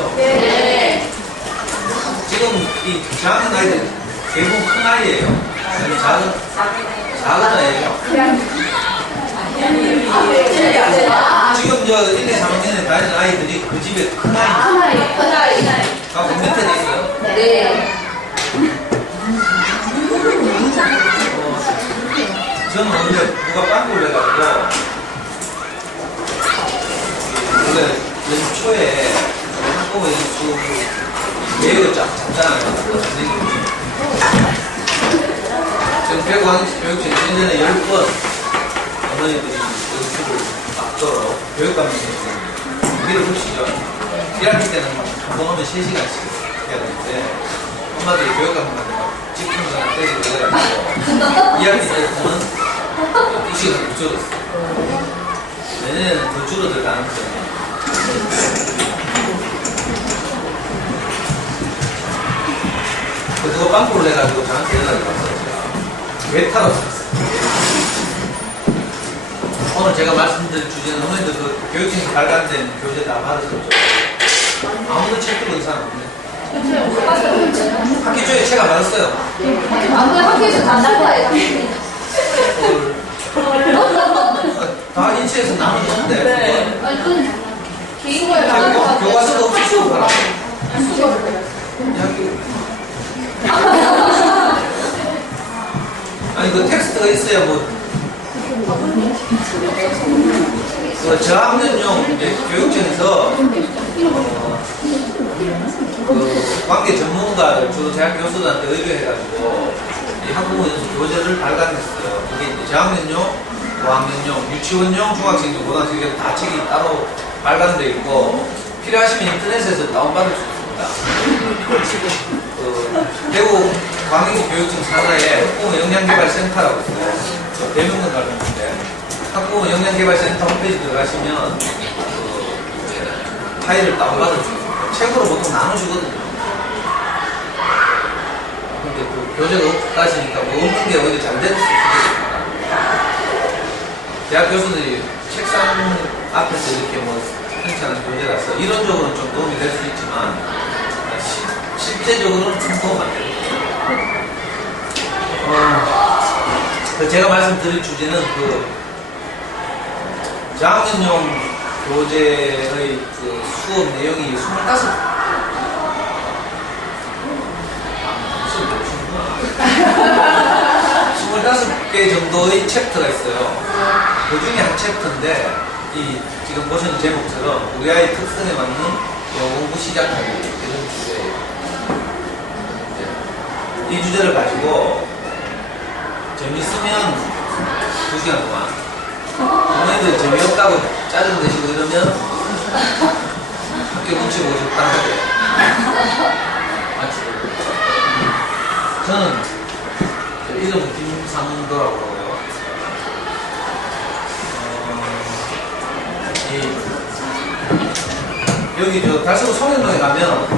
있죠? 네. 지금 이 작은 아이들 대부분 큰 아이예요. 아니 작은 아이예요. 지금 저 1, 2, 3학년에 다니는 아이들이 그 집에 큰 아이. 하고 밑에 있어요. 네. 저는 원래 누가 빵꾸를 해가지고 원래 연초에 한꺼번에 연수 계획을 잡잖아요. 선생님이 지금 교육청 1년에 10번 어머니들이 연수를 맞도록 교육감이 있습니다. 밀어붙이죠. 1학기 때는 한 번 오면 3시간씩 해야 되는데 엄마들이 교육감한테 막 집중사나 때리고 그래가지고 2학기 때부터는 2시간을 못 줄었어요. 내년에는 더 줄어들 가능성이. 그거 빵꾸를 해가지고 저한테 연락이 왔어요. 제가 외타로 샀어요. 오늘 제가 말씀드릴 주제는 어머니들 그 교육청에서 발간된 교재 다 받으셨죠? 아무도 책 들고 있는 사람 없네. 학기 초에 책 안 받았어요. 아무튼 학교에서 다 나와요. 다 인체에서 나눠줬는데 아니, 그건 개인거에 나눠서 교과서도 없이 쓰고 가라. 아니 그 텍스트가 있어야 뭐 그 저학년용 교육청에서 그 관계 전문가들 주로 대학 교수들한테 의뢰해가지고 이 학부모 연수 교재를 발간했어요. 그게 이제 저학년용, 고학년용, 유치원용, 중학생용, 고등학생용 다 책이 따로 발간되어 있고 필요하시면 인터넷에서 다운받을 수 있습니다. 그 대구 광역교육청 산하에 학부모 역량개발센터라고 있어요. 그 대명동 가는데 학부모 역량개발센터 홈페이지 들어가시면 그 파일을 다운받을 수 있습니다. 책으로 보통 나눠주거든요. 근데 그 교재가 없다 하시니까 뭐 없는 게 오히려 잘 될 수 있습니다. 대학 교수들이 책상 앞에서 이렇게 뭐 편찬한 교재라서 이론적으로는 좀 도움이 될 수 있지만 실제적으로는 큰 도움 안 됩니다. 제가 말씀드릴 주제는 그 저학년용 교재의 그 수업 내용이 25개 정도의 챕터가 있어요. 그 중에 한 챕터인데 이 지금 보시는 제목처럼 우리 아이 특성에 맞는 영어 공부 시작하기 이런 주제예요. 이 주제를 가지고 재밌으면 2시간 동안 부모님들 재미없다고 짜증내시고 이러면 학교 눈치 보고 싶다는 거예요. 맞지? 저는 이름은 김상도라고 하고요. 여기 저 달서구 송영동에 가면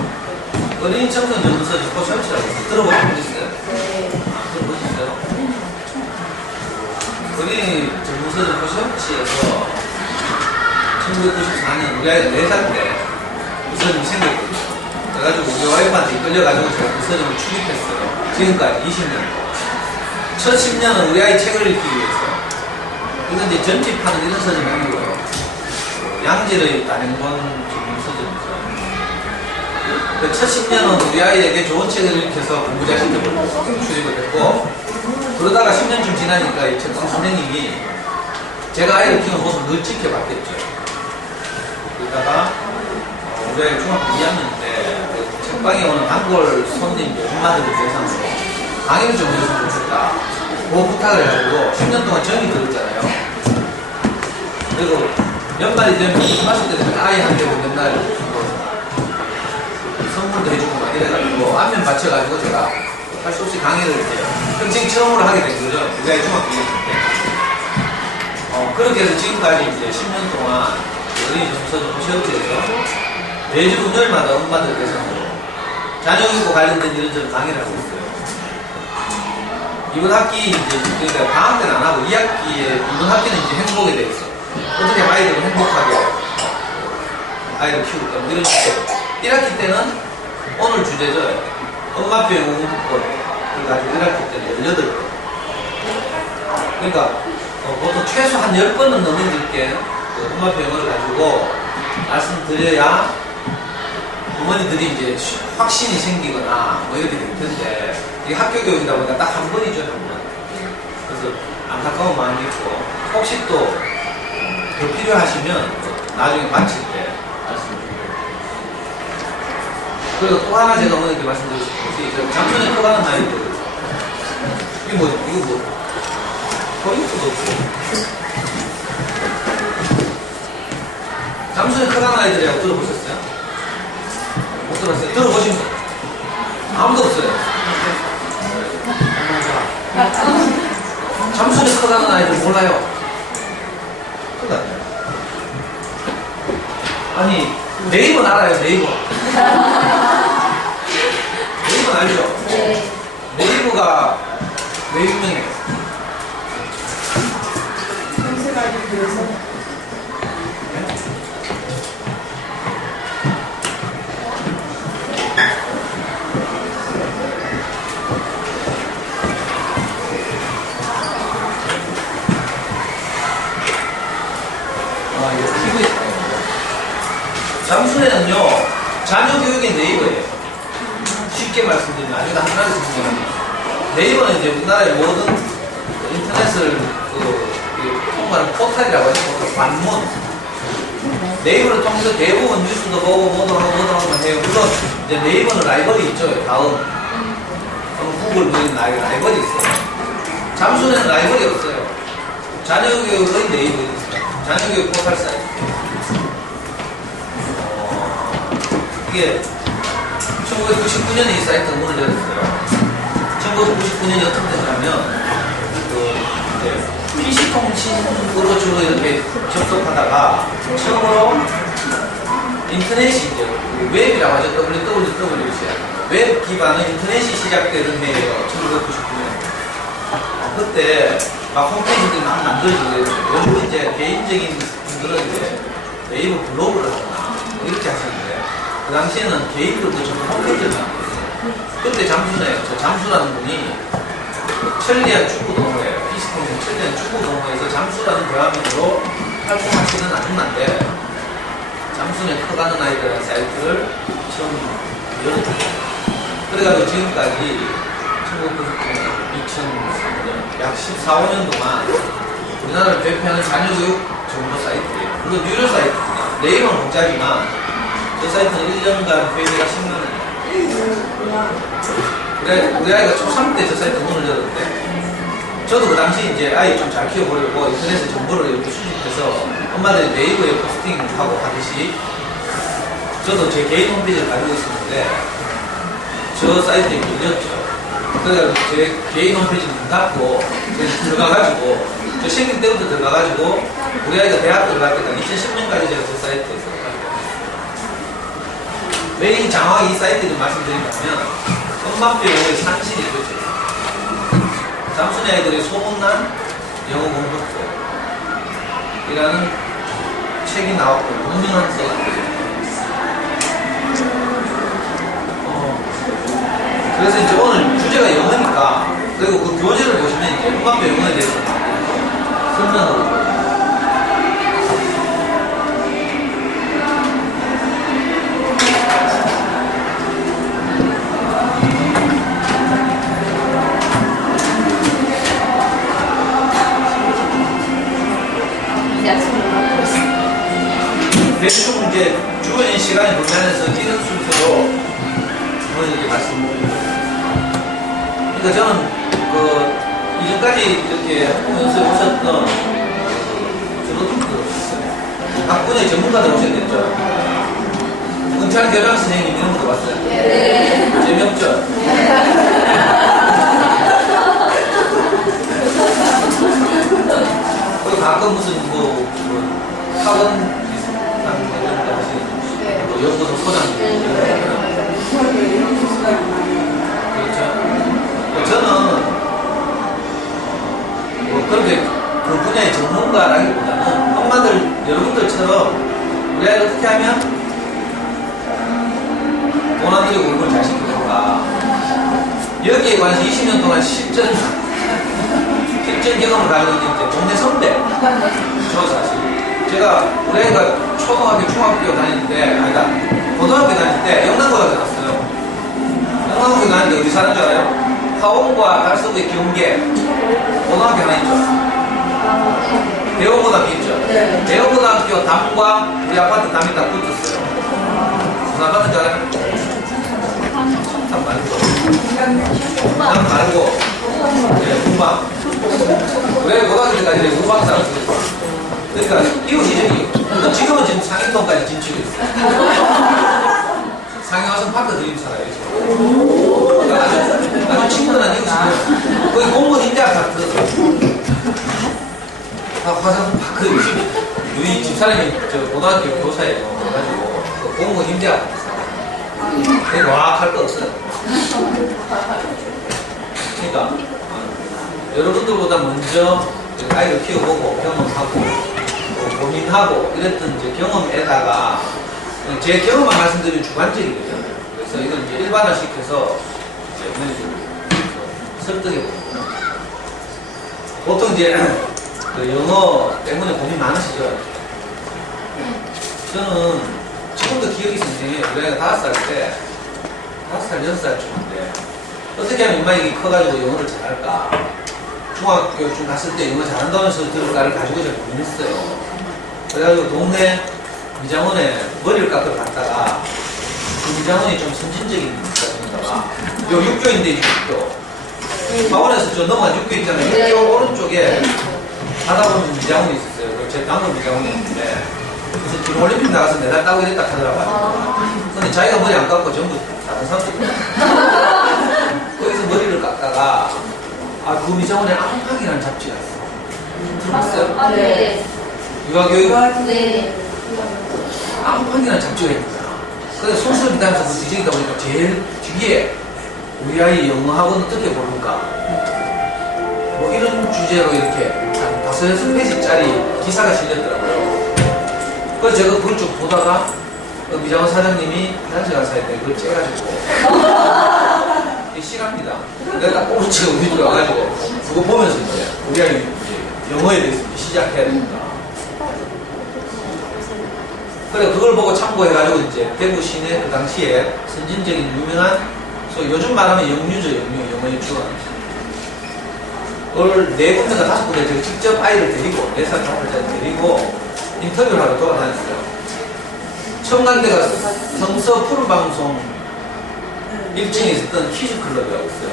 어린이 청소년 전문서 포천치라고 있어요. 들어보신 분 있어요? 네. 들어보셨어요? 어린이 전문서적 포천치에서 1994년 우리 아이가 4살 때 우선이 생겼거든요. 그래가지고 우리 와이프한테 이끌려가지고 제가 그 서점을 출입했어요. 지금까지 20년. 첫 10년은 우리 아이 책을 읽기 위해서. 이건 이제 전집하는 이런 서점이 아니고요. 양질의 단행본 서점이죠. 그 첫 10년은 우리 아이에게 좋은 책을 읽혀서 공부자 시켜보려고 출입을 했고, 그러다가 10년쯤 지나니까 이 책방 선생님이 제가 아이를 키우는 모습을 늘 지켜봤겠죠. 그러다가 우리 아이가 중학교 2학년 때 그 책방에 오는 단골 손님들, 엄마들을 대상으로 강의를 좀 해줬으면 좋겠다. 그 부탁을 해가지고 10년 동안 정이 들었잖아요. 그리고 연말이 되면 마실 때 되면 아이한테 맨날 선물도 해주고 막 이래가지고 안면 받쳐가지고 제가 할 수 없이 강의를 이제 평생 처음으로 하게 된 거죠. 우리 아이 중학교 2학년 때. 그렇게 해서 지금까지 이제 10년 동안 어린이 전문서점 시험지에서 매주 금요일마다 엄마들 대상으로 자녀교육과 관련된 이런저런 강의를 하고 있어요. 이번 학기 이제 그러니까 다음 때는 안 하고 2학기에 이번 학기는 이제 행복에 대해서 어떻게 아이들을 행복하게 아이를 키울까 이런 식으로 1학기 때는 오늘 주제죠. 엄마표 영어 공부법을 가지고 1학기 때는 18번. 그러니까 보통 최소 한 10번은 넘어질게 그 엄마표 영어를 가지고 말씀드려야 부모님들이 이제 확신이 생기거나 뭐 이렇게 될 텐데 이게 학교 교육이다 보니까 딱 한 번이죠, 한 번. 그래서 안타까운 마음이 있고 혹시 또 더 필요하시면 나중에 마칠 때 말씀드리고. 그리고 또 하나 제가 어머니께 말씀드리고 싶은 것이 장편에 커가는 아이들 이게 뭐죠? 이거 뭐 포인트도 없고 잠수에 커가는 아이들이라고 들어보셨어요? 못 들었어요? 들어보신 분? 아무도 없어요. 잠수에 커가는 아이들 몰라요? 큰일 났네. 아니 네이버는 알아요. 네이버 네이버는 알죠? 네. 네이버가 왜 유명해요? 생생하게 그래서 아, 이거 TV에 잠수에는요, 자녀 교육의 네이버예요. 쉽게 말씀드리면 아주 간단하게 설명합니다. 네이버는 이제 우리나라의 모든 인터넷을 통과하는 포털이라고 해서 포털 관문. 네이버를 통해서 대부분 뉴스도 보고 뭐도 하고 해요. 물론 이제 네이버는 라이벌이 있죠. 다음 구글 뭐 라이벌이 있어요. 잠수에는 라이벌이 없어요. 자녀 교육의 네이버에 있어요. 자녀 교육 포털 사이트. 이게 1999년에 이 사이트가 문을 열었어요. 1999년이 어떻게 됐냐면 PC 통신으로 주로 이렇게 접속하다가 처음으로 인터넷이 이제 웹이라고 하죠. WWW 웹 기반의 인터넷이 시작되는 해예요. 1999년. 그때 막 홈페이지들이 막 만들어지고 있어요. 요즘 이제 개인적인 분들은 이제 네이버 블로그를 하거나 이렇게 하시는데 그 당시에는 개인들도 전부 홈페이지를 만들었어요. 그때 잠수네요. 저 잠수라는 분이 천리안 축구 동호회, PC통신 천리안 축구 동호회에서 잠수라는 대화명으로 활동하시는 아줌마인데 잠수는 커가는 아이들이라는 사이트를 처음 열었어요. 그래가지고 지금까지 1999년, 2003년 약 14, 15년 동안 우리나라를 대표하는 자녀교육 정보 사이트예요. 물론 유료 사이트입니다. 네이버는 공짜지만 저 사이트는 1년간 회비가 10만 원이에요. 우리 아이가 초3 때 저 사이트 문을 열었는데 저도 그 당시 이제 아이 좀 잘 키워보려고 인터넷에 정보를 이렇게 수집해서 엄마들이 네이버에 포스팅하고 하듯이 저도 제 개인 홈페이지를 가지고 있었는데 저 사이트에 밀렸죠. 그래서 제 개인 홈페이지를 닫고 들어가가지고 저 생일 때부터 들어가가지고 우리 아이가 대학 들어갈 때까지 2010년까지 제가 저 사이트에 있었거든요. 왜 장황하게 이 사이트를 말씀드리냐면 엄마표 영어의 산실이 그렇죠. 잠수네 아이들의 소문난 영어 공부법이라는 책이 나왔고 유명한 사이트예요. 그래서 이제 오늘 주제가 영어니까 그리고 그 교재를 보시면 이제 엄마표 영어에 대해서 설명하고 있거든요. 대충 이제 주어진 시간이 분산해서 이런 순서로 이렇게 말씀드립니다. 그러니까 저는 그 이전까지 이렇게 학부 연수에 오셨던 각 분야의 전문가들 오셨겠죠. 은찬 교장 선생님 이런 것도 봤어요. 네. 재미없죠. 그리고 가끔 무슨 뭐 학원 연구소 소장님. 그렇죠. 저는 뭐 그렇게 그 분야의 전문가라기보다는 엄마들 여러분들처럼 우리 아이를 어떻게 하면 20년 동안 실전 경험을 가지고 있는 이제 동네 선배. 저 사실. 제가 우리 애가 초등학교, 중학교 다니는데, 아니다. 고등학교 다닐 때 영남고등학교 갔어요. 영남고등학교 다니는데 어디 사는 줄 알아요? 화원과 달서구의 경계. 고등학교 하나 있죠. 대원고등학교 있죠. 네. 대원고등학교 담과 우리 아파트 담이 딱 붙었어요. 무슨 아파트인 줄 알아요? 참 말고. 남 말고. 네, 후방. 왜 고등학교 때까지 후방 살았어요? 그러니까 이웃이 저기 지금은 지금 상인동까지 진출했어요. 상인화성 파크 드림 살아요. 그러니까 아주 친근한 이웃이에요. 거기 공무원 임대 아파트. 화성 파크 우리 집사람이 저 고등학교 교사예요. 그래가지고 그 공무원 임대 아파트 살아요. 와 할 거 없어요. 그러니까 여러분들보다 먼저 아이를 키워보고 경험하고 고민하고 이랬던 이제 경험에다가 제 경험만 말씀드리면 주관적이거든요. 그래서 이걸 이제 일반화시켜서 이제 설득해보는 보통 이제 그 영어 때문에 고민 많으시죠? 저는 지금도 기억이 선생님이 우리 애가 5살 때 5살, 6살쯤인데 어떻게 하면 인마이 커가지고 영어를 잘할까? 중학교쯤 갔을 때 영어 잘한다면서 들을까를 가지고 제가 고민했어요. 그래가지고 동네 미장원에 머리를 깎으러 갔다가 그 미장원이 좀 선진적인 미장원인가봐. 요 6교인데 6교. 강원에서 저 넘어간 6교 있잖아요. 6교 오른쪽에 가다 보면 미장원이 있었어요. 그리고 제 당근 미장원이었는데 그래서 지금 올림픽 나가서 메달 따고 이랬다 하더라고요. 근데 자기가 머리 안 깎고 전부 다른 사람들 거기서 머리를 깎다가 그 미장원에 안팎이라는 잡지가 있어. 들어봤어요? 아, 네. 유아교육 네. 안팎이라는 잡지가 있구나. 그래서 손수를 기다리면서 그 뒤지다 보니까 제일 뒤에 우리 아이 영어학원 어떻게 고를까? 뭐 이런 주제로 이렇게 한 5-6페이지짜리 기사가 실렸더라고요. 그래서 제가 그걸 쭉 보다가 그 미장원 사장님이 화장실 가서 했는데 그걸 째가지고 이게 실합니다. 내가 딱 오른쪽에 우리 집에 와가지고 그거 보면서 이제 우리 아이 영어에 대해서 시작해야 됩니다. 그래 그걸 보고 참고해가지고 이제 대구 시내 그 당시에 선진적인 유명한 요즘 말하면 영유죠. 영어 유치원 그걸 4군데가 5군데 제가 직접 아이를 데리고 4살 5살짜리 데리고 인터뷰를 하러 돌아다녔어요. 처음 간 데가 성서 푸르방송 1층에 있었던 퀴즈 클럽이라고 있어요.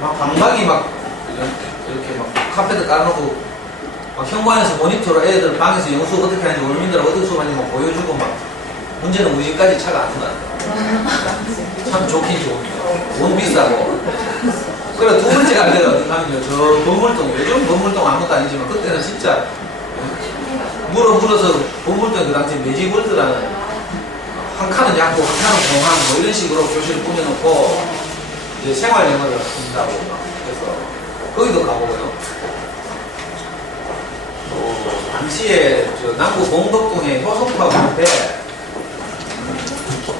막 방방이 막 이렇게 막 카페도 깔아놓고 막 현관에서 모니터로 애들 방에서 영어 수업 어떻게 하는지 원어민들하고 어떻게 수업하는지 막 보여주고 막 문제는 무지까지 차가 안 나요. 참 좋긴 좋은데 돈 비싸고. 그래 두 번째 갈 때가 어디 가면요 저 범물동 요즘 범물동 아무것도 아니지만 그때는 진짜 물어서 범물동 그 당시에 매직월드라는 한 칸은 약고 한 칸은 공항 뭐 이런 식으로 교실을 꾸며놓고 이제 생활 영어를 한다고 막 그래서 거기도 가보고요. 당시에 저 남구 봉덕동에 효성파고 앞에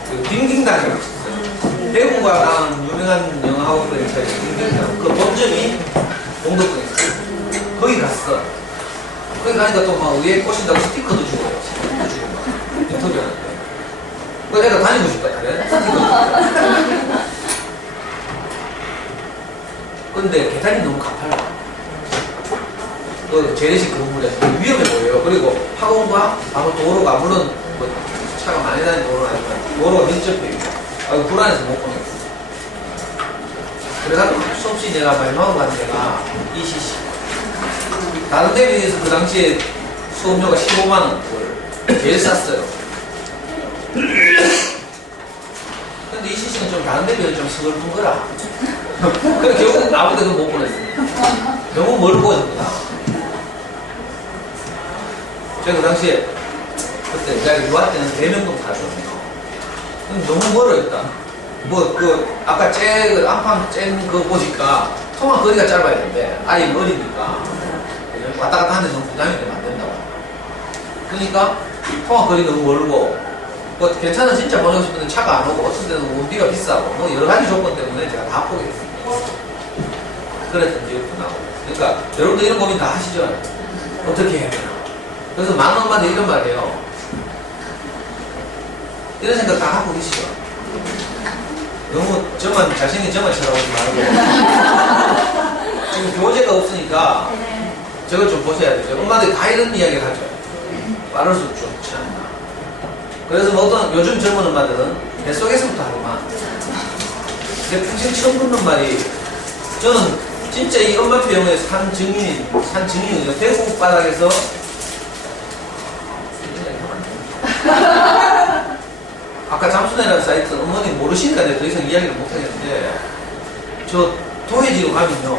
그 빙빙단이라고 있었어요. 대구가 간 유명한 영어학원들이 있어요. 빙빙단. 그 본점이 봉덕동에 있어요. 거기 갔어. 거기 가니까 또 막 위에 꼬신다고 스티커도 주고요. 스티커도 주고 막 인터뷰하는데. 그 애가 다니고 싶다 그래? 스티커도 주고. 근데 계단이 너무 가팔라. 그 재래식 건물에 위험해 보여요. 그리고 학원과 바로 도로가 물론 뭐 차가 많이 다니는 도로는 아니지만 도로가 밀접해요. 불안해서 못 보냈어. 그래가지고 할 수 없이 내가 마지막으로 간 데가 ECC. 다른 데 비해서 그 당시에 수업료가 15만원 제일 쌌어요. 근데 ECC는 좀 다른 데 비해서 좀 서글픈 거라. 그래 결국 아무 데도 못 보냈어. 너무 멀고 전부 다. 제가 그 당시에 그때 제가 유학 때는 대명동 살았거든요. 너무 멀어 일단. 뭐 아까 안방 그 보니까 통학 거리가 짧아야 되는데 아이는 어리니까 왔다 갔다 하는데 너무 부담이 되면 안 된다고. 그러니까 통학 거리 너무 멀고 뭐 괜찮아 진짜 보내고 싶은데 차가 안 오고 어떤 데는 원비가 비싸고 뭐 여러 가지 조건 때문에 제가 다 포기했어요. 그랬던 기억도 나고. 그러니까 여러분들 이런 고민 다 하시죠? 어떻게 해야 되나? 그래서 많은 엄마들 이런 말 해요. 이런 생각 다 하고 계시죠? 너무 저만 자신이 저만 쳐다보지 말고 지금 교재가 없으니까 저걸 좀 보셔야 되죠. 엄마들이 다 이런 이야기를 하죠. 말할수록 좋지 않나. 그래서 뭐 어떤 요즘 젊은 엄마들은 뱃속에서부터 하구만. 내 평생 처음 듣는 말이, 저는 진짜 이 엄마표 영어의 산 증인이죠. 대구 바닥에서 아까 잠수내라는 사이트 어머니 모르시니까 내가 더 이상 이야기를 못하겠는데, 저 도해지로 가면요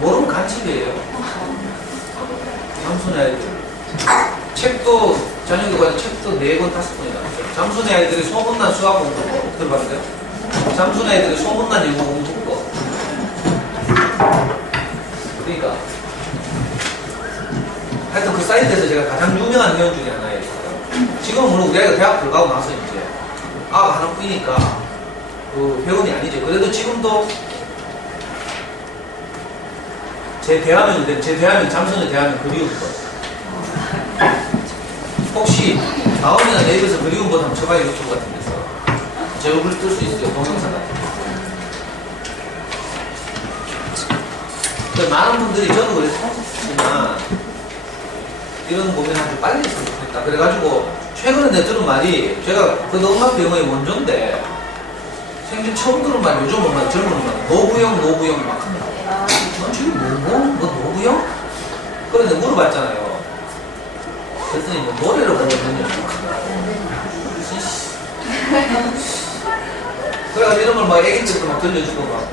모르면 간첩이에요. 잠수내 아이들 책도 저녁에 가서 책도 4권 5권이 나왔어요. 잠수내 아이들이 소문난 수학 공부 들어봤어요? 잠수내 아이들이 소문난 영어 공부 거. 그러니까 하여튼 그 사이트에서 제가 가장 유명한 회원 중에 하나예요. 지금은 물론 우리 아이가 대학 들어가고 나서 이제 아가 하나뿐이니까 그 회원이 아니죠. 그래도 지금도 제 대화면 잠수내 대화면 그리운 거. 혹시 다음이나 네이버에서 그리운 것 한번 쳐봐요. 유튜브 같은 데서 제 얼굴 뜰 수 있어요. 동영상 같은 거. 많은 분들이 저도 그래서 하셨지만 이런 고민 아주 빨리 했으면 좋겠다. 그래가지고 최근에 내가 들은 말이, 제가 그 엄마표 영어의 원조인데 생전 처음 들은 말이, 요즘 엄마 젊은 엄마 노부영 막 합니다. 지금 뭐 노부영? 그런데 물어봤잖아요. 그랬더니 뭐 노래를 부르거든요. 그래가지고 이런 걸 막 애기 때부터 막 들려주고 막,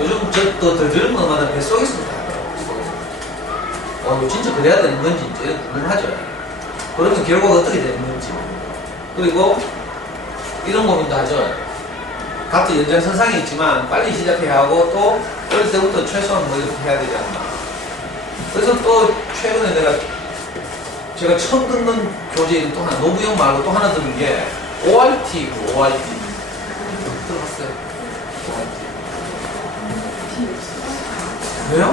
요즘 저 더 젊은 엄마는 뱃속에서 다 이거 진짜 그래야 되는 건지 이제 궁금하죠. 그러면 결과가 어떻게 되는 건지. 그리고 이런 고민도 하죠. 같은 연장선상이 있지만 빨리 시작해야 하고, 또 어릴 때부터 최소한 뭐 이렇게 해야 되지 않나. 그래서 또 최근에 제가 처음 듣는 교재인 또 하나, 노부영 말고 또 하나 듣는 게 ORT. 들어봤어요? ORT. 왜요?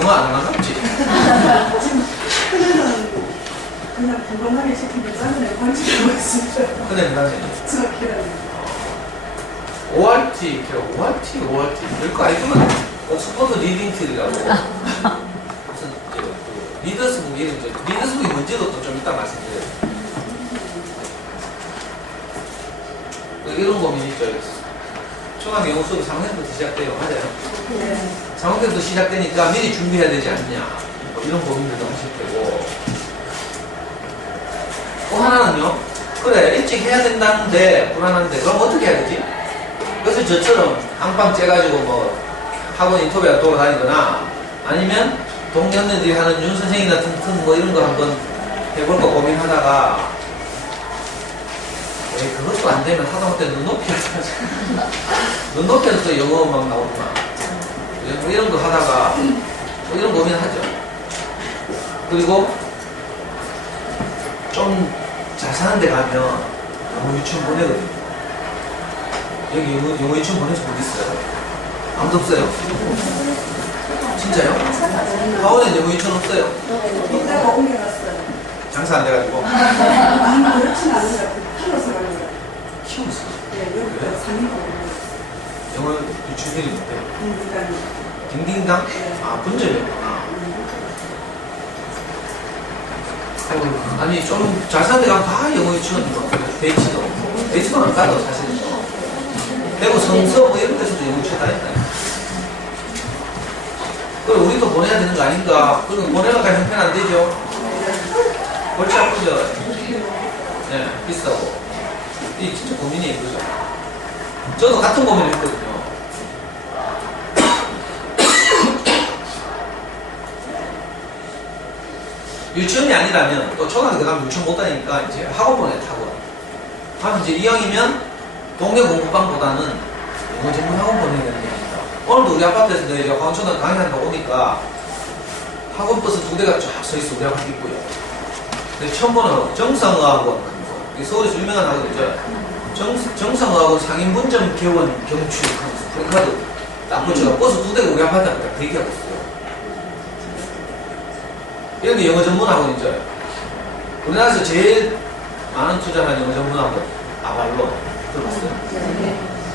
영어 안 하나봤지? 그냥 불건하게 시키면 짜증내 관심이 있어요. 근데 나는 ORT, 별거 아니지만 옥스퍼드 리딩 팁이라고 무슨 리더스북 이름, 리더스북이 뭔지도 또 좀 이따 말씀드려요. 이런 고민이 있죠. 초등학교 영어 수업이 3학년부터 시작돼요. 맞아요? 네. 3학년부터 시작되니까 미리 준비해야 되지 않냐, 뭐 이런 고민들도 하실 테고. 또 하나는요, 그래 일찍 해야 된다는데 불안한데 그럼 어떻게 해야 되지? 그래서 저처럼 앙빵 째가지고 뭐 학원 인터뷰에 돌아다니거나, 아니면 동년배들이 하는 윤 선생이나 튼튼 뭐 이런 거 한번 해볼까 고민하다가, 그것도 안 되면 하다못해 눈높이에서 또 영어 막 나오구나. 이런 거 하다가 뭐 이런 고민 하죠. 그리고 좀 잘 사는 데 가면 영어 유치원 보내거든요. 여기 영어 유치원 보내서 못 있어요? 아무도 없어요? 진짜요? 하원에 영어 유치원 없어요? 이따가 옮겨갔어요. 장사 안 돼가지고. 아니, 그렇진 않아요. 키워서 가는 거예요. 키웠어. 네, 여기가 그래? 3인가 영어 유치원이 못해요. 옮겨가는 딩딩당? 아, 본점이었구나. 아니, 좀 잘 사는 데 가면 다 영어 유치원인 것 같아요. 베이치도 안 가도 사실. 대구 성서 뭐 이런 데서도 영어 유치원 다 했나요? 그럼 우리도 보내야 되는 거 아닌가? 그리고 보내려니까 형편 안 되죠? 골치 아프죠? 네, 비싸고. 이 진짜 고민이 그죠? 저도 같은 고민을 했거든요. 유치원이 아니라면, 또 초등학교 들어가면 유치원 못 다니니까 이제 학원 보내, 학원. 하면 이제 2학이면 동네 공부방보다는 영어 전문 학원 보내야 되는 게 아니다. 오늘도 우리 아파트에서 이제 광천초등 강의한다고 오니까 학원 버스 2대가 쫙 서 있어. 우리 아파트 있고요. 근데 처음 보는 정상의학원, 이게 서울에서 유명한 학원이죠. 정상의학원 상인분점 개원 경축 프랜카드 딱 붙여가 버스 2대가 우리 아파트 앞에 대기하고 있어요. 이런 게 영어 전문 학원이죠. 우리나라에서 제일 많은 투자한 영어 전문 학원 아발론 들어봤어요?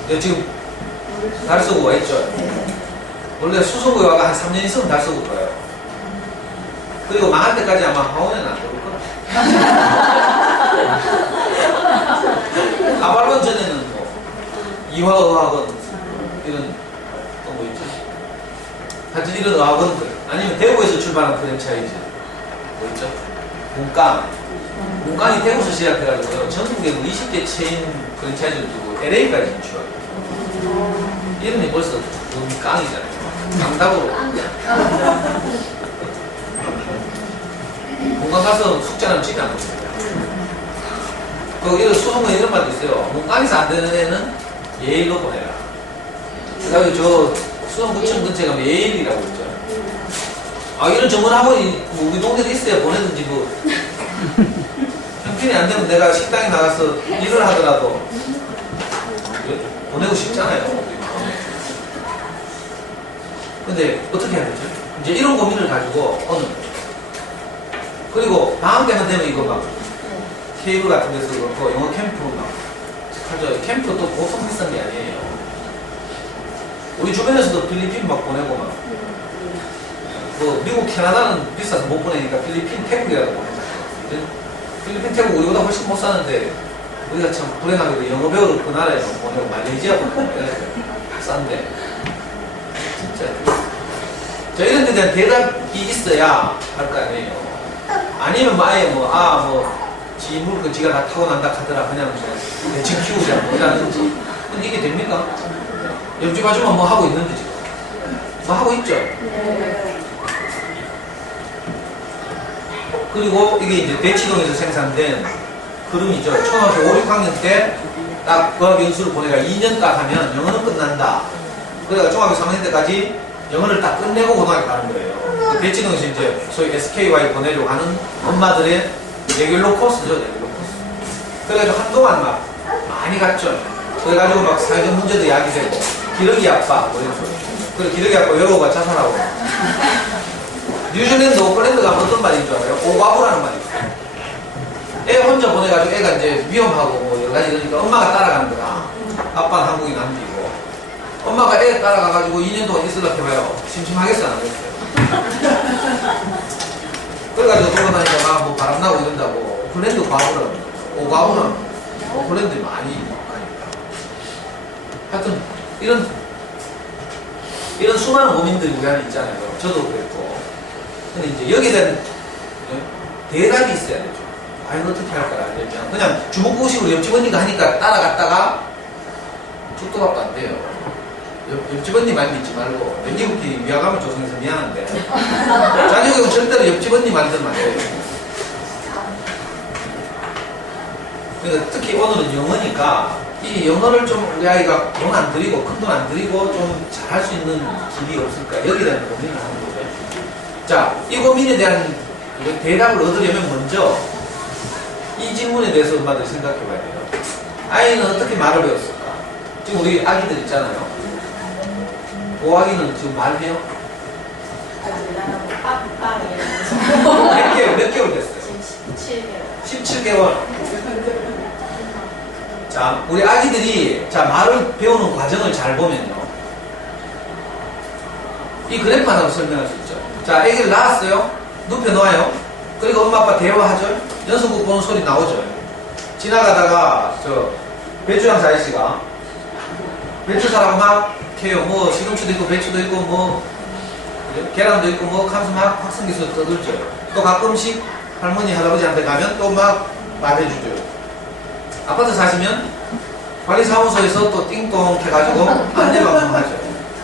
네. 지금 달서구가 있죠. 원래 수성구에 와가 한 3년 있으면 달서구 가요. 그리고 망할 때까지 아마 학원에는 안 들어올 거예요. 아발론 전에는 뭐 이화의학원 이런 또 뭐 있죠? 하여튼 이런 의학원들 아니면 대구에서 출발한 프랜차이즈 뭐 있죠? 문깡이 대구에서 시작해가지고요 전국에 20개 체인 프랜차이즈를 두고 LA까지 진출하고 이름이 벌써 문깡이잖아요. 강답으로 문깡 가서 숙제하면 집에 안 오습니다. 거기서 수성구에 이런 말도 있어요. 문깡에서 안 되는 애는 예일로 보내라. 그다음에 저 수성구청 근처에 가면 예일이라고 있죠. 아 이런 전문 학원이 뭐 우리 동네에 있어야 보내든지 뭐 형편이 안 되면 내가 식당에 나가서 일을 하더라도 보내고 싶잖아요. 근데 어떻게 해야 되죠? 이제 이런 고민을 가지고 그리고 방학 때만 되면 이거 막 케이블 같은 데서 그렇고 영어 캠프 막 하죠. 캠프 또 보통 비싼 게 아니에요. 우리 주변에서도 필리핀 막 보내고 막 뭐 미국 캐나다는 비싸서 못 보내니까 필리핀 태국이라도 보내잖아요. 필리핀 태국 우리보다 훨씬 못 사는데 우리가 참 불행하게도 영어 배우러 그 나라에 보내고 말레이시아 보내고 싼데 진짜 자 이런 데 대한 대답이 있어야 할 거 아니에요. 아니면 아예 지 물건 지가 다 타고 난다 하더라 그냥 대충 키우자 뭐 이라든지 근데 이게 됩니까? 옆집 아줌마 뭐 하고 있는데 지금 뭐 하고 있죠? 그리고 이게 이제 대치동에서 생산된 그림이죠. 초등학교 5, 6학년 때 딱 과학 연수를 보내가 2년 딱 하면 영어는 끝난다. 그래가 중학교 3학년 때까지 영어를 딱 끝내고 고등학교 가는 거예요. 그 대치동에서 이제 소위 SKY 보내려고 하는 엄마들의 레귤러 코스죠, 레귤러 코스. 그래가지고 한동안 막 많이 갔죠. 그래가지고 막 사회적 문제도 야기되고 기러기 아빠 뭐 이런 소리. 그리고 기러기 아빠 여러가 자살하고. 뉴질랜드 오클랜드가 어떤 말인 줄 알아요? 오과부라는 말이 있어요. 애 혼자 보내가지고 애가 이제 위험하고 뭐 여러 가지 이러니까 엄마가 따라가는 거야. 아빠는 한국인 남기고. 엄마가 애 따라가가지고 2년 동안 있으려고 해봐요. 심심하겠어, 안 하겠어요? 그래가지고 돌아다니다가 뭐 바람나고 이런다고 오클랜드 과부라고 오과부라는 오클랜드 많이 가니까. 하여튼 이런 수많은 고민들이 우리 안에 있잖아요. 저도 그랬고. 근데 이제 여기에 대한 대답이 있어야 되죠. 아, 이거 어떻게 할까? 그냥 주먹구식으로 옆집 언니가 하니까 따라갔다가 죽도 밥도 안 돼요. 옆집 언니 말 믿지 말고, 맹기국기 위화감을 조성해서 미안한데, 자녀교육은 절대로 옆집 언니 만들면 안 돼요. 그러니까 특히 오늘은 영어니까, 이 영어를 좀 우리 아이가 돈 안 들이고, 큰 돈 안 들이고 좀 잘할 수 있는 길이 없을까? 여기에 대한 고민을 하는 거죠. 자, 이 고민에 대한 대답을 얻으려면 먼저 이 질문에 대해서 엄마들 생각해 봐야 돼요. 아이는 어떻게 말을 배웠을까? 지금 우리 아기들 있잖아요. 오아기는 지금 말해요? 몇 개월 됐어요? 17개월. 자, 우리 아기들이 말을 배우는 과정을 잘 보면요. 이 그래프 하나로 설명할 수 있죠. 자, 아기를 낳았어요. 눕혀 놓아요. 그리고 엄마 아빠 대화하죠. 연속극 보는 소리 나오죠. 지나가다가 배추 장사 아저씨가 배추 사라고 막 캐요. 뭐 시금치도 있고 배추도 있고 뭐 계란도 있고 뭐 하면서 막 확성기술 떠들죠. 또 가끔씩 할머니 할아버지한테 가면 또 막 말해주죠. 아파트 사시면 관리사무소에서 또 띵동 해가지고 안내방송하죠.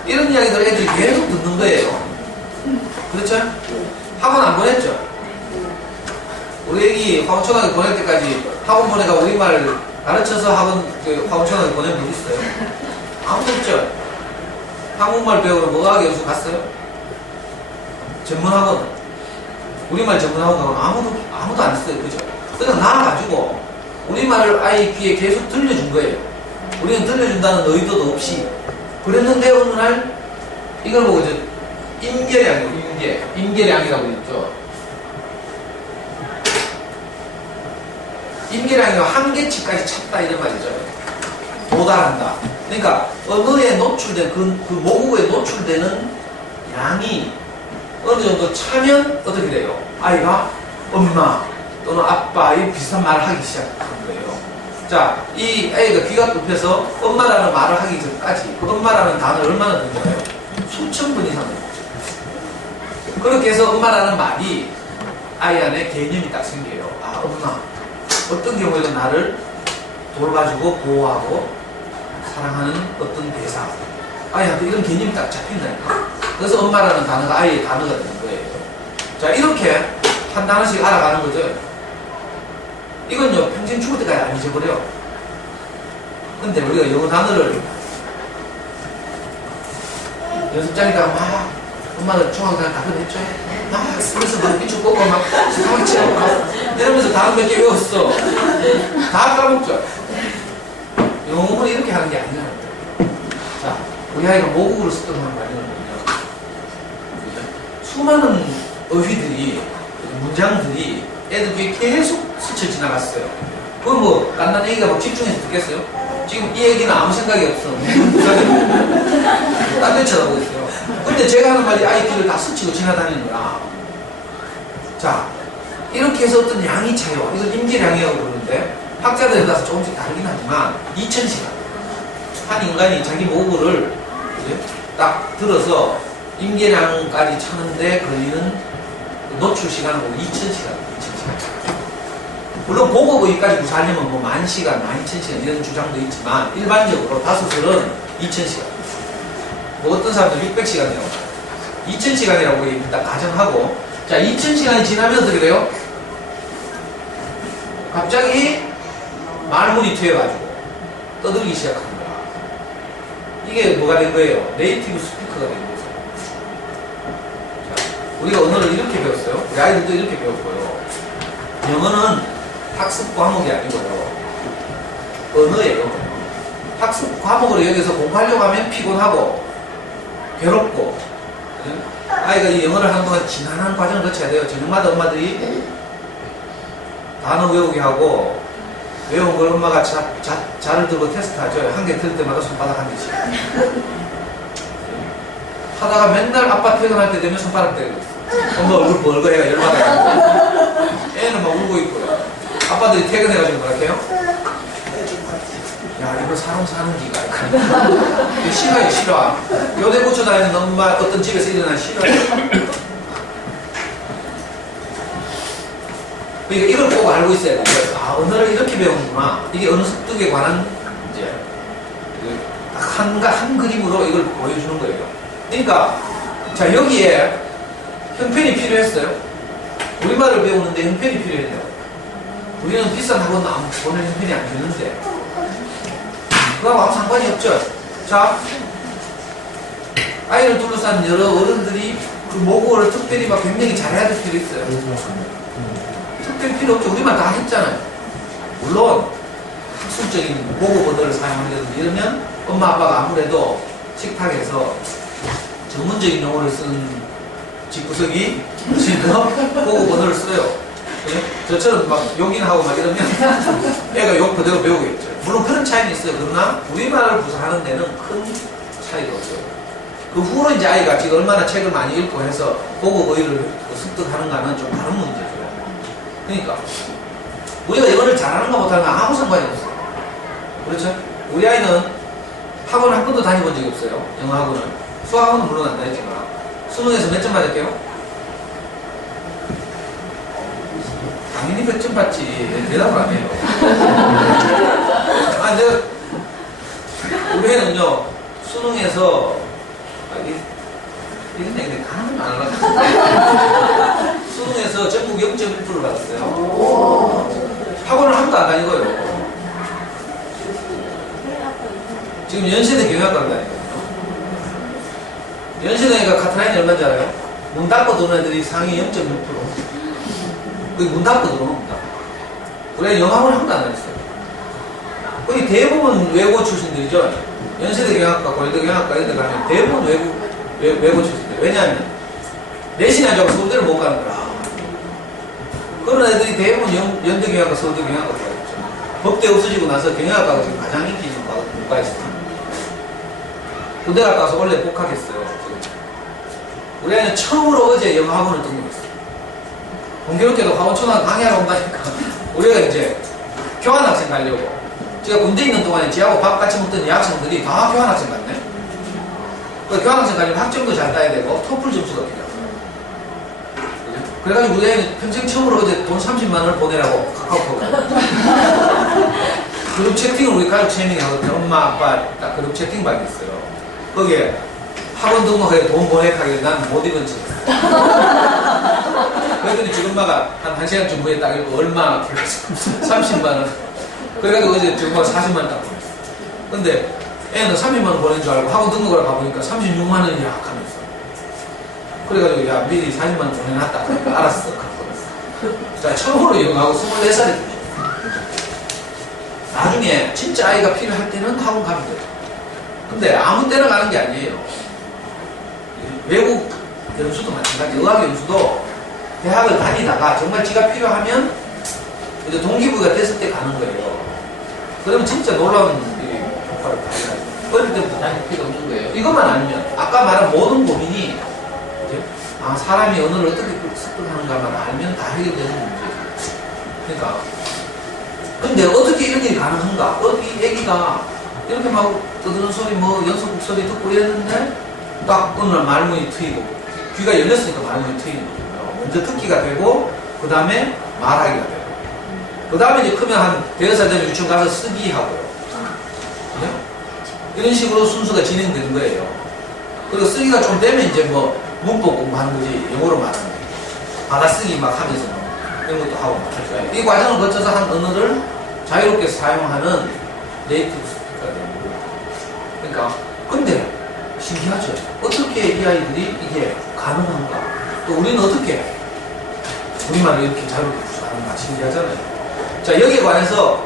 이런 이야기들 애들이 계속 듣는 거예요. 그렇죠? 학원 안 보냈죠? 우리 애기 화원초등학교 보낼 때까지 학원 보내가 우리말 가르쳐서 학원 화원초등학교 보낸 분 있어요? 아무도 없죠? 한국말 배우러 뭐하게 연수 갔어요? 전문학원 우리말 전문학원 가면 아무도 안 했어요. 그죠? 그냥 나와가지고 우리말을 아이 귀에 계속 들려준 거예요. 우리는 들려준다는 의도도 없이 그랬는데 어느 날 이걸 보고 이제 임계량이에요. 임계량이라고 있죠. 임계량이면 한계치까지 찼다 이런 말이죠. 도달한다. 그러니까 언어에 노출된 그 모국어에 노출되는 양이 어느 정도 차면 어떻게 돼요? 아이가 엄마 또는 아빠 이 비슷한 말을 하기 시작하는 거예요. 자, 이 아이가 귀가 뚫혀서 엄마라는 말을 하기 전까지 그 엄마라는 단어를 얼마나 듣는 거예요? 수천 번 이상. 그렇게 해서 엄마라는 말이 아이 안에 개념이 딱 생겨요. 아, 엄마. 어떤 경우에는 나를 돌봐주고 보호하고 사랑하는 어떤 대상. 아이한테 이런 개념이 딱 잡힌다니까. 그래서 엄마라는 단어가 아이의 단어가 되는 거예요. 자, 이렇게 한 단어씩 알아가는 거죠. 이건요, 평생 죽을 때까지 안 잊어버려. 근데 우리가 영어 단어를 연습장에다가 막 엄마는 중학교 다 끝냈죠. 막 그래서 막 삐죽 뽑고 막 가만히 치라고 이러면서 단어 몇 개 외웠어. 다 까먹죠. 영어는 이렇게 하는 게 아니라는 거예요. 자, 우리 아이가 모국어를 습득하는 과정은 수많은 어휘들이, 문장들이 애들 귀에 계속 스쳐 지나갔어요. 그건 뭐, 깐난 애기가 막 집중해서 듣겠어요? 지금 이 애기는 아무 생각이 없어. 딴 데 쳐다보고 있어요. 근데 제가 하는 말이 아이 귀를 다 스치고 지나다니는 거야. 자, 이렇게 해서 어떤 양이 차요. 이걸 임계량이라고 부르는데, 학자들에 따라서 조금씩 다르긴 하지만, 2000시간. 한 인간이 자기 모국어를 딱 들어서, 임계량까지 차는데 걸리는 노출 시간은 2000시간. 물론 고급어휘까지 구사하려면 뭐 10,000시간, 12,000시간 이런 주장도 있지만 일반적으로 다소설은 2000시간. 뭐 어떤 사람들 600시간이라고 2000시간이라고 일단 가정하고, 자, 2000시간이 지나면 어떻게 돼요? 갑자기 말문이 트여가지고 떠들기 시작합니다. 이게 뭐가 된 거예요? 네이티브 스피커가 된 거예요. 우리가 언어를 이렇게 배웠어요. 우리 아이들도 이렇게 배웠고요. 영어는 학습 과목이 아니고요. 언어예요. 학습 과목으로 여기서 공부하려고 하면 피곤하고 괴롭고, 아이가 이 영어를 하는 동안 지난한 과정을 거쳐야 돼요. 저녁마다 엄마들이 단어 외우게 하고 외운 걸 엄마가 자를 들고 테스트하죠. 한 개 들을 때마다 손바닥 한 개씩. 하다가 맨날 아빠 퇴근할 때 되면 손바닥 때리고 있어. 엄마 얼굴 벌거 애가 열받아가지고 애는 막 울고 있고요. 아빠들이 퇴근해가지고 뭐라 해요? 야, 이거 사람 사는 기가 이거 싫어요. 싫어. 교대 고쳐 다니는 엄마 어떤 집에서 일어난 싫어요. 그러니까 이걸 꼭 알고 있어야 돼요. 아, 언어를 이렇게 배우는구나. 이게 언어 습득에 관한 이제 한 그림으로 이걸 보여주는 거예요. 그러니까 자, 여기에 형편이 필요했어요. 우리말을 배우는데 형편이 필요했네요. 우리는 비싼 학원 보낼 형편이 안 되는데 그거하고 아무 상관이 없죠. 자, 아이를 둘러싼 여러 어른들이 그 모국어를 특별히 막 굉장히 잘해야 될 필요 있어요. 특별히 필요 없죠. 우리말 다 했잖아요. 물론 학술적인 모국 언어를 사용하려든지 이러면 엄마 아빠가 아무래도 식탁에서 전문적인 용어를 쓰는 집구석이 지금 보고 언어를 써요. 예? 저처럼 막 욕이나 하고 막 이러면 애가 욕 그대로 배우겠죠. 물론 그런 차이는 있어요. 그러나 우리말을 구사하는 데는 큰 차이가 없어요. 그 후로 이제 아이가 지금 얼마나 책을 많이 읽고 해서 보고 어휘를 습득하는가는 좀 다른 문제죠. 그러니까 우리가 영어를 잘하는 거 못하는 거 아무 상관이 없어요. 그렇죠? 우리 아이는 학원 한 번도 다녀본 적이 없어요. 영어 학원을. 수학은 물론 안 다녔지만 수능에서 몇 점 맞을게요? 당연히 100점 받지. 대답을 안 해요. 아, 내가 우리 애는요 수능에서 이런 얘기인데 가능하면 안 하려고 수능에서 전국 0.1%를 받았어요. 학원을 한 번도 안 다니고요. 지금 연세대 경영학과를 다니거든요. 연세대가 카트라인이 얼마인지 알아요? 문 닫고 들어오는 애들이 상위 0.6%. 거기 문 닫고 들어오는 겁니다. 우리가 영어학원을 한 번도 안 다녔어요. 거의 대부분 외고 출신들이죠. 연세대 경영학과, 고려대 경영학과 이런 데 가면 대부분 왜 고쳐진대? 왜냐하면 내신이 안 좋아서 서울대를 못 가는 거라. 그런 애들이 대부분 연대 경영학과, 서울대 경영학과 들어가겠죠. 법대 없어지고 나서 경영학과가 지금 가장 인기 있는 국가에서. 군대 갔다 와서 원래 복학했어요. 우리 애는 처음으로 어제 영어학원을 등록했어요. 공교롭게도 화원초등학교 강의하러 온다니까. 우리가 이제 교환학생 가려고. 제가 군대 있는 동안에 지하고 밥 같이 먹던 여학생들이 다 교환학생 갔네. 그 교환학생 가려면 학점도 잘 따야 되고 토플 점수가 필요해요. 그래가지고 우리 애는 평생 처음으로 어제 돈 30만 원을 보내라고 카카오톡. 그룹 채팅을 우리 가족 3명이 하거든요. 엄마, 아빠 딱 그룹 채팅방이 있어요. 거기에 학원 등록에 돈 보내라길래 나는 못 읽은 척. 그랬더니 지금 엄마가 한 1시간쯤 후에 딱 읽고 얼마? 30만 원. 그래가지고 어제 지금 엄마가 40만 원 딱 보냈어. 근데 애는 30만 원 보낸 줄 알고 학원 등록을 가보니까 36만 원이야 하면서. 그래가지고 야 미리 40만 원 보내놨다. 그러니까 알았어. 자, 처음으로 영어하고 24살이 나중에 진짜 아이가 필요할 때는 학원 가면 돼요. 근데 아무 때나 가는 게 아니에요. 외국 연수도 마찬가지, 의학 연수도 대학을 다니다가 정말 지가 필요하면 이제 동기부여가 됐을 때 가는 거예요. 그러면 진짜 놀라운 효과를 발휘하죠. 어릴 때부터 다닐 필요 없는 거예요. 이것만 알면 아까 말한 모든 고민이 사람이 언어를 어떻게 습득하는가만 알면 다 해결되는 문제예요. 그러니까 근데 어떻게 이런 일이 가능한가? 어디 애기가 이렇게 막 떠드는 소리 연속국 소리 듣고 이랬는데 딱 어느 날 말문이 트이고 귀가 열렸으니까 말문이 트이는 거예요. 먼저 듣기가 되고 그 다음에 말하기가 되고 그 다음에 이제 크면 한 대여섯 되면 유치원 가서 쓰기 하고요. 네? 이런 식으로 순서가 진행되는 거예요. 그리고 쓰기가 좀 되면 이제 문법 공부하는 거지 영어로 말하는 거예요. 받아쓰기 막 하면서 이런 것도 하고 말하죠. 이 과정을 거쳐서 한 언어를 자유롭게 사용하는 네이티브 스피커가 되는 거예요. 그러니까 근데 신기하죠. 어떻게 이 아이들이 이게 가능한가? 또 우리는 어떻게 우리말을 이렇게 자유롭게 구사하는가? 신기하잖아요. 자, 여기에 관해서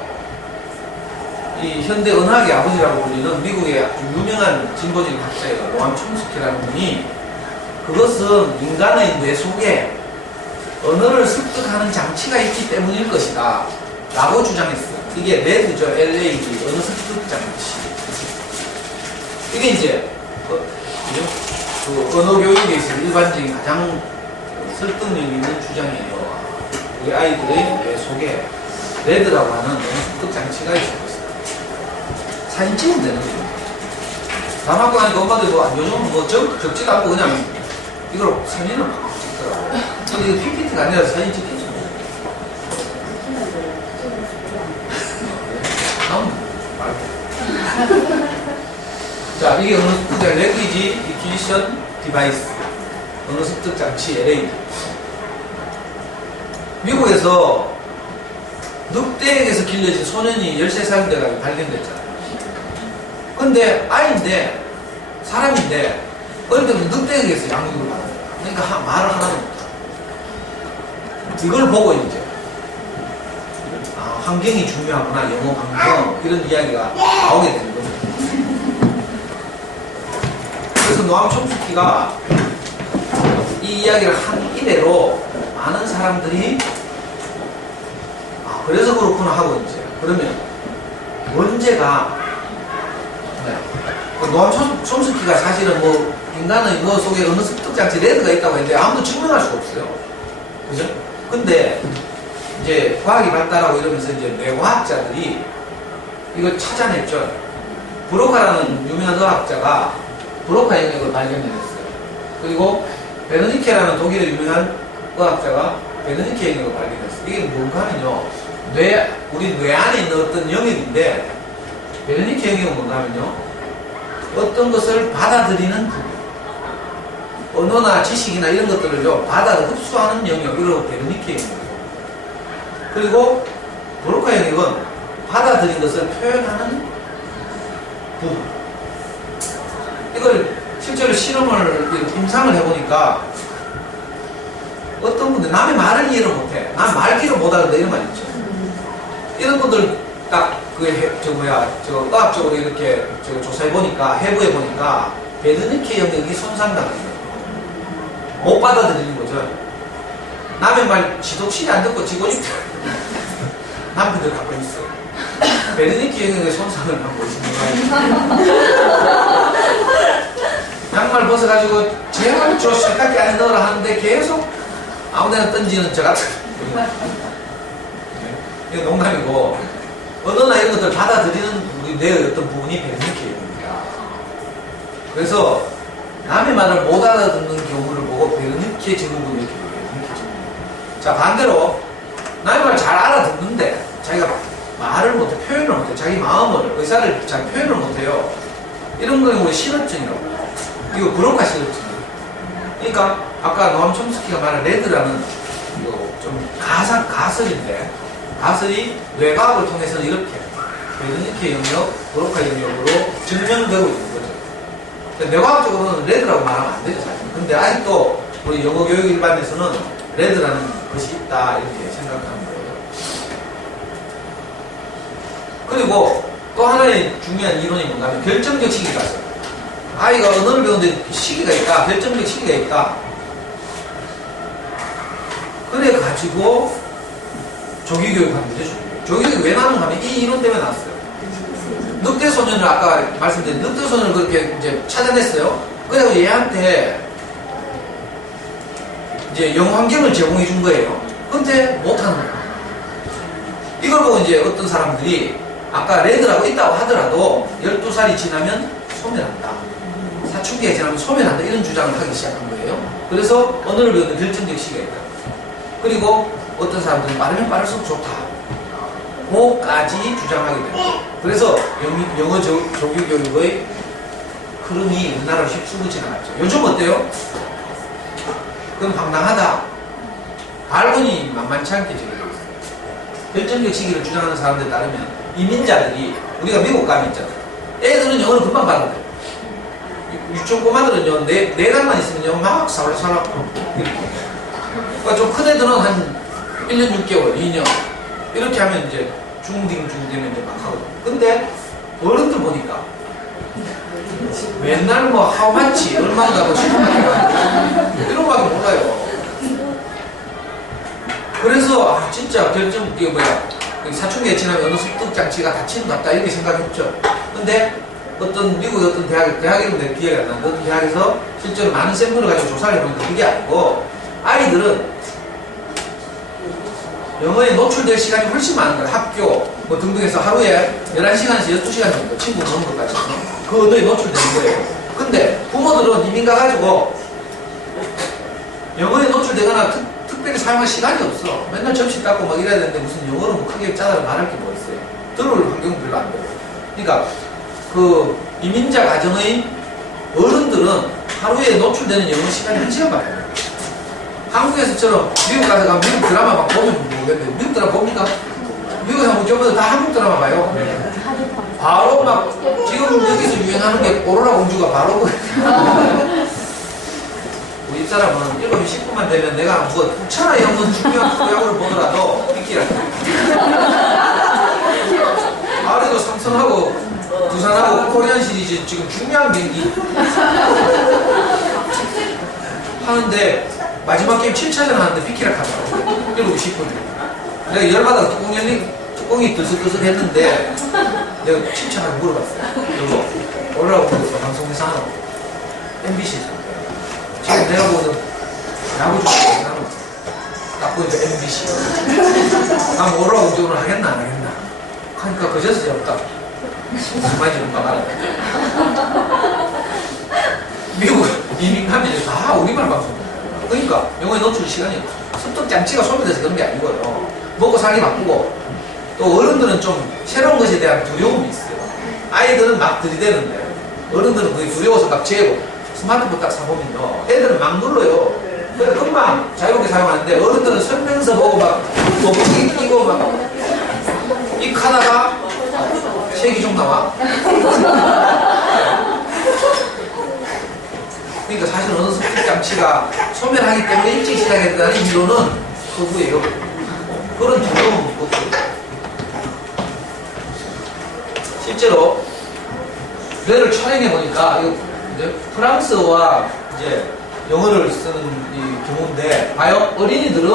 이 현대 언어학의 아버지라고 불리는 미국의 아주 유명한 진보적인 학자예요. 노암 촘스키라는 분이 그것은 인간의 뇌 속에 언어를 습득하는 장치가 있기 때문일 것이다 라고 주장했어요. 이게 레드죠. LAD 언어 습득 장치. 이게 이제 그 언어 교육에 있어 일반적인 가장 설득력 있는 주장이에요. 우리 아이들의 뇌 속에 레드라고 하는 언어 습득 장치가 있을 것이다. 사진 찍으면 되는 거죠. 다 맞고 나니까 엄마들 요즘은 적지도 않고 그냥 이걸 사진을 막 찍더라고요. 근데 이거 PPT가 아니라 사진 찍겠죠. 자, 이게 언어 습득 장치, Language Acquisition Device, 언어 습득 장치 LAD. 미국에서 늑대에게서 길러진 소년이 13살 돼가지고 발견됐잖아요. 근데 아이인데, 사람인데, 어릴 때부터 늑대에게서 양육을 받아요. 그러니까 말을 하나도 못하고. 이걸 보고 이제, 환경이 중요하구나, 영어 환경, 이런 이야기가 나오게 되는 거죠. 그래서 노암 촘스키가 이 이야기를 한 이래로 많은 사람들이 그래서 그렇구나 하고 이제 그러면 문제가 노암 촘스키가 사실은 인간의 속에 어느 습득 장치 레드가 있다고 했는데 아무도 증명할 수가 없어요. 그죠? 근데 이제 과학이 발달하고 이러면서 이제 뇌과학자들이 이걸 찾아냈죠. 브로카라는 유명한 의학자가 브로카 영역을 발견해냈어요. 그리고 베르니케라는 독일의 유명한 의학자가 베르니케 영역을 발견했어요. 이게 뭔가 하면요. 우리 뇌 안에 있는 어떤 영역인데 베르니케 영역은 뭔가 하면요. 어떤 것을 받아들이는 부분. 언어나 지식이나 이런 것들을요. 흡수하는 영역. 이걸 베르니케 영역이에요. 그리고 브로카 영역은 받아들인 것을 표현하는 부분. 이걸 실제로 임상을 해보니까 어떤 분들 남의 말을 이해를 못해. 난 말귀를 못하는데 이런 말 있죠. 이런 분들 딱 의학적으로 이렇게 조사해보니까 해부해보니까 베르니케 영역이 손상당하는 거예요. 못 받아들이는 거죠. 남의 말 지독실이 안 듣고 지고 싶다. 남편들 갖고 있어요. 베르니케 영역의 손상을 하고 있는 거예요. 양말 벗어가지고 제발 저 세탁기 안에 넣으라 하는데 계속 아무데나 던지는 저 같은. 이게 농담이고, 언어나 이런 것들 받아들이는 우리 내 어떤 부분이 베르니케입니다. 그래서 남의 말을 못 알아듣는 경우를 보고 베르니케 증후군을 이렇게 베르니케. 자, 반대로 남의 말을 잘 알아듣는데 자기가 말을 못해, 표현을 못해, 자기 마음을, 의사를 잘 표현을 못해요. 이런 거는 우리 실어증이라고 해요. 이거 브론카 실어증이에요. 그러니까 아까 노암 촘스키가 말한 레드라는 이거 좀 가설인데, 가설이 뇌과학을 통해서는 이렇게 베르니케 영역, 브론카 영역으로 증명되고 있는 거죠. 뇌과학적으로는 레드라고 말하면 안 되죠, 사실. 근데 아직도 우리 영어 교육 일반에서는 레드라는 것이 있다, 이렇게 생각하는 거예요. 그리고 또 하나의 중요한 이론이 뭔가 하면 결정적 시기가 있어요. 아이가 언어를 배우는데 시기가 있다, 결정적 시기가 있다. 그래가지고 조기교육하면 되죠. 조기교육 왜 나오는가 하면 이 이론 때문에 나왔어요. 늑대소년을 아까 말씀드린 늑대소년을 그렇게 이제 찾아냈어요. 그래서 얘한테 이제 영어 환경을 제공해 준 거예요. 근데 못하는 거예요. 이걸 보고 이제 어떤 사람들이 아까 레드라고 있다고 하더라도 12살이 지나면 소멸한다. 사춘기가 지나면 소멸한다. 이런 주장을 하기 시작한 거예요. 그래서 언어를 배우는 결정적 시기가 있다. 그리고 어떤 사람들은 빠르면 빠를수록 좋다. 그까지 주장하게 됩니다. 그래서 영어 조기교육의 흐름이 옛날로 휩쓸리지 않았죠. 요즘 어때요? 그럼 황당하다. 발본이 만만치 않게 적용되고 있어요. 결정적 시기를 주장하는 사람들에 따르면 이민자들이, 우리가 미국 가면 있잖아요. 애들은 영어를 금방 받아들여요. 유치원 꼬마들은요, 네 달만 있으면요, 막 살살하고. 그러니까 좀 큰 애들은 한 1년 6개월, 2년. 이렇게 하면 이제 중딩 되면 이제 막 하거든요. 근데 어른들 보니까 맨날 뭐 하우마치, 얼마인가 뭐 이런 거밖에 몰라요. 그래서 진짜 이게 뭐야, 사춘기에 지나면 어느 습득 장치가 닫히는 것 같다 이렇게 생각했죠. 근데 어떤 미국의 어떤 대학 이름 내 기억이 안 나는데 어떤 대학에서 실제로 많은 샘플을 가지고 조사를 해보니까 그게 아니고 아이들은 영어에 노출될 시간이 훨씬 많은 거예요. 학교 뭐 등등해서 하루에 11시간에서 12시간 정도 친구 보는 것까지 그 언어에 노출되는 거예요. 근데 부모들은 이민 가가지고 영어에 노출되거나 특별히 사용할 시간이 없어. 맨날 점심 닦고 막 이래야 되는데 무슨 영어로 뭐 크게 짜다 말할 게 뭐 있어요. 들을 환경은 별로 안 돼요. 그러니까 그 이민자 가정의 어른들은 하루에 노출되는 영어 시간이 1시간밖에 안 돼요. 한국에서처럼 미국 가서 미국 드라마 막 보면 모르겠는데 미국 드라마 봅니까? 미국에 한번 저번에 다 한국 드라마 봐요. 바로 막 지금 여기서 유행하는 게 오로라 공주가 바로 우리 집사람은 7시 10분만 되면 내가 뭐 천하에 없는 중요한 프로야구를 보더라도 비키라. 아래도 삼성하고 두산하고 코리안 시리즈 지금 중요한 경기 하는데 마지막 게임 7차전 하는데 비키락 하더라고. 7시 10분. 내가 열받아서 뚜껑이 들썩들썩 했는데 내가 7차까지 물어봤어요. 여보, 오라고 그랬어. 방송에서 하라고. MBC에서. 지금 내가 보는 야구 중에 딱 보니까 MBC. 난 오라고 운전을 하겠나 안 하겠나. 하니까 그제서 제가 딱 무슨 말인지 못 알아. 미국 이민 가면 이제 다 우리말 방송. 그러니까 영어에 노출 시간이 습득 장치가 소멸돼서 그런 게 아니고요. 먹고 살기 바쁘고 또 어른들은 좀 새로운 것에 대한 두려움이 있어요. 아이들은 막 들이대는데 어른들은 그게 두려워서 막 재고 스마트폰 딱 사보면요. 애들은 막 눌러요. 그래 금방 자유롭게 사용하는데 어른들은 설명서 보고 막 거북이 끼고 막 이 카다가 세기종 나와. 그러니까 사실 어느 습득 장치가 소멸하기 때문에 일찍 시작했다는 이론은 허구예요. 그런 두려움은 없고요. 실제로 뇌를 촬영해 보니까 이제 프랑스어와 이제 영어를 쓰는 이 경우인데, 봐요. 어린이들은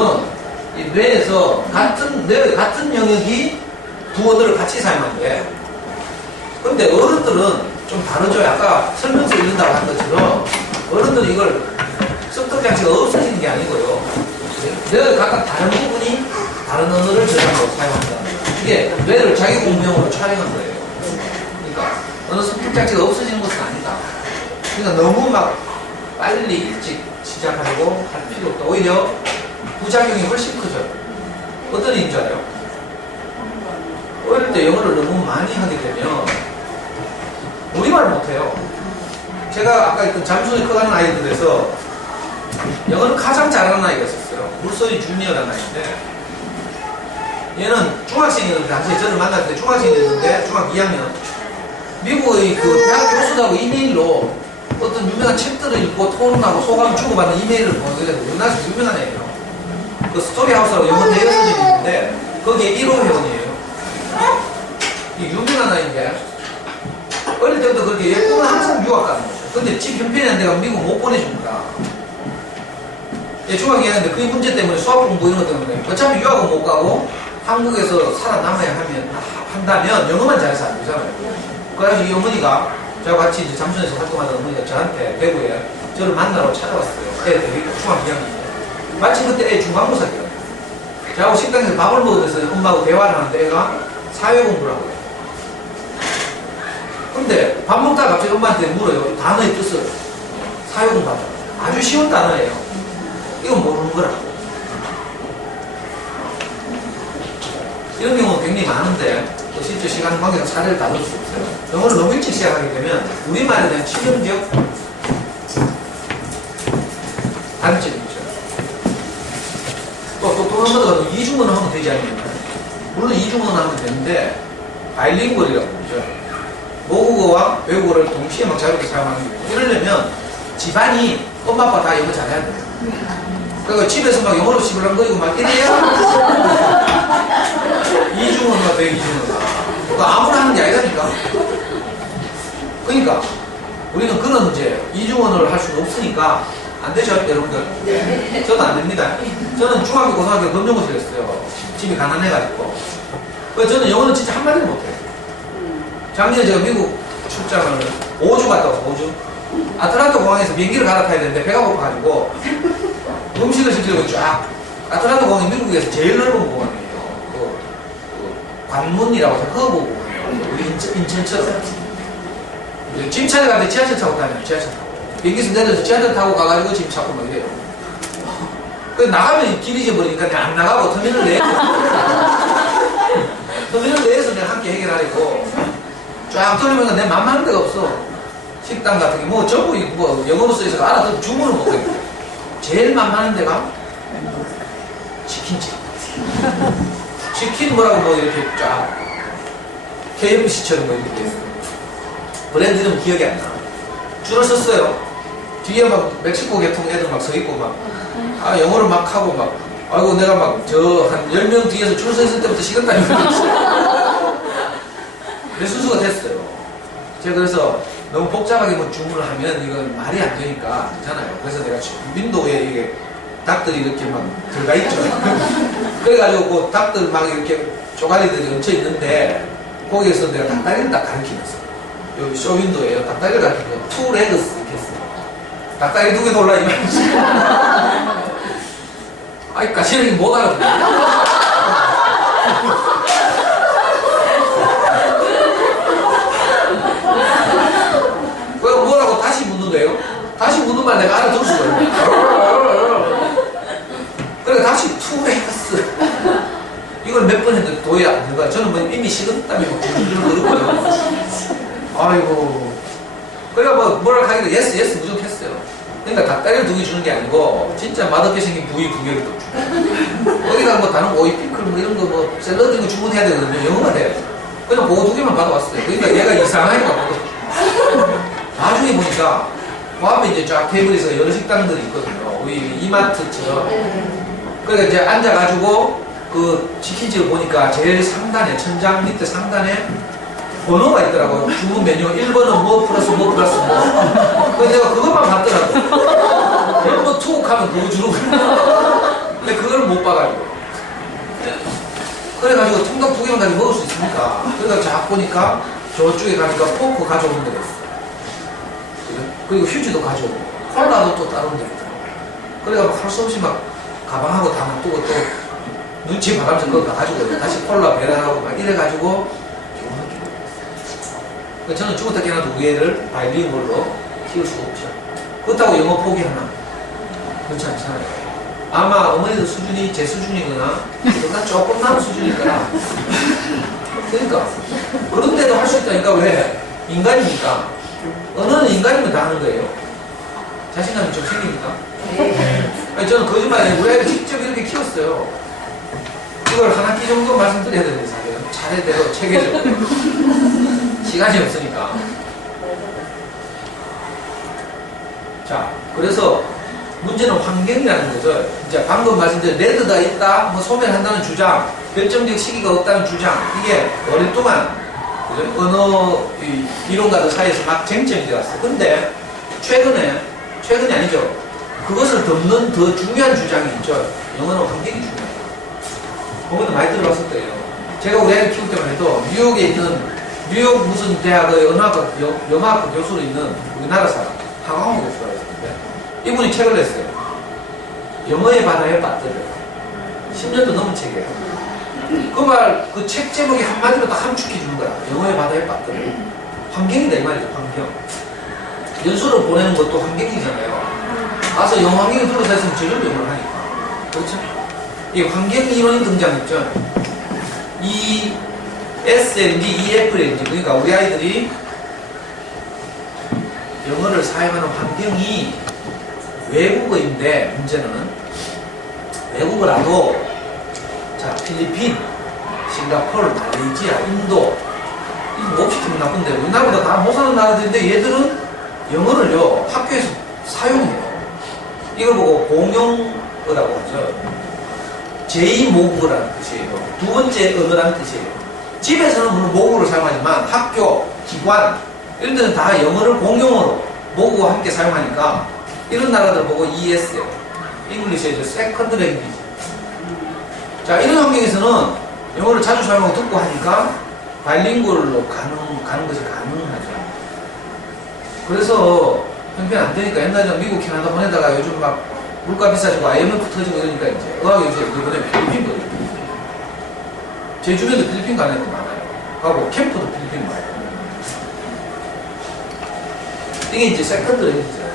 이 뇌에서 같은 영역이 두 언어를 같이 사용한대. 근데 어른들은 좀 다르죠. 아까 설명서 읽는다고 한 것처럼 어른들은 이걸 습득 장치가 없어지는 게 아니고요. 뇌의 각각 다른 부분이 다른 언어를 저장하고 사용한다. 이게 뇌를 자기 공명으로 촬영한 거예요. 그러니까 어느 습득 장치가 없어지는 것은 아니다. 그러니까 너무 막 빨리 일찍 시작하려고 할 필요 없다. 오히려 부작용이 훨씬 크죠. 어떤 일인 줄 알아요? 어릴 때 영어를 너무 많이 하게 되면 우리말을 못해요. 제가 아까 했던 잠수이 커가는 아이들에서 영어를 가장 잘하는 아이가 있었어요. 물소리 주니어라는 아이인데, 얘는 중학생이었는데, 당시에 저를 만날 때 중학생이었는데, 중학 2학년. 미국의 그 대학 교수들하고 이메일로 어떤 유명한 책들을 읽고 토론하고 소감을 주고받는 이메일을 보내게 되고, 우리나라에서 유명한 애예요. 그 스토리하우스라고 영어 대여섯이 있는데, 거기에 1호 회원이에요. 이 유명한 아이인데, 어릴 때부터 그렇게 예쁘면 항상 유학 가는 거죠. 근데 집 형편이 안 돼가 미국 못 보내줍니다. 예, 중학교 2학년인데 그 문제 때문에 수학 공부 이런 것 때문에 어차피 유학은 못 가고 한국에서 살아남아야 한다면 영어만 잘해서 안 되잖아요. 그래가지고 이 어머니가 저와 같이 이제 잠수에서 활동하던 어머니가 저한테 대구에 저를 만나러 찾아왔어요. 애 데리고 중학교 2학년인데 마침 그때 애 중간고사기예요. 저하고 식당에서 밥을 먹으면서 엄마하고 대화를 하는데 애가 사회 공부를 하고 있어요. 근데 밥 먹다가 갑자기 엄마한테 물어요. 단어의 뜻을. 사회 공부하다. 아주 쉬운 단어예요. 이건 모르는 거라고. 이런 경우는 굉장히 많은데 또 실제 시간 관계상 사례를 다룰 수 없어요. 영어를 너무 일찍 시작하게 되면 우리말에 대한 치명적 단점이 있죠. 또 한 번 더 이중언어 하면 되지 않습니까? 물론 이중언어 하면 되는데 바일링구얼이라고 그러죠. 모국어와 외국어를 동시에 막 자유롭게 사용하는 거예요. 이러려면 집안이 엄마 아빠 다 영어 잘해야 돼요. 그러니까 집에서 막 영어로 시불렁거리고 막 이래야 이중언어가 돼요. 이중언어가. 그러니까 아무나 하는 게 아니라니까. 그러니까 우리는 그런 이제 이중언어를 할 수는 없으니까 안 되죠, 여러분들. 저도 안 됩니다. 저는 중학교 고등학교 검정고시를 했어요. 집이 가난해가지고. 그래서 저는 영어는 진짜 한마디도 못해요. 작년에 제가 미국 출장을 5주 갔다 왔어요. 5주. 아틀란타 공항에서 비행기를 갈아타야 되는데 배가 고파가지고 음식을 시키려고 쫙. 아틀란타 공항이 미국에서 제일 넓은 공항이에요. 그 관문이라고 해서 허브 공항이에요. 우리 인천처럼. 짐 찾아가는데 지하철 타고 다녀요. 지하철 타고. 비행기에서 내려서 지하철 타고 가가지고 짐 찾고 막 이래요. 그래서 나가면 길 잊어버리니까 내가 안 나가고 터미널 내에서 터미널 내에서 내가 함께 해결하려고 쫙 돌리면 내 맘만 데가 없어. 식당 같은 게 뭐 전부 뭐 영어로 써있어서 알아듣고 주문을 못해. 제일 만만한 데가 치킨집. 치킨 뭐라고 뭐 이렇게 쫙 KFC처럼 뭐 이렇게 브랜드 이름 기억이 안 나. 줄을 섰어요. 뒤에 막 멕시코 계통 애들 막 서 있고 막 영어를 막 하고 막 아이고 내가 막 저 한 10명 뒤에서 줄 서 있을 때부터 식은땀이 흘렀어요. 내 순수가 됐어요. 제가 그래서 너무 복잡하게 뭐 주문을 하면 이건 말이 안 되니까 괜찮아요. 그래서 내가 윈도우에 이게 닭들이 이렇게 막 들어가 있죠. 그래가지고 그 닭들 막 이렇게 쪼가리들이 얹혀 있는데 거기에서 내가 닭다리를 딱 가르치면서 여기 쇼윈도에요. 닭다리를 가르치면 투 레그스 이렇게 했어요. 닭다리 2개 돌라 이 말이지. 아이 가시는 못 알아듣네. 뭐라고 다시 묻는데요? 다시 묻는 말 내가 알아들을 수가 있네. 그러니까 다시 투레스. 이걸 몇 번 했는데 도저히 안 되는 거야. 저는 뭐 이미 식은땀이 막 줄줄 흐르거든요. 아이고. 그래가 뭐 뭐라 하기도 예스 무조건 했어요. 그러니까 닭다리를 2개 주는 게 아니고 진짜 맛없게 생긴 부위 2개를 또 주고 거기다 뭐 다른 오이 피클 뭐 이런 거 뭐 샐러드 이런 거 주문해야 되거든요. 영어가 돼요. 그냥 그거 2개만 받아왔어요. 그러니까 얘가 이상하게 봤거든. 나중에 보니까 그 앞에 이제 쫙 테이블에서 여러 식당들이 있거든요. 우리 이마트처럼. 그러니까 이제 앉아가지고 그 치킨집을 보니까 제일 상단에 천장 밑에 상단에 번호가 있더라고. 주문 메뉴 1번은 뭐 플러스 뭐 플러스 뭐. 그래서 내가 그것만 봤더라고. 넘버 2 하면 그거 주는 거야. 근데 그걸 못 봐가지고. 그래가지고 통닭 2개만 가지고 먹을 수 있으니까. 그래가지고 쫙 보니까 저쪽에 가니까 포크 가져오는 데가 있어. 그리고 휴지도 가져오고. 콜라도 또 따로 온 데가 있더라고. 그래가지고 할 수 없이 막 가방하고 다 놔두고 또 눈치 봐가면서 그거 가지고 다시 콜라 배달하고 막 이래가지고 저는 죽었다 깨어나도 우리 애를 바이링걸로 키울 수가 없죠. 그렇다고 영어 포기하나? 그렇지 않잖아요. 아마 어머니들 수준이 제 수준이거나 그보다 조금 나은 수준일 거라. 그러니까 그런데도 할 수 있다니까. 왜? 인간이니까. 언어는 인간이면 다 하는 거예요. 자신감이 좀 생깁니까? 아니, 저는 거짓말 아니고 우리 애를 직접 이렇게 키웠어요. 이걸 한 학기 정도 말씀드려야 되는데 사실은 차례대로 체계적으로 시간이 없으니까. 자, 그래서 문제는 환경이라는 거죠. 이제 방금 말씀드린 레드가 있다, 뭐 소멸한다는 주장, 결정적 시기가 없다는 주장, 이게 오랫동안 언어 이론가들 사이에서 막 쟁점이 되었어요. 근데 최근이 아니죠. 그것을 덮는 더 중요한 주장이 있죠. 영어는 환경이 중요해요. 그것도 많이 들어봤을 거예요. 제가 우리 애를 키울 때만 해도 뉴욕에 있는 뉴욕 무슨 대학의 영어학과 교수로 있는 우리나라 사람 하광호 교수가 있었는데 이분이 책을 냈어요. 영어의 바다에 빠뜨려. 10년도 넘은 책이에요. 그 책 제목이 한마디로 딱 함축해 주는 거야. 영어의 바다에 빠뜨려. 환경이다 이 말이죠. 환경. 연수를 보내는 것도 환경이잖아요. 가서 영어 환경에 둘러싸여 있으면 저절로 영어를 하니까. 그렇죠? 이 환경 이론이 등장했죠. 이 ESL인지 EFL인지, 그러니까 우리 아이들이 영어를 사용하는 환경이 외국어인데, 문제는 외국어라도 자, 필리핀, 싱가포르, 말레이시아, 인도, 이거 못 시키면 나쁜데 우리나라보다 다 못 사는 나라들인데 얘들은 영어를요 학교에서 사용해요. 이걸 보고 공용어라고 하죠. 제2모국어라는 뜻이에요. 두 번째 언어라는 뜻이에요. 집에서는 물론 모국어를 사용하지만 학교, 기관 이런 데는 다 영어를 공용어로 모국어와 함께 사용하니까 이런 나라들 보고 ES예요. 잉글리시의 세컨드 랭귀지. 자, 이런 환경에서는 영어를 자주 사용하고 듣고 하니까 바이링구얼로 가는 것이 가능하죠. 그래서 형편 안 되니까 옛날에 미국, 캐나다 보내다가 요즘 막 물가 비싸지고 IMF 터지고 이러니까 이제 의학에 이제 이번에 필리핀 거예요. 제 주변에도 필리핀 가는 애들 많아요. 하고 캠프도 필리핀 많아요. 이게 이제 세컨드 랭귀지잖아요.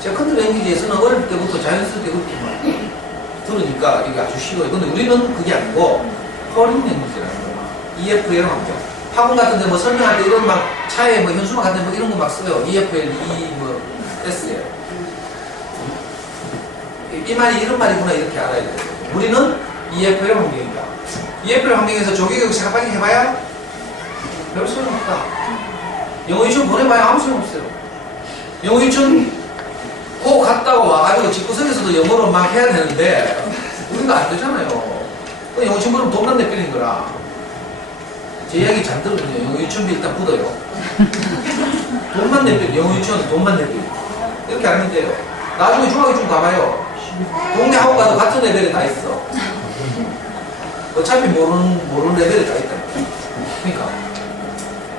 세컨드 랭귀지에서는 어릴 때부터 자연스럽게 그렇게 막 들으니까 이게 아주 쉬워요. 근데 우리는 그게 아니고 퍼링 랭귀지라는 거예요. EFL 환경. 학원 같은데 뭐 설명할 때 이런 막 차에 뭐 현수막 같은 뭐 이런 거 막 써요. EFL, E 뭐 S예요. 이 말이 이런 말이구나 이렇게 알아야 돼요. 우리는 EFL 환경이다. EFL 환경에서 조기교육 생각하기 해봐야 별 소용없다. 영어 유치원 보내봐야 아무 소용없어요. 영어 유치원 꼭 갔다가 와가지고 집구석에서도 영어로 막 해야 되는데 우리가 안 되잖아요. 영어 유치원 보면 돈만 내버리는 거라. 제 이야기 잘 들으면요. 영어 유치원비 일단 굳어요. 돈만 내버려. 영어 유치원 돈만 내버려. 이렇게 하면 돼요. 나중에 중학교 좀 가봐요. 동네 학원 가도 같은 레벨에 다 있어. 어차피 모르는 레벨에 다 있다. 그러니까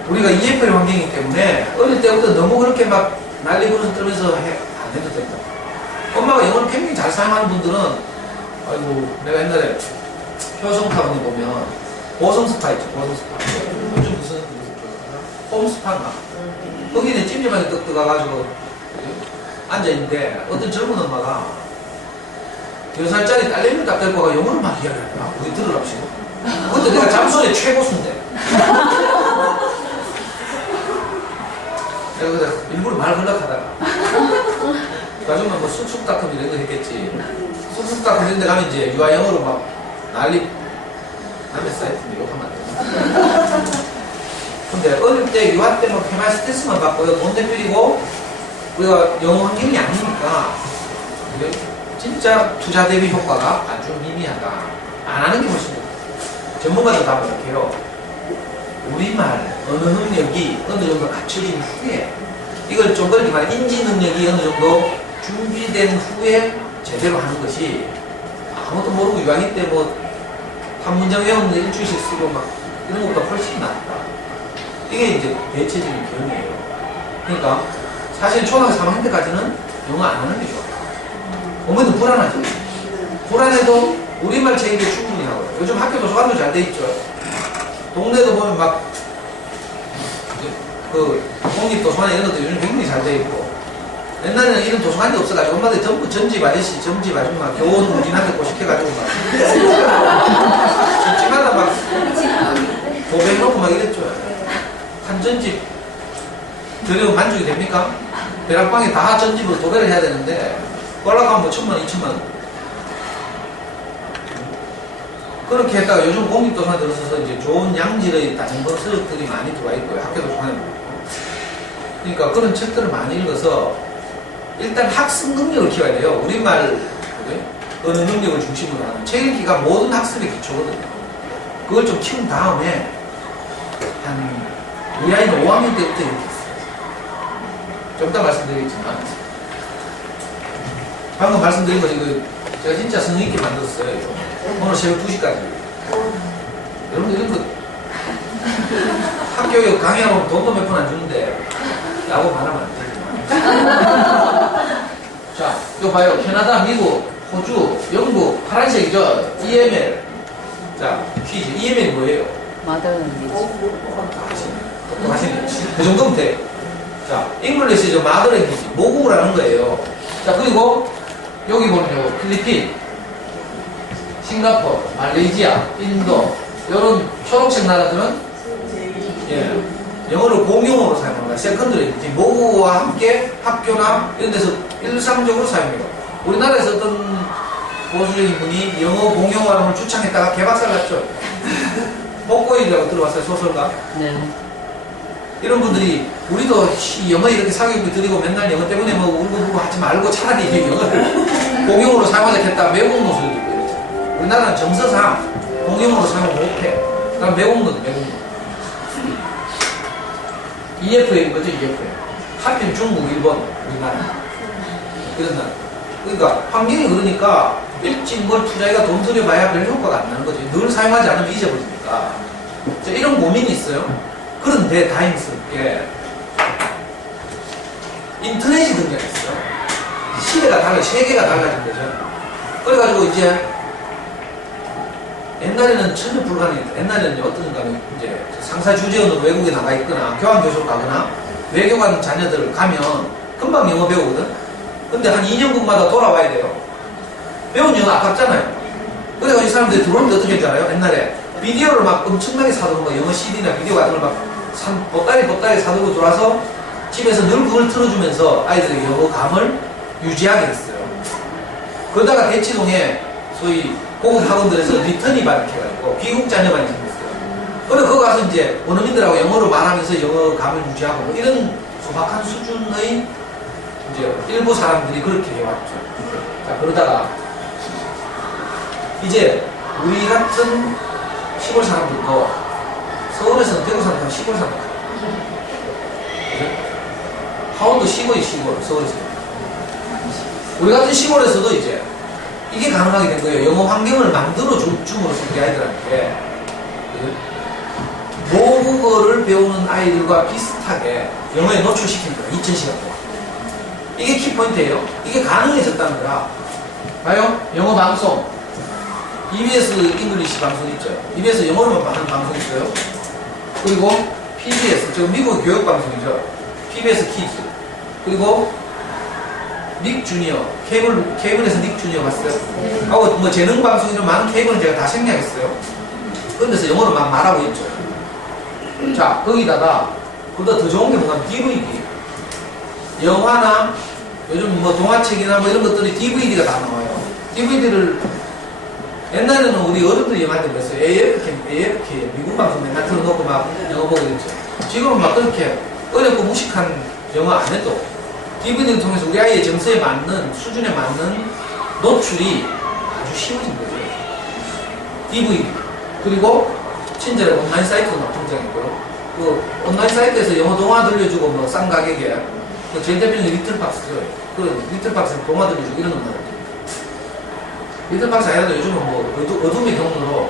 우리가 EFL 환경이기 때문에 어릴 때부터 너무 그렇게 막 난리 부르서 떨면서 안 해도 된다. 엄마가 영어를 굉장히 잘 사용하는 분들은 아이고 내가 옛날에 효성타운에 보면 보성스파 있죠. 보성스파. 요즘 무슨 홈스파인가? 거기는 찜질방에 떡 들어가가지고 앉아있는데 어떤 젊은 엄마가 10살짜리 딸내미를 딱 데리고 가 영어를 막 이야기하더라. 우리 들으랍시고. 그때 내가 잠수의 최고수인데. 내가 일부러 말 걸락하다가. 나중에 뭐 쑥쑥닷컴 이런 거 했겠지. 쑥쑥닷컴 이런 데 가면 이제 유아 영어로 막 난리, 남의 사이트인데 욕하면 안 돼. 근데 어릴 때 유아 때 뭐 페말 스트레스만 받고요. 돈 내버리고 우리가 영어 환경이 아니니까 진짜 투자 대비 효과가 아주 미미하다. 안 하는 게 훨씬 좋다. 전문가들 다 그렇게 해요. 우리말 언어 능력이 어느 정도 갖춰진 후에 이걸 좀 그렇게 말해 인지 능력이 어느 정도 준비된 후에 제대로 하는 것이 아무것도 모르고 6학년 때 뭐 한 문장 외우는데 일주일씩 쓰고 막 이런 것보다 훨씬 낫다. 이게 이제 대체적인 교육이에요. 그러니까 사실 초등학교 3학년 때까지는 영어 안 하는 게 좋아. 어머니도 불안하죠. 불안해도 우리말 책임도 충분히 하고요. 요즘 학교 도서관도 잘 돼 있죠. 동네도 보면 막 그 공립도서관 이런 것도 요즘 굉장히 잘 돼 있고, 옛날에는 이런 도서관이 없어가지고 엄마들 전부 전집 아저씨, 전집 아줌마 교원 우진한테 꼬시켜가지고 막 집집마다 막 도배해놓고 막 이랬죠. 한 전집 들여면 만족이 됩니까? 대락방에 다 전집으로 도배를 해야 되는데 올라가면 뭐 1,000만, 2,000만 그렇게 했다가 요즘 공립도서관에 들어서서 이제 좋은 양질의 다정번 서적들이 많이 들어와 있고요. 학교 도서관에 보면. 그러니까 그런 책들을 많이 읽어서 일단 학습 능력을 키워야 돼요. 우리말 언어 능력을 중심으로 하는 책 읽기가 모든 학습의 기초거든요. 그걸 좀 키운 다음에 우리 아이는 5학년 때부터 이렇게 했어요. 좀 이따 말씀드리겠지만 방금 말씀드린 것이 제가 진짜 성의 있게 만들었어요. 오늘 새벽 2시까지. 여러분들 이런 거 학교에 강의하면 돈도 몇 푼 안 주는데 라고 말하면 안 되지만 자, 이거 봐요. 캐나다, 미국, 호주, 영국, 파란색이죠. EML. 자, 퀴즈. EML이 뭐예요? 똑똑하시네. 그 정도면 돼. 자, 잉글리시죠. 마더랭귀지. 모국을 하는 거예요. 자, 그리고 여기 보면요. 필리핀, 싱가포르, 말레이시아, 인도, 이런 초록색 나라들은 예, 영어를 공용어로 사용합니다. 세컨드리, 모국어와 함께 학교나 이런 데서 일상적으로 사용해요. 우리나라에서 어떤 보수적인 분이 영어 공용어를 주창했다가 개박살 났죠. 복고일이라고 들어봤어요, 소설가? 네. 이런 분들이 우리도 영어 이렇게 사교육을 드리고 맨날 영어 때문에 뭐 울고불고 하지 말고 차라리 영어를 공용어로 사용하자 했다 매국 노선이 있고 이러죠. 우리나라는 정서상 공용어로 사용 못해. 그럼 매국노도 매국노. EFA인 거죠, EFA. 하필 중국, 일본, 우리나라. 그런 나라. 그러니까 환경이 그러니까 일찍 뭘 투자해가 돈 들여봐야 별 효과가 안 나는 거지. 늘 사용하지 않으면 잊어버리니까. 자, 이런 고민이 있어요. 그런데 다행스럽게 인터넷이 등장했어요. 시대가 달라요. 세계가 달라진 거죠. 그래가지고 이제 옛날에는 전혀 불가능했다. 옛날에는 어떤가 하면 이제 상사 주재원으로 외국에 나가 있거나 교환교수로 가거나 외교관 자녀들 가면 금방 영어 배우거든. 근데 한 2년분마다 돌아와야 돼요. 배운 영어 아깝잖아요. 그래서 이 사람들이 들어오는데 어떻게 했지 알아요? 옛날에 비디오를 막 엄청나게 사두고 막 영어 CD나 비디오 같은 걸 막 보따리 사두고 들어와서 집에서 늘 그걸 틀어주면서 아이들의 영어 감을 유지하게 했어요. 그러다가 대치동에 소위 고급 학원들에서 리턴이 발표해가지고 귀국 자녀반이 생겼어요. 그래 그거 가서 이제 원어민들하고 영어로 말하면서 영어 감을 유지하고 뭐 이런 소박한 수준의 이제 일부 사람들이 그렇게 해왔죠. 자, 그러다가 이제 우리 같은 시골 사람들도 서울에서는 대구 사람들은 시골 사람들 하원도 시골이 시골, 서울에서 우리 같은 시골에서도 이제 이게 가능하게 된 거예요. 영어 환경을 만들어 줌으로써 우리 아이들한테 모국어를 배우는 아이들과 비슷하게 영어에 노출시킨 거예요. 2000시간 동안. 이게 키포인트예요. 이게 가능해졌다는 거야. 봐요. 영어 방송. EBS 잉글리시 방송 있죠. EBS 영어로만 하는 방송 있어요. 그리고 PBS, 지금 미국 교육 방송이죠. PBS 키즈. 그리고 닉 주니어. 케이블에서 닉 주니어 봤어요? 하고 뭐 재능 방송 이런 많은 케이블은 제가 다 생략했어요. 그런 데서 영어로 막 말하고 있죠. 자, 거기다가 그보다 더 좋은 게 뭐냐면 DVD. 영화나 요즘 뭐 동화책이나 뭐 이런 것들이 DVD가 다 나와요. DVD를 옛날에는 우리 어른들이 영화 때문에 했어요. AFK, 미국 방송 맨날 틀어놓고 막 영어 보고 그랬죠. 지금은 막 그렇게 어렵고 무식한 영어 안 해도 DVD를 통해서 우리 아이의 정서에 맞는, 수준에 맞는 노출이 아주 쉬워진 거죠. DVD. 그리고 친절한 온라인 사이트도 막 등장했고요. 그 온라인 사이트에서 영어 동화 들려주고 뭐 싼 가격에 그 제일 대표적인 게 리틀박스죠. 그 리틀박스에서 동화 들려주고 이런 거 말이에요. 리틀박스 아니라도 요즘은 뭐 어둠의 경로로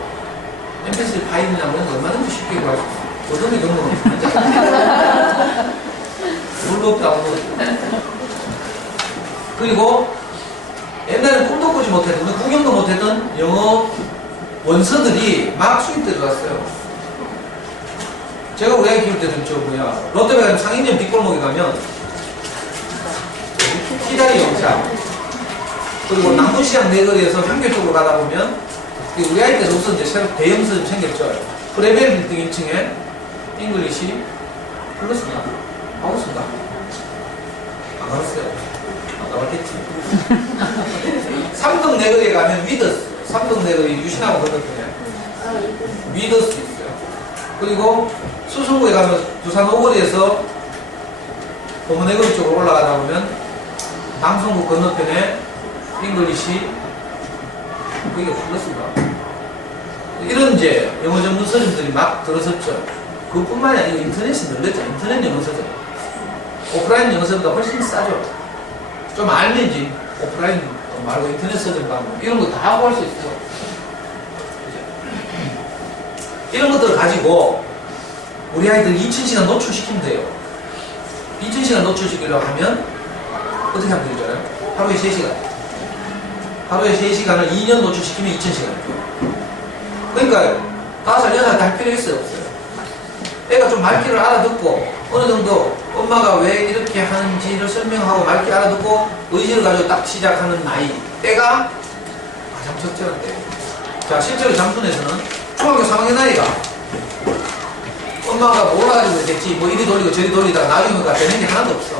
mp3 파일이나 뭐 이런 거 얼마든지 쉽게 구할 수 있어요. 어둠의 경로는 물도 없다 고. 그리고 옛날에 꿈도 꾸지 못했던 구경도 못했던 영어 원서들이 막 수입돼 들어왔어요. 제가 우리 아이 키울 때는 롯데백화점 상인점 뒷골목에 가면 기다리 영차 그리고 남부시장 내거리에서 현교 쪽으로 가다 보면 우리 아이 때는 우선 이제 새로 대형 서점 생겼죠. 프레벨 빌딩 1층에 잉글리시 플러스인가? 하우스인가? 안 가봤어요. 나왔겠지. 3동 내거리에 가면 위더스, 3동 내거리 유신하고 건너편에 위더스 있어요. 그리고 수성구에 가면 두산 오거리에서 범어내거리 쪽으로 올라가다 보면 남성구 건너편에 잉글리시 그게 플러스인가? 이런 이제 영어 전문 서점들이 막 들어섰죠. 그뿐만이 아니고 인터넷이 늘렸죠. 인터넷 영어 서점. 오프라인 영어 서점보다 훨씬 싸죠. 좀 알면 이제 오프라인 말고 인터넷 서점 가면 이런 거 다 하고 할 수 있어요. 이런 것들을 가지고 우리 아이들 2000시간 노출시키면 돼요. 2000시간 노출시키려고 하면 어떻게 하면 되죠? 하루에 3시간. 하루에 3시간을 2년 노출시키면 2000시간이죠. 그러니까 5살, 6살 할 필요 있어요? 없어요? 애가 좀 말귀를 알아듣고 어느 정도 엄마가 왜 이렇게 하는지를 설명하고 말귀 알아듣고 의지를 가지고 딱 시작하는 나이 때가 가장 적절한 때예요. 자, 실제로 장순에서는 중학교 3학년 나이가 엄마가 몰라가지고 됐지 뭐 이리 돌리고 저리 돌리다가 나중에 가 되는 게 하나도 없어.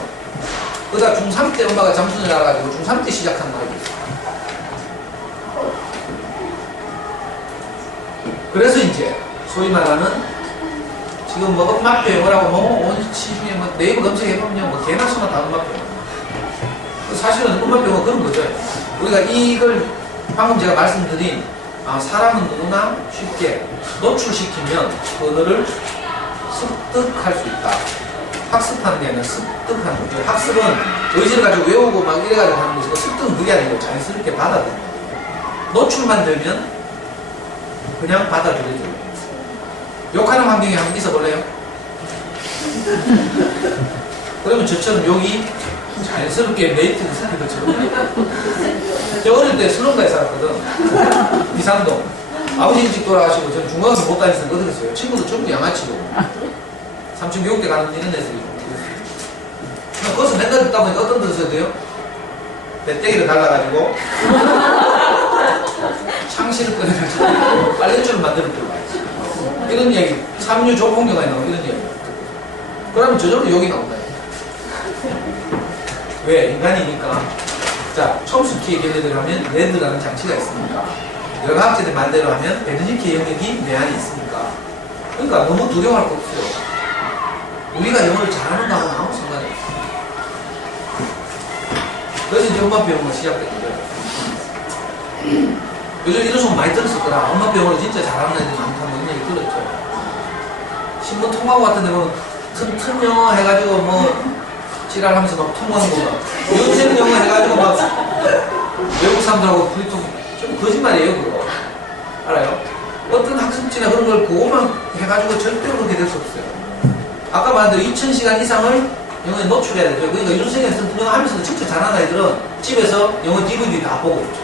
그러다 중3 때 엄마가 장순을 알아가지고 중3 때 시작한 나이가 있어. 그래서 이제 소위 말하는 지금 뭐 엄마표 영어라고 뭐 온치 중에 뭐 네이버 검색해보면 뭐 개나 소나 다 엄마표. 사실은 엄마표 영어 그런 거죠. 우리가 이걸 방금 제가 말씀드린 사람은 누구나 쉽게 노출시키면 그 언어를 습득할 수 있다. 학습하는 게 아니라 습득하는 거예요. 학습은 의지를 가지고 외우고 막 이래가지고 하는 것이고 습득은 그게 아니고 자연스럽게 받아들여요. 노출만 되면 그냥 받아들여줘요. 욕하는 환경에 한번 있어볼래요? 그러면 저처럼 욕이 자연스럽게 네이티브 스피커처럼. 저 어릴 때 수능가에 살았거든. 비산동. 아버지 일찍 돌아가시고 저는 중고등학교 못 다녔으니까 어떻게 했어요? 친구도 전부 양아치고 삼촌 교육대 가는 이런 애들이 거기서 맨날 듣다 보니까 어떤 뜻을 써야 돼요? 배때기를 달라가지고 창실을 꺼내가지고 빨래줄을 만들어 들어가야지. 이런 이야기, 삼류 조폭영화에 나오는 이런 이야기. 그러면 저절로 욕이 나온다. 왜? 인간이니까. 자, 촘스키의 견해대로 하면 뇌드라는 장치가 있습니다. 여러 학자들 말대로 하면 베르니키의 영역이 뇌 안에 있습니까? 그러니까 너무 두려워할 거 없어요. 우리가 영어를 잘하는가 하면 아무 상관이 없어요. 그래서 이제 엄마표 영어가 시작된 거예요. 요즘 이런 소문 많이 들었을 거라. 엄마표 영어를 진짜 잘하는 애들이 많다는 그런 얘기 들었죠. 신문 통화고 같은 데 보면 튼 영어 해가지고 뭐 지랄하면서 막 통화하는 거가 요즘 영어 해가지고 막 외국 사람들하고 프리통 좀 거짓말이에요 그거. 알아요? 어떤 학습지나 그런 걸 그거만 해가지고 절대로 그렇게 될 수 없어요. 아까 말한 대로 2000시간 이상을 영어에 노출해야 되죠. 그러니까 윤석열이 영어 하면서도 진짜 잘하는 아이들은 집에서 영어 DVD 다 보고 있죠.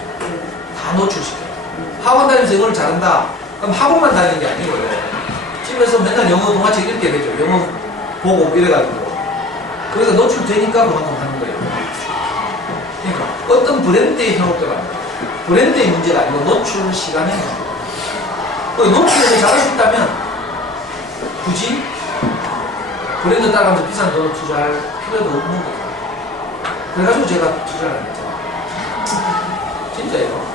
다 노출시켜요. 학원 다니면서 영어를 잘한다. 그럼 학원만 다니는 게 아니고요. 집에서 맨날 영어 동화책 읽게 되죠. 영어 보고 이래가지고. 그러니까 노출되니까 그만큼 하는 거예요. 그러니까 어떤 브랜드의 현혹도가 브랜드의 문제가 아니고 노출 시간의 문제예요. 노출해서 잘할 수 있다면 굳이 브랜드 따라가면서 비싼 돈을 투자할 필요도 없는 거예요. 그래가지고 제가 투자를 안 했잖아요. 진짜예요.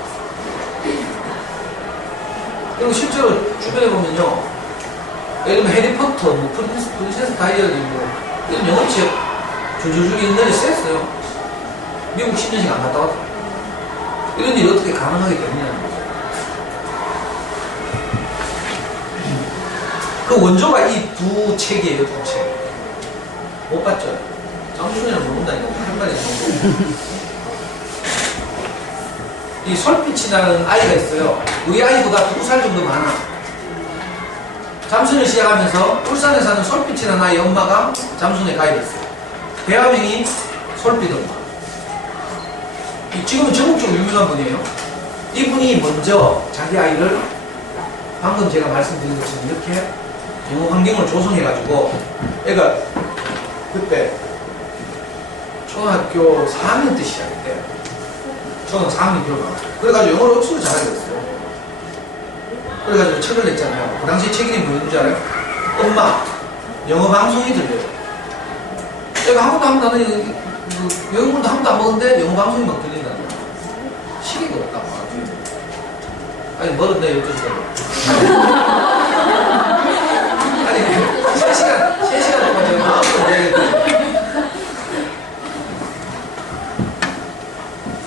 그리고 실제로 주변에 보면요. 예를 들면 해리포터, 뭐 프린세스 다이어리, 뭐 이런 영어책 줄줄줄 인터넷에 셌어요. 미국 10년씩 안 갔다 왔다. 이런 일이 어떻게 가능하게 됐냐는 거죠. 그 원조가 이 두 책이에요, 두 책. 못 봤죠? 장순이랑 모른다니까. 한 마리 이 솔빛이라는 아이가 있어요. 우리 아이보다 2살 정도 많아. 잠순을 시작하면서 울산에 사는 솔빛이라는 아이 엄마가 잠순에 가입했어요. 배아명이 솔빛 엄마. 지금은 전국적으로 유명한 분이에요. 이분이 먼저 자기 아이를 방금 제가 말씀드린 것처럼 이렇게 영어 환경을 조성해가지고 애가 그때 초등학교 4학년 때 시작했대요. 저는 4학년 들어가. 그래가지고 영어를 억수로 잘하게 됐어요. 그래가지고 책을 냈잖아요. 그 당시에 책 이름이 뭐였는지 알아요? 엄마, 영어 방송이 들려요. 내가 한 번도 한 번도 영어도 한 번도 안 먹었는데 영어 방송이 막 들린다는 거야. 시기가 없다. 아니, 멀었네, 12시간. 아니, 3시간 동안 제가 마음으로 내야겠다.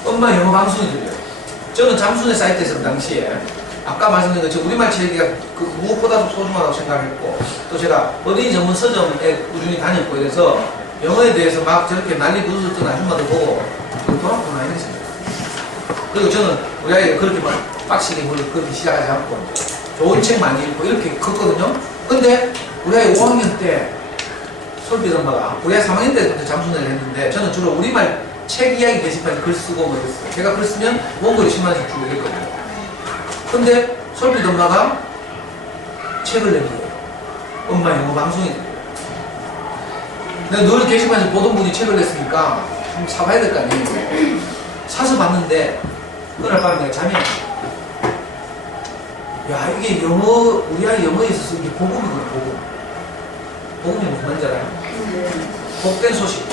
엄마 영어 방송이 들려요. 저는 잠순의 사이트에서 당시에 아까 말씀드린 것처럼 우리말 책이 그 무엇보다도 소중하다고 생각했고 또 제가 어린이 전문 서점에 꾸준히 다녔고 이래서 영어에 대해서 막 저렇게 난리 부르던 아줌마들 보고 돌아보나 이런 생각. 그리고 저는 우리 아이가 그렇게 막 빡시게 뭘 그렇게 시작하지 않고 좋은 책 많이 읽고 이렇게 컸거든요. 근데 우리 아이 5학년 때 솔빛 엄마가 우리 아이 3학년 때부터 잠순을 했는데 저는 주로 우리말 책 이야기 게시판에 글 쓰고 뭐 이랬어요. 제가 글 쓰면 원고를 10만원씩 주고 이랬거든요. 근데 솔빛 엄마가 책을 낸 거예요. 엄마 영어 방송이 돼요. 내가 늘 게시판에서 보던 분이 책을 냈으니까 좀 사봐야 될 거 아니에요. 사서 봤는데 그날 밤에 내가 잠이 안 와. 야 이게 영어 우리 아이 영어에 있어서 이게 복음이거든. 복음. 복음이 무슨 말인지 알아요? 복된 소식.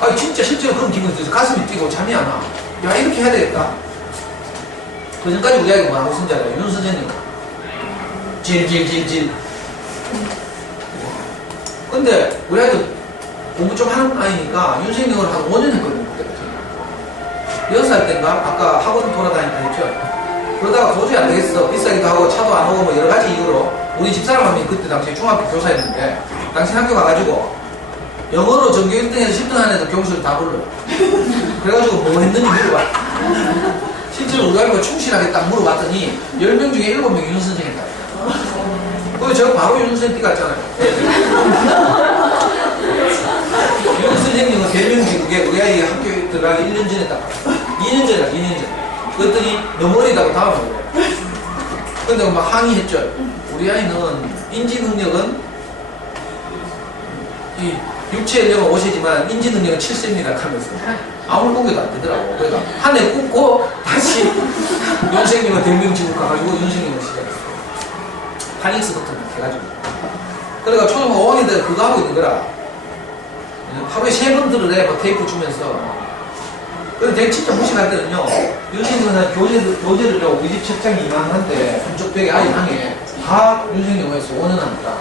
아 진짜 실제로 그런 기분이 들어서 가슴이 뛰고 잠이 안 와. 야 이렇게 해야 되겠다. 그 전까지 우리 아이가 뭐하고 쓴 줄 알아요? 윤 선생님 질질질질. 근데 우리 아이도 공부 좀 하는 아이니까 윤 선생님을 한 5년 했거든요. 그때 6살 때인가 아까 학원 돌아다니까 했죠. 그러다가 도저히 안 되겠어. 비싸기도 하고 차도 안 오고 뭐 여러 가지 이유로 우리 집사람이 그때 당시에 중학교 교사였는데 당시 학교 가가지고 영어로 전교 1등에서 10등 안에도 교무실 다 불러요. 그래가지고 뭐 했는지 물어봐. 실제로 우리 아이가 충실하게 딱 물어봤더니 10명 중에 7명이 윤 선생님이다. 그래서 제가 바로 윤 선생님 뛰갔잖아요. 윤 선생님은 대명지 그게 우리 아이 학교에 들어가기 1년 전에 딱 2년 전이야 2년 전. 그랬더니 너무 어리다고 다음에 그래. 근데 막 항의했죠. 우리 아이는 인지 능력은 이 육체 연령은 5세지만 인지 능력은 7세입니다 하면서 아무리 공개도 안 되더라고. 그러니까 한 해 끊고 다시 윤생님은 대명지국 가가지고 윤생님을 시작했어요. 파닉스부터 해가지고. 그러니까 초등학교 5학년 때 그거 하고 있는 거라. 하루에 3번 들으래 뭐 테이프 주면서. 그래서 내가 진짜 무식할 때는요, 윤생님은 교재를 우리 집 책장이 이만한데 한쪽 벽에 아이 향해 다 윤생영어에서 5년 합니다.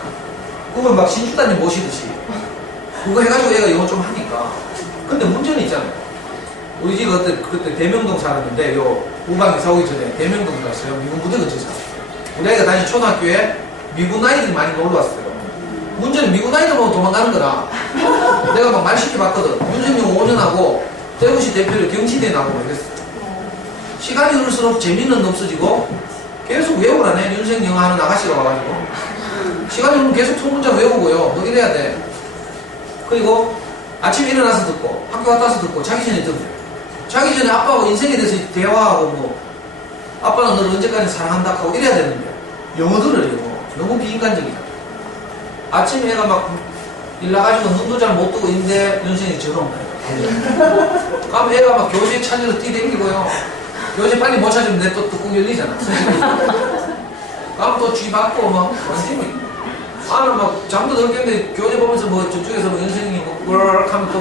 그걸 막 신주단님 모시듯이 그거 해가지고 얘가 영어 좀 하니까. 근데 문제는 있잖아요. 우리 집 그때 대명동 살았는데 요 우방에 사오기 전에 대명동 갔어요. 미군 부대 근처에 살았어요. 우리 아이가 다시 초등학교에 미군 아이들이 많이 놀러 왔어요. 문제는 미군 아이들 보고 도망가는 거라. 내가 막 말 시켜봤거든. 윤생영 5년 하고 대구시 대표를 경시대에 나오고 그랬어요. 시간이 흐를수록 재미는 없어지고 계속 외우라네. 윤생 영어 하는 아가씨가 와가지고 시간이 흐르면 계속 통문장 외우고요. 뭐 이래야 돼. 그리고 아침에 일어나서 듣고 학교 갔다 와서 듣고 자기 전에 듣고 자기 전에 아빠하고 인생에 대해서 대화하고 뭐 아빠는 너를 언제까지 사랑한다 하고 이래야 되는데 영어 들으려고 너무 비인간적이야. 아침에 애가 막 일 나가지고 눈도 잘 못 뜨고 있는데 윤생이 전화 온다. 그럼 애가 막 교재 찾으러 뛰댕기고요. 교재 빨리 못 찾으면 내 또 뚜껑 열리잖아. 그럼 또 쥐받고 막 완전히 나는 막 잠도 덜 깼는데 교재 보면서 뭐 저쪽에서 뭐 선생님이 뭐 하면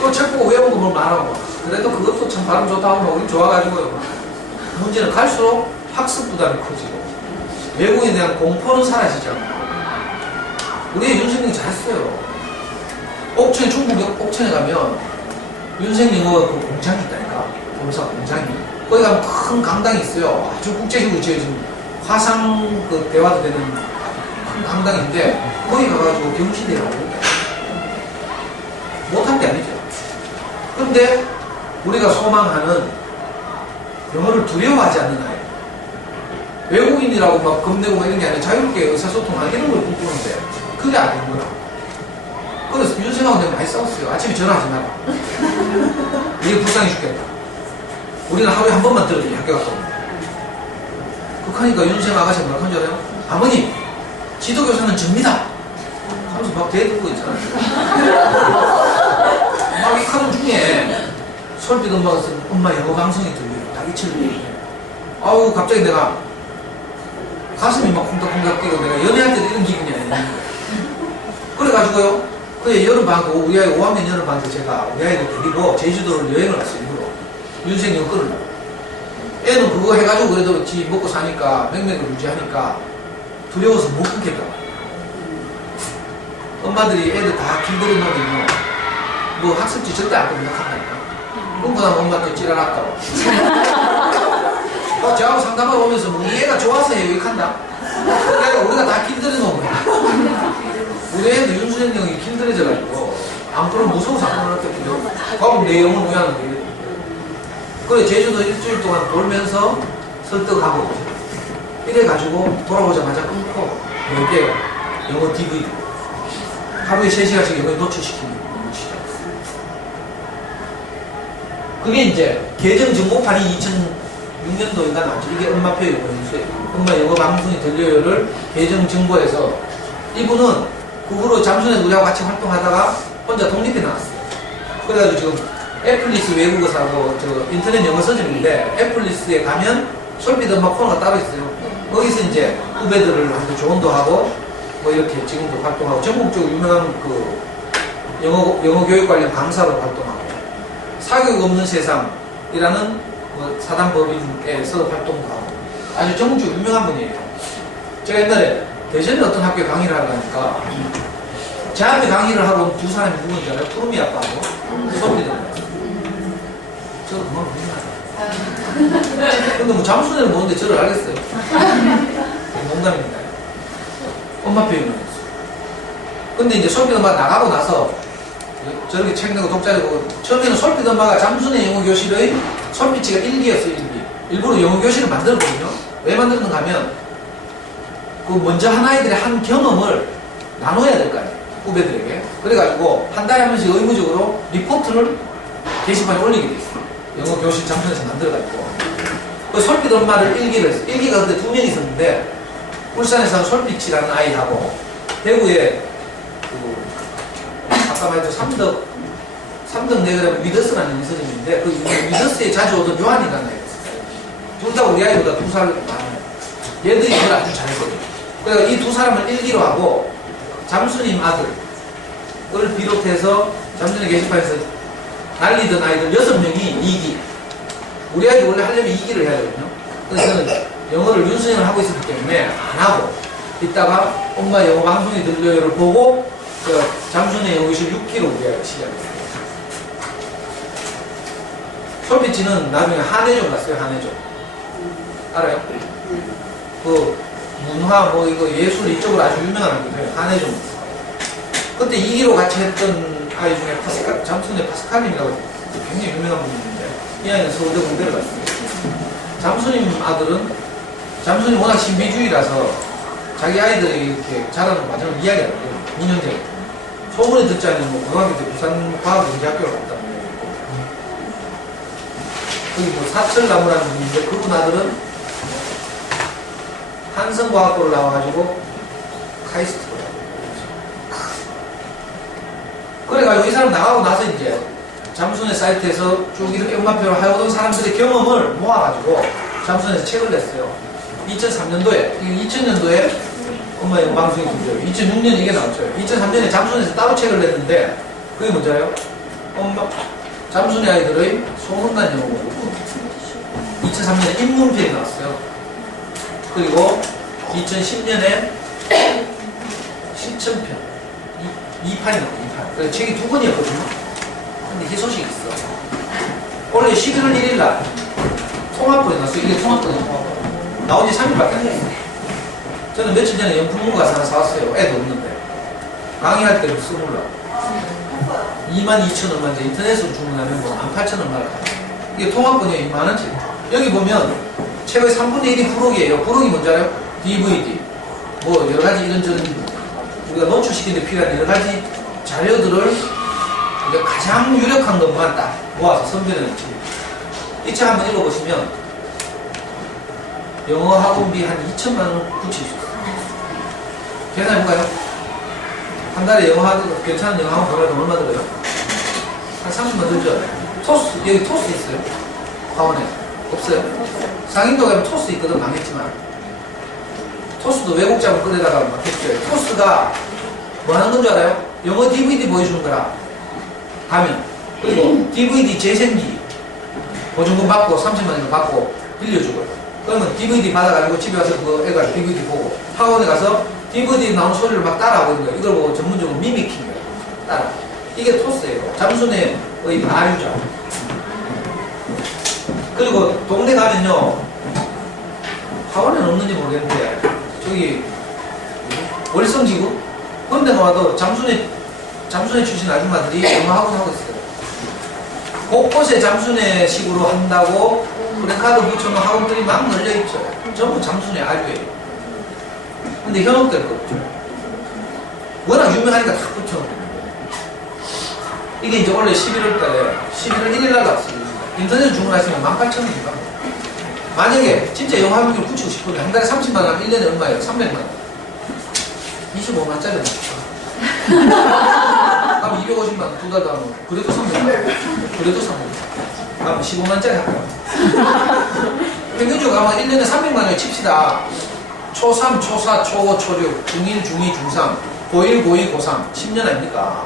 또 책 보고 외운 거 뭐 말하고 그래도 그것도 참 발음 좋다고 막 우리 좋아가지고요. 문제는 갈수록 학습 부담이 커지고 외국에 대한 공포는 사라지죠. 우리 윤생님이 잘했어요. 옥천에 중국 옥천에 가면 윤생영어 그 공장이 있다니까. 본사 공장이. 거기 가면 큰 강당이 있어요. 아주 국제식으로 지어진 화상 그 대화도 되는 큰 강당인데 거기 가가지고 경시대라고 그러니까 못한 게 아니죠. 근데 우리가 소망하는 영어를 두려워하지 않는 아이, 외국인이라고 막 겁내고 막 이런 게 아니라 자유롭게 의사소통하는 이런 걸 꿈꾸는데 그게 안 되는 거라. 그래서 윤생하고 내가 많이 싸웠어요. 아침에 전화하지 마라. 이게 불쌍해 죽겠다. 우리는 하루에 한 번만 들어도 학교 갔거든요. 그러니까 윤생 아가씨가 뭐라고 한줄 알아요? 아버님, 지도교사는 접니다. 하면서 막 대들고 있잖아요. 막 이 카드 중에 설빛 엄마가 쓴 엄마 영어 방송이 들려요. 딱 이처럼. 아우, 갑자기 내가 가슴이 막 콩닥콩닥 뛰고 내가 연애할 때도 이런 기분이 아니에요. 그래가지고요. 그래, 여름방학, 우리 아이 5학년 여름방학 때 제가 우리 아이들 데리고 제주도를 여행을 왔어요. 일부러. 윤생 영어 끊으려고. 애는 그거 해가지고 그래도 지 먹고 사니까 맥맥을 유지하니까 두려워서 못 끊겠다. 엄마들이 애들 다 길들여 놓으면 뭐 학습지 절대 안 공략한다니까. 끊고 나면 엄마한테 찌랄았다고. 저하고 상담하러 오면서 뭐 이 애가 좋아서 해외한다. 그러니까 우리가 다 길들여 놓은 거야. 우리 애들 윤수생 형이 길들여져가지고 안 그러면 무서워서 안 그러겠거든요. 그럼 내 영혼 왜 하는데? 그래, 제주도 일주일 동안 돌면서 설득하고 이래가지고 돌아오자마자 끊고 몇 개요. 영어 DVD 하루에 3시간씩 영어에 노출시키는 시작. 그게 이제 개정 정보판이 2006년도인가 나왔죠. 이게 엄마표 영어인수예요. 엄마 영어 방송이 들려요를 개정 정보에서 이분은 그 후로 잠수는 우리하고 같이 활동하다가 혼자 독립해 나왔어요. 그래가지고 지금 애플리스 외국어사고 저 인터넷 영어 서점인데 애플리스에 가면 솔빛 엄마 코너가 따로 있어요. 거기서 이제 후배들을 한테 조언도 하고 뭐 이렇게 지금도 활동하고 전국적으로 유명한 그 영어 교육 관련 강사로 활동하고 사교육 없는 세상이라는 뭐 사단법인에서 활동도 하고 아주 전국적으로 유명한 분이에요. 제가 옛날에 대전에 어떤 학교에 강의를 하러 가니까 제 앞에 강의를 하러 온 두 사람이 누군지 알아요? 푸르미 아빠하고 솔빛 엄마. 저도 그만 모르나요? 근데 뭐 잠수내는 모르는데 저를 알겠어요. 농담입니다. 엄마 표현을 했어요. 근데 이제 솔빛 엄마가 나가고 나서 저렇게 책 내고 독자를 보고 처음에는 솔빛 엄마가 잠수내 영어 교실의 솔빛이가 1기였어요. 1기. 일부러 영어 교실을 만들었거든요. 왜 만들었는가 하면 그 먼저 한 아이들의 한 경험을 나눠야 될 거 아니에요. 후배들에게. 그래가지고 한 달에 한 번씩 의무적으로 리포트를 게시판에 올리게 돼 있어요. 영어 교실 잠수에서 만들어가지고. 그 솔빛 엄마를 1기를 했어요. 1기가 그때 2명이 있었는데, 울산에 사는 솔빛이라는 아이하고, 대구에, 아까 말했던 삼덕 내그라면 위더스라는 이서점인데, 그 위더스에 자주 오던 요한이라는 아이가 있었어요. 둘 다 우리 아이보다 2살 많아요. 얘들이 그걸 아주 잘했거든요. 그래서 이 두 사람을 1기로 하고, 잠수님 아들을 비롯해서 잠수님 게시판에서 날리던 아이들 6명이 2기. 우리 아이들 원래 하려면 2기를 해야 되거든요. 그래서 저는 영어를 윤수행을 하고 있었기 때문에 안 하고 이따가 엄마 영어 방송이 들려요를 보고 잠수님 영어 교실 6기로 우리 아이가 시작했어요. 솔빛이는 나중에 한해종 갔어요. 한해종 알아요? 그 문화 뭐 이거 예술 이쪽으로 아주 유명한 학교예요. 한해종. 그때 2기로 같이 했던 아이 중에 잠수의 파스칼님이라고 굉장히 유명한 분이 있는데 이 아이는 서울대 공대를 갔습니다. 잠수님 아들은 잠수님 워낙 신비주의라서 자기 아이들이 이렇게 자라는 과정을 이야기하거든요. 2년 전에 소문이 듣지 않는 뭐 고등학교 때 부산과학영재학교를 갔다는 얘기고 거기 뭐 사철나무라는 분인데 그분 아들은 한성과학고를 나와가지고 카이스트로 그래가지고 이 사람 나가고 나서 이제 잠수의 사이트에서 쭉 이렇게 음악표를 하여오던 사람들의 경험을 모아가지고 잠수에서 책을 냈어요. 2003년도에 2000년도에 엄마 영어 방송이 들려요. 2006년에 이게 나왔죠. 2003년에 잠수에서 따로 책을 냈는데 그게 뭔지알아요? 엄마 잠수의 아이들의 소문난 영어 공부 2003년에 입문편이 나왔어요. 그리고 2010년에 신천편 2판이 나왔어요. 2판. 그래서 책이 2권이었거든요. 근데 희소식이 있어. 원래 11월 1일 날 통합본이 나왔어요. 이게 통합본이에요. 나온 지 3일밖에 안 됐어요. 저는 며칠 전에 영풍문 가서 하나 사왔어요. 애도 없는데. 강의할 때는 써보려고. 22,000원만 이제 인터넷으로 주문하면 뭐 18,000원만 이게 통합권이 2만원치. 여기 보면 최고의 3분의 1이 부록이에요. 부록이 뭔지 알아요? DVD. 뭐 여러가지 이런저런 우리가 노출시키는 데 필요한 여러가지 자료들을 우리가 가장 유력한 것만 딱 모아서 선별해놓은 책. 이 책 한번 읽어보시면 영어 학원비 한 2천만원 붙일 수 있어요. 계산해볼까요? 한 달에 영어 학원, 괜찮은 영어 학원 보려면 얼마 들어요? 한 30만 들죠? 토스, 여기 토스 있어요? 학원에. 없어요? 상인도 가면 토스 있거든, 망했지만. 토스도 외국 자본 꺼내다가 막 했어요. 토스가 뭐 하는 건 줄 알아요? 영어 DVD 보여주는 거라. 가면. 그리고 DVD 재생기. 보증금 받고 30만 원 받고 빌려주고. 그러면 DVD 받아가지고 집에 와서 그 애가 DVD 보고 학원에 가서 DVD 나오는 소리를 막 따라하고 있는 거예요. 이걸 보고 전문적으로 미미킹 거예요. 따라. 이게 토스예요. 잠수의 나유죠. 그리고 동네 가면요. 학원에는 없는지 모르겠는데 저기 월성지구? 그런 데 와도 잠수의 출신 아줌마들이 영어 학원 하고 있어요. 곳곳에 잠수의 식으로 한다고 프랜카드 붙여놓은 학원들이 막 널려있죠. 전부 잠수의 알고예요. 근데 현혹될 거 없죠. 워낙 유명하니까 다 붙여놓고. 이게 이제 원래 11월 달에 11월 1일 날 왔습니다. 인터넷 주문하시면 18,000원입니다. 만약에 진짜 영어 학원을 붙이고 싶으면 한 달에 30만 원, 1년에 얼마예요? 300만 원. 25만짜리 그럼 250만 원, 두 달도 하면 그래도 300만 원. 그래도 300만 원. 그럼 15만짜리 할까요? 평균적으로 가면 1년에 300만 원을 칩시다. 초3, 초4, 초5, 초6, 중1, 중2, 중3, 고1, 고2, 고3 10년 아닙니까?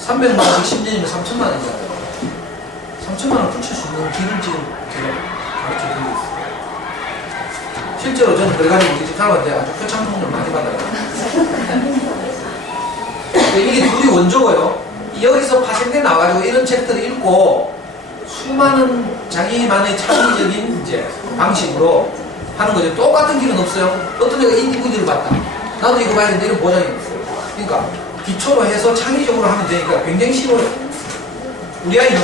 300만 원씩 10년이면 3천만 원이잖아요. 3천만 원 붙일 수 있는 길을 지금 제가 가르쳐 드리고 있어요. 실제로 저는 그래가지고 우리 집 사람한테 아주 표창 선물 많이 받아요. 이게 둘이 원조고요. 여기서 파생돼 나와가지고 이런 책들을 읽고 수많은 자기만의 창의적인 이제 방식으로 하는 거죠. 똑같은 길은 없어요. 어떤 애가 이 DVD를 봤다. 나도 이거 봐야 되는데 이런 보장이 없어요. 그러니까 기초로 해서 창의적으로 하면 되니까 굉장히 쉬워요. 우리 아이는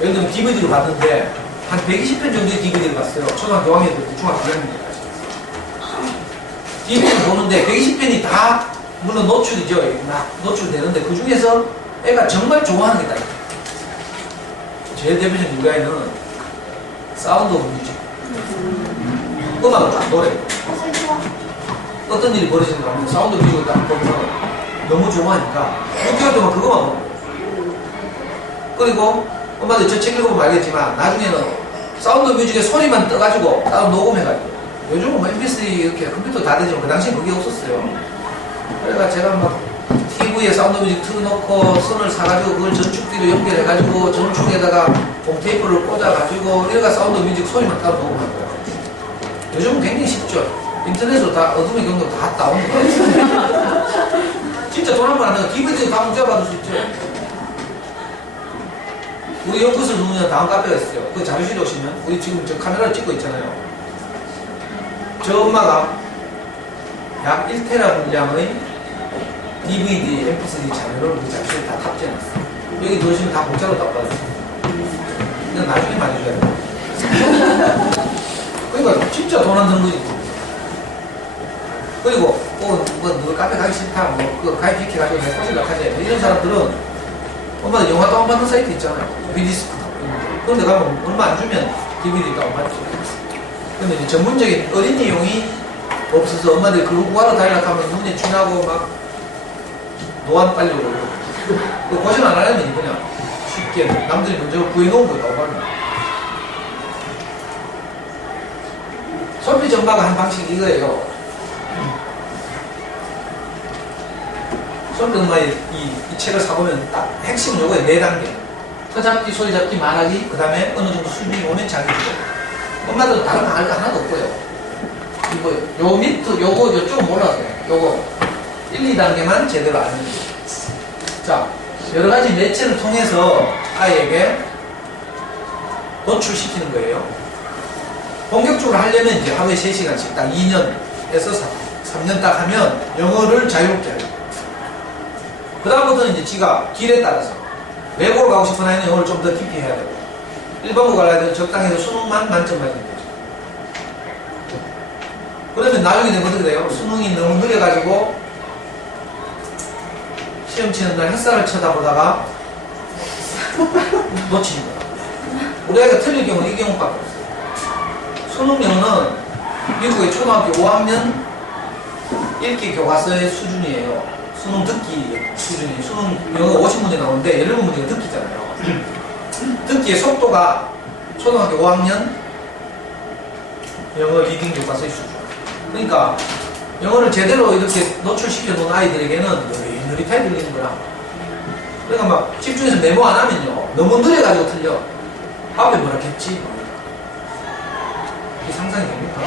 예를 들면 DVD를 봤는데 한 120편 정도의 DVD를 봤어요. 초등학교 5학년 때 중학교 1학년 때까지. DVD를 보는데 120편이 다 물론 노출이죠. 노출되는데 그 중에서 애가 정말 좋아하는 게 있다. 제일 대표적인 우리 아이는 사운드 오브 뮤직. 음악, 노래. 어떤 일이 벌어지는가 하면 사운드 오브 뮤직을 딱 보면 너무 좋아하니까 6개월 동안 그거만 보는 거예요. 그리고 엄마들 저 책 읽어보면 알겠지만 나중에는 사운드 오브 뮤직의 소리만 떠가지고 따로 녹음해가지고 요즘은 뭐 mp3 이렇게 컴퓨터 다 되지만 그 당시엔 그게 없었어요. 그러니까 제가 막 TV에 사운드 뮤직 틀어놓고 선을 사가지고 그걸 전축기로 연결해가지고 전축에다가 홈테이프를 꽂아가지고 이래가 사운드 뮤직 소리만 따로 녹음한 거예요. 요즘은 굉장히 쉽죠. 인터넷으로 다 어둠의 경로 다 다운로드. 진짜 돈 한 번 안 내고 DVD 다 문자 받을 수 있죠. 우리 연구소 누르면 다음 카페가 있어요. 그 자료실에 오시면 우리 지금 저 카메라를 찍고 있잖아요. 저 엄마가 약 1테라 분량의 DVD, mp3 자료를 우리 자료실에 다 탑재해놨어요. 여기 들어오시면 다 공짜로 다운받았어요. 이건 나중에 많이 줘야 돼요. 그러니까 진짜 돈 안 드는 거지. 그리고 너 카페 가기 싫다, 그 가입시켜가지고 내가 소식을 하지. 이런 사람들은 엄마들 영화 다운받는 사이트 있잖아요. 비디스크. 그런데 가면 얼마 안 주면 DVD 다운받죠. 근데 이제 전문적인 어린이용이 없어서 엄마들이 그거 구하러 다니려고 하면 눈에 쥐나고 막 노안 빨리고 그 고생 안 하려면 그냥 쉽게 남들이 먼저 구해놓은 거 다운받는 거예요. 소비 전파가 한 방식이 이거예요. 소비 전파의 이 책을 사보면 딱 핵심은 요거예요. 4단계. 서잡기, 소리잡기, 말하기, 그 다음에 어느 정도 수준이 오면 자기주도. 엄마들은 다른 거 하나도 없고요. 이거, 요 밑에, 요거, 요쪽은 몰라도 요거 1, 2단계만 제대로 아는 거예요. 자, 여러 가지 매체를 통해서 아이에게 노출시키는 거예요. 본격적으로 하려면 이제 하루에 3시간씩 딱 2년에서 3년 딱 하면 영어를 자유롭게 해요. 그 다음부터는 이제 지가 길에 따라서 외국을 가고 싶은 아이는 영어를 좀 더 깊이 해야 되고 일반고 가려야 되면 적당해서 수능만 만점 받는 거죠. 그러면 나중에 되면 어떻게 돼요? 수능이 너무 느려가지고 시험 치는 날 햇살을 쳐다보다가 놓치는 거야. 우리 아이가 틀릴 경우는 이 경우밖에 없어요. 수능 영어는 미국의 초등학교 5학년 읽기 교과서의 수준이에요. 수능 듣기 수준이. 수능 영어 50문제 나오는데 17문제가 듣기잖아요. 듣기의 속도가 초등학교 5학년 영어 리딩 교과서의 수준. 그러니까 영어를 제대로 이렇게 노출시켜 놓은 아이들에게는 느릿하게 들리는 거야. 그러니까 막 집중해서 메모 안 하면요 너무 느려가지고 틀려. 앞에 뭐라 했지? 이게 상상이 됩니까?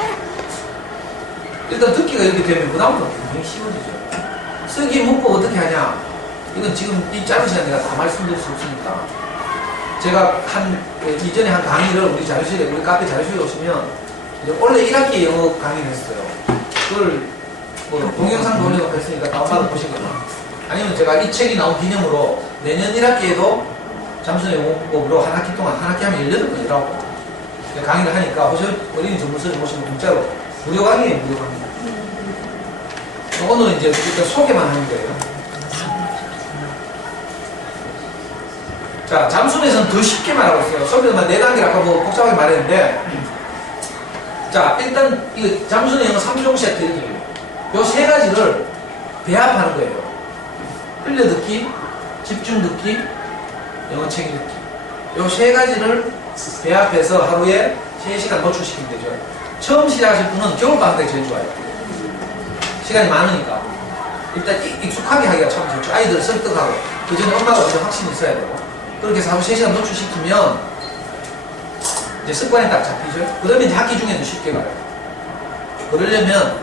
일단 듣기가 이렇게 되면 그다음부터 굉장히 쉬워지죠. 쓰기 문법 어떻게 하냐? 이건 지금 이 짧은 시간에 내가 다 말씀드릴 수 없으니까 제가 이전에 한 강의를 우리 자료실에, 우리 카페 자료실에 오시면 이제 원래 1학기 영어 강의를 했어요. 그걸 뭐 동영상도 올려놓고 했으니까 다운받아 보시거나 아니면 제가 이 책이 나온 기념으로 내년 1학기에도 잠수의 영어법으로 한 학기 동안, 한 학기 하면 18번이라고 강의를 하니까 어린이 전문서를 보시면 공짜로 무료 강의예요, 무료 강의. 오늘은 이제 일단 소개만 하는 거예요. 자, 잠수에서는 더 쉽게 말하고 있어요. 소개만 4단계를 아까 뭐 복잡하게 말했는데, 자, 일단 이거 잠수는 영어 3종 세트 이렇게 해요. 요 3가지를 배합하는 거예요. 흘려듣기, 집중 듣기, 영어 책 읽기. 요 3가지를 배합해서 하루에 3시간 노출시키면 되죠. 처음 시작하실 분은 겨울방학 때 제일 좋아요. 시간이 많으니까. 일단 익숙하게 하기가 참 좋죠. 아이들 설득하고. 그 전에 엄마가 먼저 확신이 있어야 되고. 그렇게 해서 하루 3시간 노출시키면 이제 습관이 딱 잡히죠. 그러면 이제 학기 중에도 쉽게 가요. 그러려면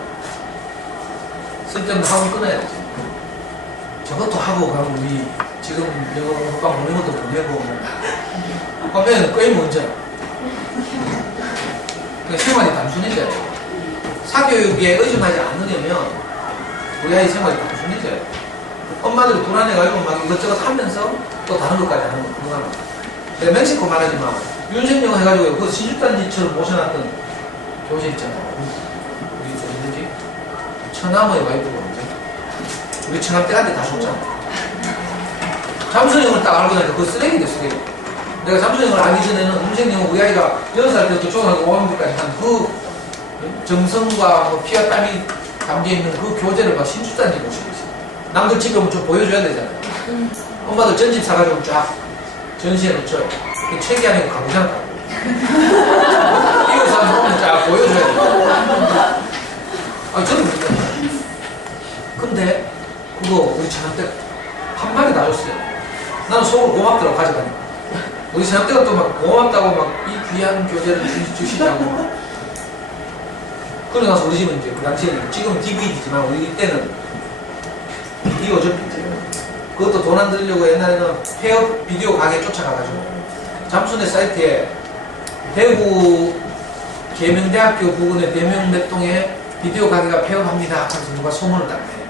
쓸데없는 학원 끊어야 되죠. 저것도 하고 가면 우리 지금 영어 호빵 보는 것도 보내고 하면 꽤 먼저. 그러니까 생활이 단순해져야 돼요. 사교육에 의존하지 않으려면 우리 아이 생활이 단순해져야 돼요. 엄마들이 불안해가지고 막 이것저것 하면서 또 다른 것까지 하는 거 불가능해요. 내가 멕시코 말하지만 윤생영어 해가지고 그 신주단지처럼 모셔놨던 교재 있잖아요. 우리 뭐지? 처남의 와이프가 뭐지? 우리 처남 때한테 다 줬잖아. 잠수영을 딱 알고 나니까 그거 쓰레기인데 쓰레기. 내가 잠수영을 알기 전에는 윤생영어 우리 아이가 6살 때부터 초등학교 5학년까지 한 그 정성과 뭐 피와 땀이 담겨있는 그 교재를 막 신주단지 모시고 있어요. 남들 집에 오면 좀 보여줘야 되잖아요. 엄마들 전집 사가지고 쫙 전시해 놓죠. 그 책이 아니고 가구잖아. 이거 사면 쫙 보여줘야 돼요. 아, 저는 그랬잖아요. 근데 그거 우리 차남 때 한 마리 놔줬어요. 나는 속으로 고맙더라고 가져가니까. 우리 차남 때가 또 막 고맙다고 막 이 귀한 교재를 주시다고. 그러고 나서 우리 집은 이제 그 당시에는 지금은 DVD지만 우리 때는 비디오죠. 그것도 돈 안 들려고 옛날에는 폐업 비디오 가게 쫓아가가지고 잠수네 사이트에 대구 계명대학교 부근의 대명맥동에 비디오 가게가 폐업합니다 하면서 누가 소문을 딱 해요.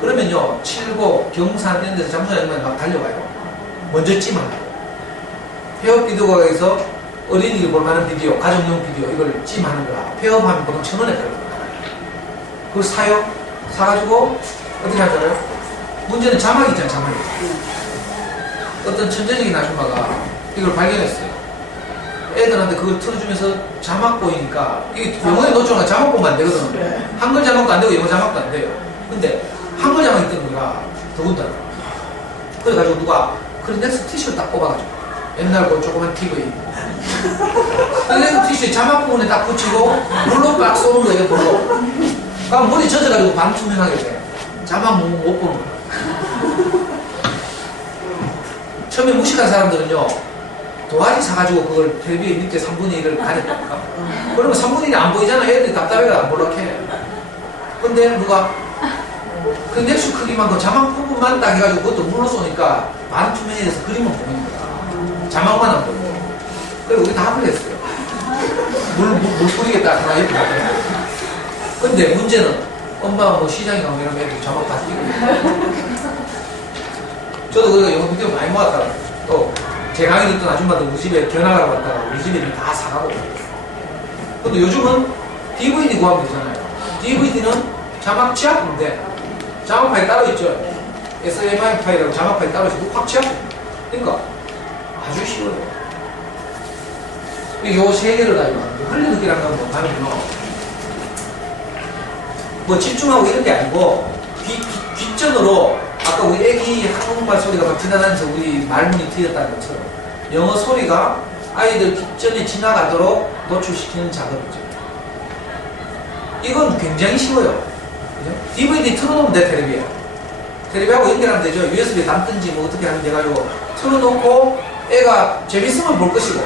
그러면요 칠고 경산 이런 데서 잠수네 막 달려가요. 먼저 찜하고 폐업 비디오 가게에서 어린이들 볼만한 비디오, 가족용 비디오 이걸 찜하는 거야. 폐업하면 보통 1,000원에 팔거든요. 그걸 사요. 사가지고 어떻게 하잖아요? 문제는 자막이 있잖아요. 자막이. 어떤 천재적인 아줌마가 이걸 발견했어요. 애들한테 그걸 틀어주면서 자막 보이니까 이게 영어에 놓쳐가 자막 보면 안 되거든요. 한글 자막도 안 되고 영어 자막도 안 돼요. 근데 한글 자막이 뜨는 거가 더군다나. 그래가지고 누가 크리넥스 티슈를 딱 뽑아가지고 옛날 그 조그만 TV 크리넥스 티슈에 자막 부분에 딱 붙이고 물로 막 쏘는 거예요. 물로. 그럼 물이 젖어가지고 반투명하게 돼. 자막 못 보는 거야. 처음에 무식한 사람들은요 도화지 사가지고 그걸 텔레비에 밑에 3분의 1을 가렸다니까. 그러면 3분의 1이 안 보이잖아. 애들이 답답해가 안 볼락해. 근데 누가 그 넥스 크기만큼 자막 부분만 딱 해가지고 그것도 물로 쏘니까 반투명해져서 그림은 보이는 거야. 자막만 안 보이고. 그래서 우리 다 합을 했어요. 물 뿌리겠다 하나 이렇게 하잖아요. 근데 문제는 엄마가 뭐 시장에 가면 이런 애들 자막 다 끼고. 저도 그 영어 비디오 많이 모았다가 또 제 강의 듣던 아줌마들 우리 집에 견학하러 갔다가 우리 집에 다 사가고. 근데 요즘은 DVD 구하면 되잖아요. DVD는 자막 취약인데 자막 파일 따로 있죠. SMI 파일하고 자막 파일 따로 있고 확 취약. 그러니까 아주 쉬워요. 요 세 개를 가지고 흘려듣기란 건 뭐냐면요. 뭐 집중하고 이런 게 아니고 귓전으로 아까 우리 애기 한국말 소리가 막 지나다니면서 우리 말문이 트였다는 것처럼 영어 소리가 아이들 귓전에 지나가도록 노출시키는 작업이죠. 이건 굉장히 쉬워요. 그죠? DVD 틀어놓으면 돼, 텔레비에. 텔레비하고 연결하면 되죠. USB에 담든지 뭐 어떻게 하면 돼가지고 틀어놓고 애가 재밌으면 볼 것이고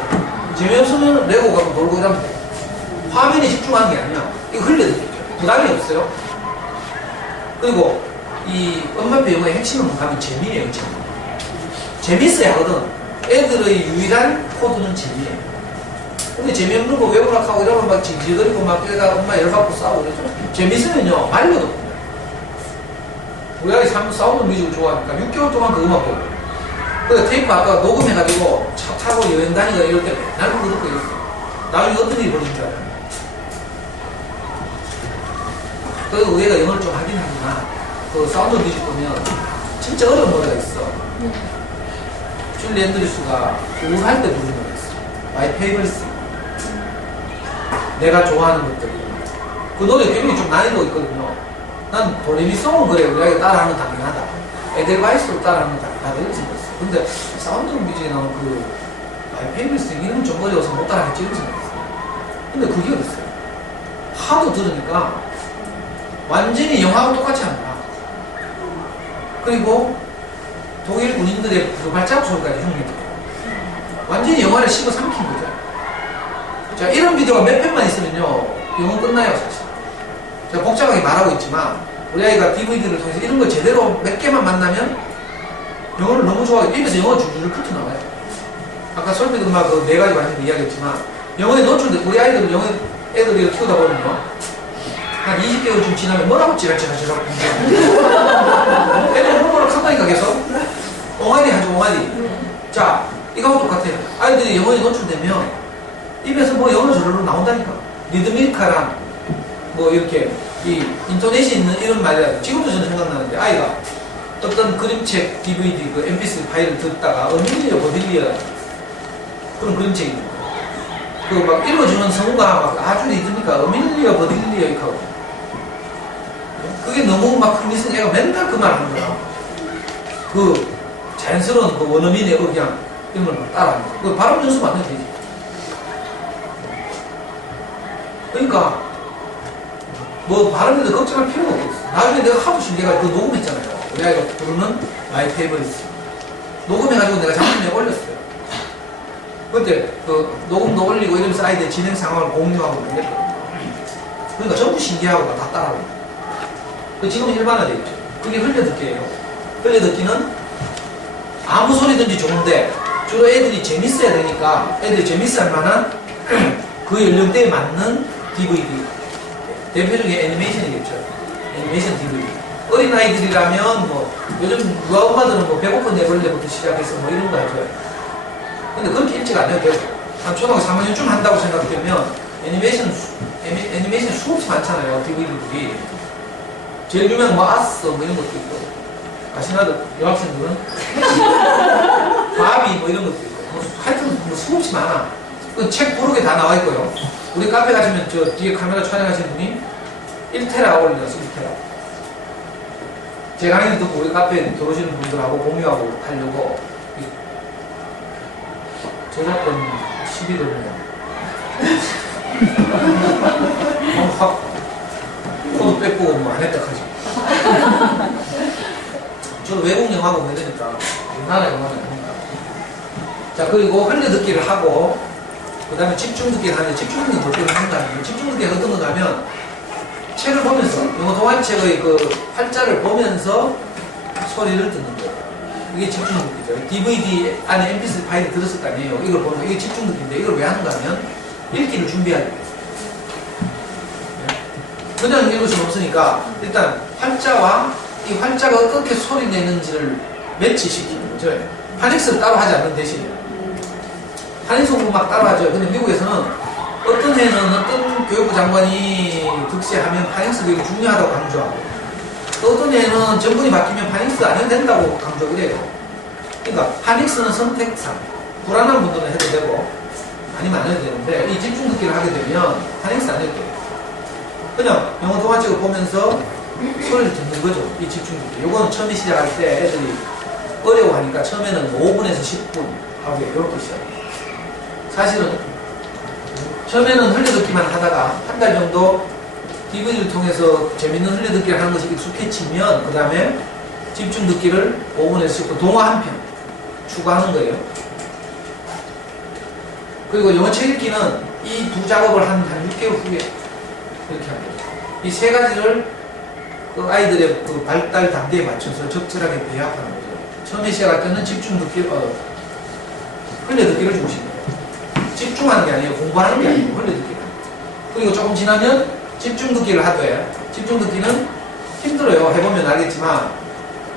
재미없으면 레고 갖고 놀고 이러면 돼. 화면에 집중하는 게 아니야. 이거 흘려듣겠죠. 부담이 없어요. 그리고 이 엄마표 영어의 핵심은 뭐냐면 재미예요. 재밌어야 하거든. 애들의 유일한 코드는 재미예요. 근데 재미없는 거 외우락하고 이러면 막 질질거리고 막 애가 엄마 열받고 싸우고 그러죠. 재밌으면요 말려도 우리 아이 싸우는 뮤직을 좋아하니까 6개월 동안 그거만 보고 그래 테이프 아까 녹음해가지고 차 타고 여행 다니고 이럴 때 맨날 그거 듣고 이랬어. 나중에 어떤 일이 벌어진 줄 알아요? 그리고 우리가 영어를 좀 하긴 하지만 그 사운드 뮤직 보면 진짜 어려운 노래가 있어. 줄리 앤드류스가 우울할 때 부르는 노래가 있어. My Favorite. 내가 좋아하는 것들. 그 노래 굉장히 좀 난이도 있거든요. 난 도레미송은 그래. 우리 아이가 따라하는 건 당연하다. 에델바이스로 따라하는 건 당연하다. 이렇게 생각했어. 근데 사운드 뮤직에 나오는 그 My Favorite 이름은 좀 어려워서 못 따라하겠지. 이렇게 생각했어. 근데 그게 어딨어요? 하도 들으니까 완전히 영화하고 똑같이 합니다. 그리고 독일 군인들의 그 발자국 소리까지 흉내져요. 완전히 영화를 씹어 삼킨 거죠. 자, 이런 비디오가 몇 편만 있으면요, 영어 끝나요, 사실. 제가 복잡하게 말하고 있지만, 우리 아이가 DVD를 통해서 이런 걸 제대로 몇 개만 만나면, 영어를 너무 좋아하고, 입에서 영어 줄줄을 훑어 나와요. 아까 솔비도 음악 그 4가지 완전히 이야기했지만, 영어에 노출돼, 우리 아이들은 영어 애들을 키우다 보면요, 한 20개월쯤 지나면 뭐라고 지랄지랄지랄 애들 홍보를 한다니까 계속 옹알이 하죠. 옹알이. 자, 이거하고 똑같아요. 아이들이 영어에 노출되면 입에서 뭐 영어 저절로 나온다니까. 리드미카랑 뭐 이렇게 이 인토네이션 있는 이런 말이라 지금도 저는 생각나는데 아이가 어떤 그림책 DVD 그 MP3 파일을 듣다가 어밀리어 버딜리어 그런 그림책이 있는 거예요. 그 막 읽어주는 성우가 막 아주 리드미카 어밀리어 버딜리어 이렇게 하고 그게 너무 막 흥미스러운 애가 맨날 그 말 하는 거야. 그 자연스러운 그 원어민의 억양 이런 걸 막 따라하는 거야. 그 발음 연습 안 해도 되지. 그러니까 뭐 발음에도 걱정할 필요가 없어. 나중에 내가 하도 신기해가지고 그 녹음했잖아요. 우리 아이가 부르는 마이 페이버리스 녹음해가지고 내가 작년에 올렸어요. 그때 그 녹음도 올리고 이러면서 아이들 진행 상황을 공유하고 그랬거든요. 그러니까 전부 신기하고 다 따라하고. 지금은 일반화되어 있죠. 그게 흘려듣기예요. 흘려듣기는 아무 소리든지 좋은데 주로 애들이 재밌어야 되니까 애들이 재밌어할 만한 그 연령대에 맞는 DVD. 대표적인 애니메이션이겠죠. 애니메이션 DVD. 어린아이들이라면 뭐 요즘 누가 엄마들은 뭐 배고픈 내벌레부터 시작해서 뭐 이런 거 하죠. 근데 그렇게 일찍 안 해도 되고 한 초등학교 3학년쯤 한다고 생각되면 애니메이션 수없이 많잖아요. DVD들이. 제일 유명한 뭐 아싸 뭐 이런 것도 있고 아시나도 여학생들은 바비 뭐 이런 것도 있고 뭐 하여튼 뭐 수없이 많아. 그 책 부록에 다 나와 있고요. 우리 카페 가시면 저 뒤에 카메라 촬영하시는 분이 1테라 올려놨어. 1테라. 제 강의 듣고 우리 카페에 들어오시는 분들하고 공유하고 하려고 저작권 11월이네요. 확 코드 뺏고 뭐 안 했다 하지. 저도 외국 영화고 뭐 이러니까 우리나라 영화는 아닙니다. 자, 그리고 흘려듣기를 하고 그 다음에 집중 듣기를 하는데 집중 듣기는 볼 때는 한다는 거예요. 집중 듣기가 어떤 거냐면 책을 보면서 영어 동화책의 그 팔자를 보면서 소리를 듣는 거예요. 이게 집중 듣기죠. DVD 안에 MP3 파일을 들었을 거 아니에요. 이걸 보면서 이게 집중 듣기인데 이걸 왜 하는가 하면 읽기를 준비해야 돼요. 그냥 읽을 수는 없으니까 일단 활자와 이 활자가 어떻게 소리 내는지를 매치시키는 거죠. 파닉스를 따로 하지 않는 대신에 파닉스 공부 막 따로 하죠. 근데 미국에서는 어떤 해는 어떤 교육부 장관이 득세하면 파닉스 교육이 중요하다고 강조하고 또 어떤 해는 정권이 바뀌면 파닉스 안 해도 된다고 강조를 해요. 그러니까 파닉스는 선택상 불안한 분들은 해도 되고 아니면 안 해도 되는데 이 집중 듣기를 하게 되면 파닉스 안 해도 돼요. 그냥 영어 동화책을 보면서 소리를 듣는 거죠. 이 집중 듣기. 요거는 처음에 시작할 때 애들이 어려워하니까 처음에는 5분에서 10분 하고 이렇게 시작해요. 사실은 처음에는 흘려듣기만 하다가 한 달 정도 DVD를 통해서 재밌는 흘려듣기를 하는 것이 익숙해지면 그 다음에 집중 듣기를 5분에서 10분 동화 한 편 추가하는 거예요. 그리고 영어 책 읽기는 이 두 작업을 한 6개월 후에 이렇게 합니다. 이 세 가지를 그 아이들의 그 발달 단계에 맞춰서 적절하게 배합하는 거죠. 처음에 시작할 때는 집중 듣기, 흘려듣기를 주시는 거예요. 집중하는 게 아니에요. 공부하는 게 아니고 흘려듣기. 그리고 조금 지나면 집중 듣기를 하되, 집중 듣기는 힘들어요. 해보면 알겠지만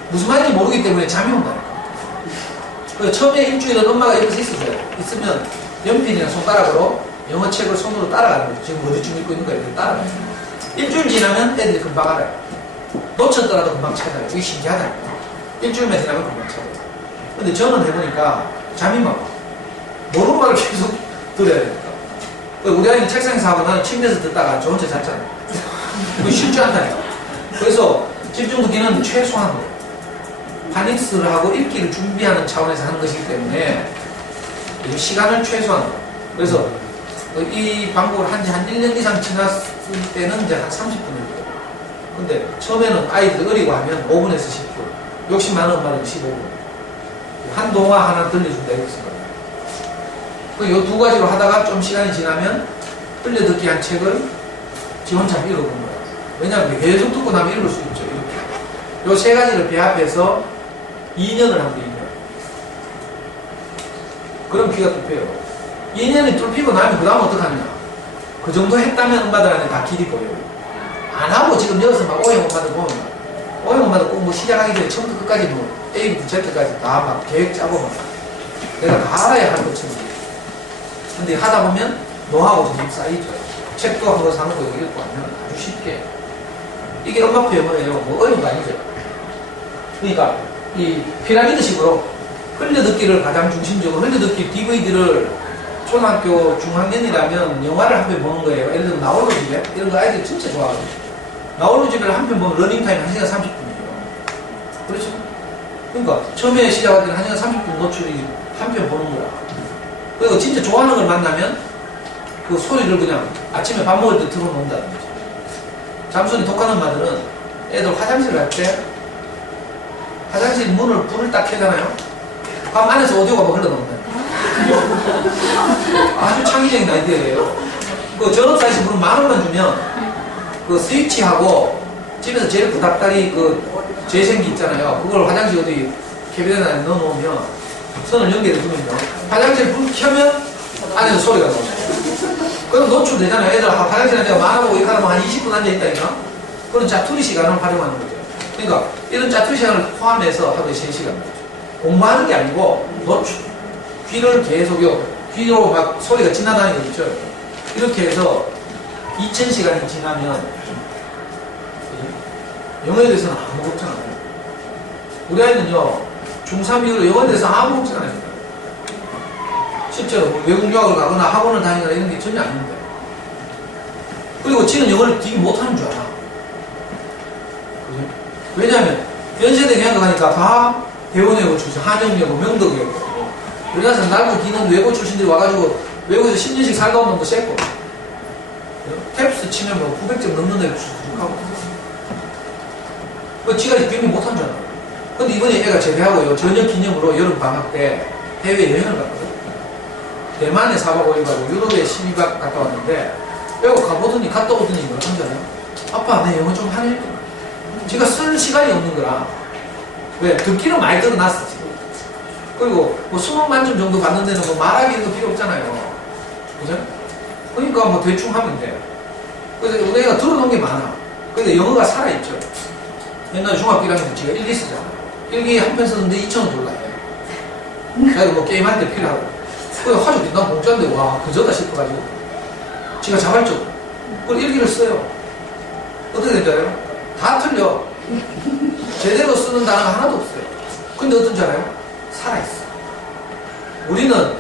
무슨 말인지 모르기 때문에 잠이 온다니까. 그 처음에 일주일은 엄마가 옆에서 있어줘요. 있으면 연필이나 손가락으로 영어책을 손으로 따라가는 거죠. 지금 어디쯤 읽고 있는가 이렇게 따라가요. 일주일 지나면 애들이 금방 알아요. 놓쳤더라도 금방 찾아요. 이게 신기하다니까. 일주일만 지나면 금방 찾아요. 근데 저는 해보니까 잠이 막 와. 모르는 말을 계속 들어야 되니까. 우리 아이는 책상에서 하고 나는 침대에서 듣다가 저 혼자 잤잖아요. 그거 쉽지 않다니까. 그래서 집중 듣기는 최소한 거예요. 파닉스를 하고 읽기를 준비하는 차원에서 하는 것이기 때문에 시간을 최소한 거예요. 그래서 이 방법을 한 지 한 1년 이상 지났을 때는 이제 한 30분을 돼요. 근데 처음에는 아이들 어리고 하면 5분에서 10분. 욕심 많은 엄마는 15분. 한 동화 하나 들려준다 이렇게 생각해요. 이 두 가지로 하다가 좀 시간이 지나면 흘려듣기 한 책을 지 혼자 읽어본 거예요. 왜냐하면 계속 듣고 나면 읽을 수 있죠. 이렇게. 이 세 가지를 배합해서 2년을 합니다. 2년. 그럼 귀가 뚫혀요. 2년이 뚫히고 나면 그 다음 어떡하느냐. 그 정도 했다면 엄마들한테 다 길이 보여요. 안 하고 지금 여기서 막 O형 엄마들 보면 O형 엄마들 꼭 뭐 시작하기 전에 처음부터 끝까지 뭐 A부터 Z까지 다 막 계획 짜고 막 내가 다 알아야 할 것처럼. 근데 하다 보면 노하우 점점 쌓이죠. 책도 한 번 사는 거 읽고 하면 아주 쉽게. 이게 엄마 표현이에요. 뭐 어려운 거 아니죠. 그러니까 이 피라미드식으로 흘려듣기를 가장 중심적으로 흘려듣기 DVD를 초등학교 중학년이라면 영화를 한 편 보는 거예요. 예를 들어 나홀로 집에 이런 거 아이들이 진짜 좋아하거든요. 나홀로 집에를 한 편 보면 러닝타임 1시간 30분이에요. 그렇죠? 그러니까 처음에 시작할 때는 1시간 30분 노출이 한 편 보는 거야. 그리고 진짜 좋아하는 걸 만나면 그 소리를 그냥 아침에 밥 먹을 때 틀어놓는다는 거죠. 잠손이 독한 엄마들은 애들 화장실 갈 때 화장실 문을 불을 딱 켜잖아요. 그럼 안에서 오디오가 막 흘러나온다. 아주 창의적인 아이디어예요. 그 전업사이트 물은 10,000원만 주면 그 스위치하고 집에서 제일 부닥다리 그 재생기 있잖아요. 그걸 화장실 어디 캐비넷 안에 넣어놓으면 선을 연결해 두면요. 화장실 불 켜면 안에서 소리가 나와요. 그럼 노출되잖아요. 애들 화장실에 내가 만화보고 이렇게 하면 한 20분 앉아있다니까? 그런 짜투리 시간을 활용하는 거죠. 그러니까 이런 짜투리 시간을 포함해서 하루에 3시간 거죠. 공부하는 게 아니고 노출. 귀를 계속요. 귀로 막 소리가 지나다니는 거 있죠. 이렇게 해서 2000시간이 지나면 영어에 대해서는 아무 걱정 안 해요. 우리 아이는요. 중3 이후로 영어에 대해서 아무 걱정 안 합니다. 실제로 뭐 외국 유학을 가거나 학원을 다니거나 이런 게 전혀 아닌데. 그리고 지는 영어를 되게 못하는 줄 알아. 그죠? 왜냐하면 연세대 대학을 가니까 다 대원외고 출신, 한영여고, 명덕여고. 우리나라에서 날고 기는 외고 출신들이 와가지고 외국에서 10년씩 살다 온 놈도 셌고. 탭스 치면 뭐 900점 넘는 애를 수준하고. 그 지가 비밀 못한 줄 알아. 근데 이번에 애가 제대하고요. 저녁 기념으로 여름 방학 때 해외 여행을 갔거든. 대만에 4박 5일 가고 유럽에 12박 갔다 왔는데 애가 가보더니 갔다 오더니 뭐라 한잖아요. 아빠 내 영어 좀 하네. 지가 쓸 시간이 없는 거라. 왜? 듣기는 많이 들어놨어 지금. 그리고 뭐 수능 만점 정도 받는 데는 뭐 말하기도 필요 없잖아요. 그죠? 그러니까 뭐 대충 하면 돼. 그래서 우리가 들어놓은 게 많아. 근데 영어가 살아있죠. 옛날에 중학교 1학년 제가 일기 쓰잖아. 일기 한 편 썼는데 2,000원 돌라 해. 자기가 뭐 게임할 때 필요하고. 그래, 화죽이 난 공짜인데, 와, 그저다 싶어가지고. 지가 자발적으로. 그걸 일기를 써요. 어떻게 된지 알아요? 다 틀려. 제대로 쓰는 단어가 하나도 없어요. 근데 어떤지 알아요? 살아있어. 우리는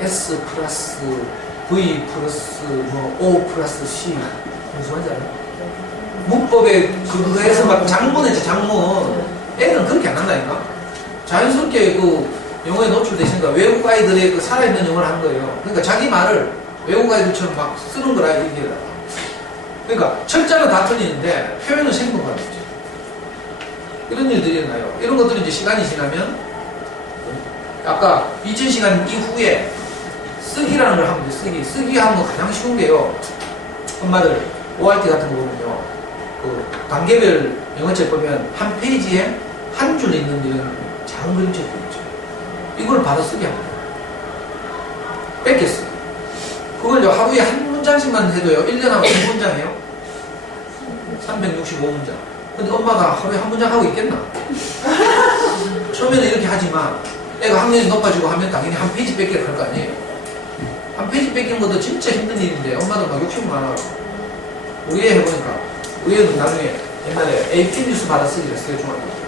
S 플러스 V 플러스 뭐 O 플러스 C 무슨 말인지 알아요? 문법에 그거에서 막 장문이지 장문. 애들은 그렇게 안 한다니까. 자연스럽게 그 영어에 노출되시니까 외국 아이들의 그 살아있는 영어를 하는 거예요. 그러니까 자기 말을 외국 아이들처럼 막 쓰는 거라 이게. 그러니까 철자는 다 틀리는데 표현은 생뚱하는 거죠. 이런 일들이 일어나요. 이런 것들은 이제 시간이 지나면 아까 2000시간 이후에 쓰기라는 걸 하면 돼. 쓰기 하는 거 가장 쉬운 게요. 엄마들 ORT 같은 거 보면요. 그 단계별 영어책 보면 한 페이지에 한 줄 있는 이런 작은 그림책도 있죠. 이걸 받아 쓰게 합니다. 뺏겼어요. 그걸요 하루에 한 문장씩만 해도요 1년 하면 1문장 해요. 365문장. 근데 엄마가 하루에 한 문장 하고 있겠나? 처음에는 이렇게 하지만 애가 학년이 높아지고 하면 당연히 한 페이지 뺏기를 할 거 아니에요. 한 페이지 뺏기는 것도 진짜 힘든 일인데 엄마도 막 욕심이 많아. 우리 애 해보니까 우리 애는 나중에 옛날에 AP 뉴스 받아쓰기를 했어요. 중학교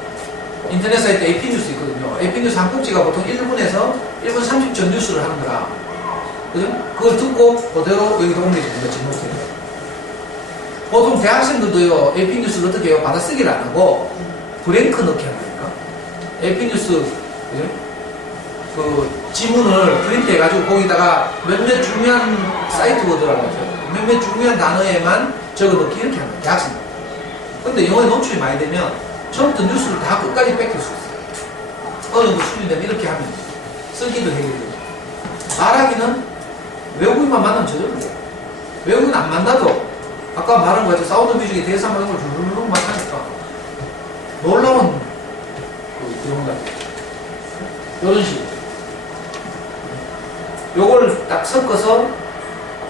인터넷 사이트 AP 뉴스 있거든요. AP 뉴스 한 꼭지가 보통 1분에서 1분 30초 뉴스를 하는 거라. 그죠? 그걸 듣고 그대로 여기 동네집니다. 지목해요. 보통 대학생들도요 AP 뉴스를 어떻게 해요? 받아쓰기를 안 하고 브랭크 넣게 한다니까. AP 뉴스 그죠? 그 지문을 프린트 해가지고 거기다가 몇몇 중요한 사이트 워드라고 하죠. 몇몇 중요한 단어에만 적어넣기 이렇게 하는 거예요. 대학생. 근데 영어에 노출이 많이 되면 처음부터 뉴스를 다 끝까지 뺏길 수 있어요. 어느 정도 수준이 되면 이렇게 하면 쓰기도 해결되죠. 말하기는 외국인만 만나면 저절로 돼요. 외국인 안 만나도 아까 말한 거 같이 사운드 뮤직에 대사 말하는 걸 룰루룩 막 하니까 놀라운 그 경우가 이런 식으로 요걸 딱 섞어서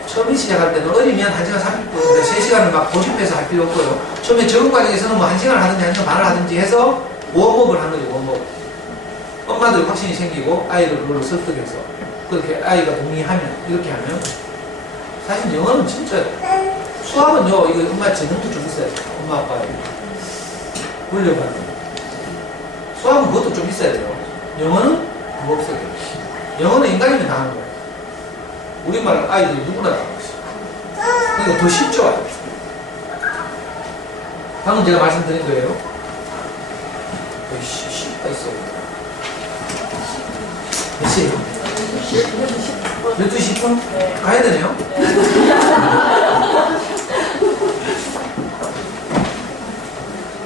처음에 시작할 때는 어리면 1시간 30분, 3시간을 막 고집해서 할 필요 없고요. 처음에 적응 과정에서는 뭐 1시간을 하든지 1시간 반을 하든지 해서 웜업을 하는 거죠, 웜업. 엄마들 확신이 생기고 아이를 그걸로 설득해서 그렇게 아이가 동의하면, 이렇게 하면 사실 영어는 진짜 수학은요, 이거 엄마 재능도 좀 있어야 돼요. 엄마 아빠에 물려받는 수학은 그것도 좀 있어야 돼요. 영어는 그거 없어야 돼요. 영어는 인간이면 다 하는 거예요. 우리말 아이들이 누구나 다 하고 있어요. 그러니까 더 쉽죠, 아주. 방금 제가 말씀드린 거예요. 거의 10가 있어요. 몇 시에요? 12시 10분? 가야 되네요?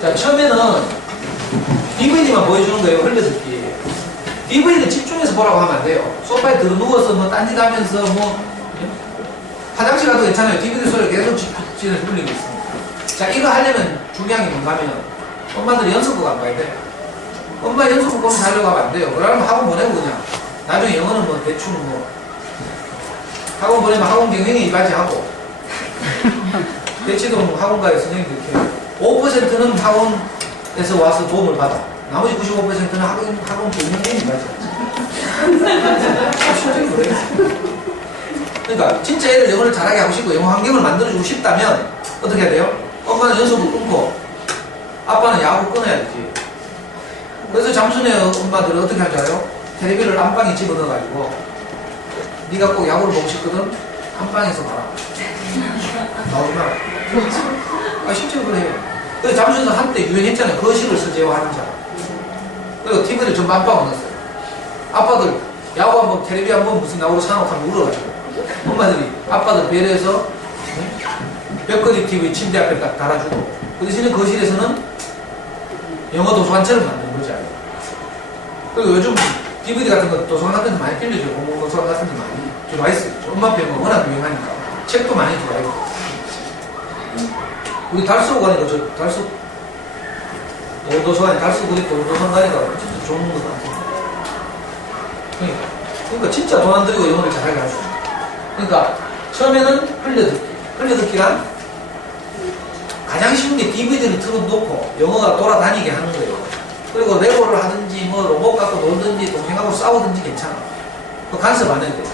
자, 처음에는 DVD만 보여주는 거예요, 흘려듣기. DVD는 집중해서 보라고 하면 안 돼요. 소파에 들어 누워서 뭐 딴짓 하면서 뭐 화장실 가도 괜찮아요. DVD 소리가 계속 집중해서 흘리고 있습니다. 자, 이거 하려면 중요한 게 뭔가 하면 엄마들 연습국 안 가야 돼. 엄마 연습국 보면서 하려고 하면 안 돼요. 그러면 학원 보내고 그냥 나중에 영어는 뭐 대충 뭐 학원 보내면 학원 경영에 이바지하고 대치도 뭐 학원가에 선생님들 이렇게 5%는 학원에서 와서 도움을 받아. 나머지 95%는 학원 경영에 이바지하지. 실제로 그래요. 그러니까 진짜 애들 영어를 잘하게 하고 싶고 영어 환경을 만들어주고 싶다면 어떻게 해야 돼요? 엄마는 연습을 끊고 아빠는 야구 끊어야 되지. 그래서 잠순의 엄마들은 어떻게 하는지 알아요? 텔레비를 안방에 집어넣어가지고 네가 꼭 야구를 보고 싶거든? 안방에서 봐라. 나오지 마라. 아, 실제로 그래요. 그래서 잠순에서 한때 유행했잖아요. 거실을 서재화하는 사람. 그리고 TV를 좀 안방에 넣었어요. 아빠들 야구 한번 텔레비 한번 무슨 야구로 산업하면 울어가지고 엄마들이 아빠들 배려해서 벽걸이 TV 침대 앞에 딱 달아주고 그 대신에 거실에서는 영어 도서관처럼 만든 거지. 그리고 요즘 DVD 같은 거 도서관 같은 데 많이 빌려줘요. 공공 도서관 같은 데 많이 들어와 있어요. 엄마 병은 워낙 유행하니까 책도 많이 들어와 있고. 우리 달수로 가니까 저 달수 도서관이 달수 그립 도서관 가니까 진짜 좋은 것 같아요. 그러니까 진짜 돈 안 들이고 영어를 잘하게 하죠. 그러니까 처음에는 흘려듣기란 가장 쉬운 게 DVD를 틀어놓고 영어가 돌아다니게 하는 거예요. 그리고 레고를 하든지 뭐 로봇 갖고 놀든지 동생하고 싸우든지 괜찮아. 그 간섭 안 해도 돼.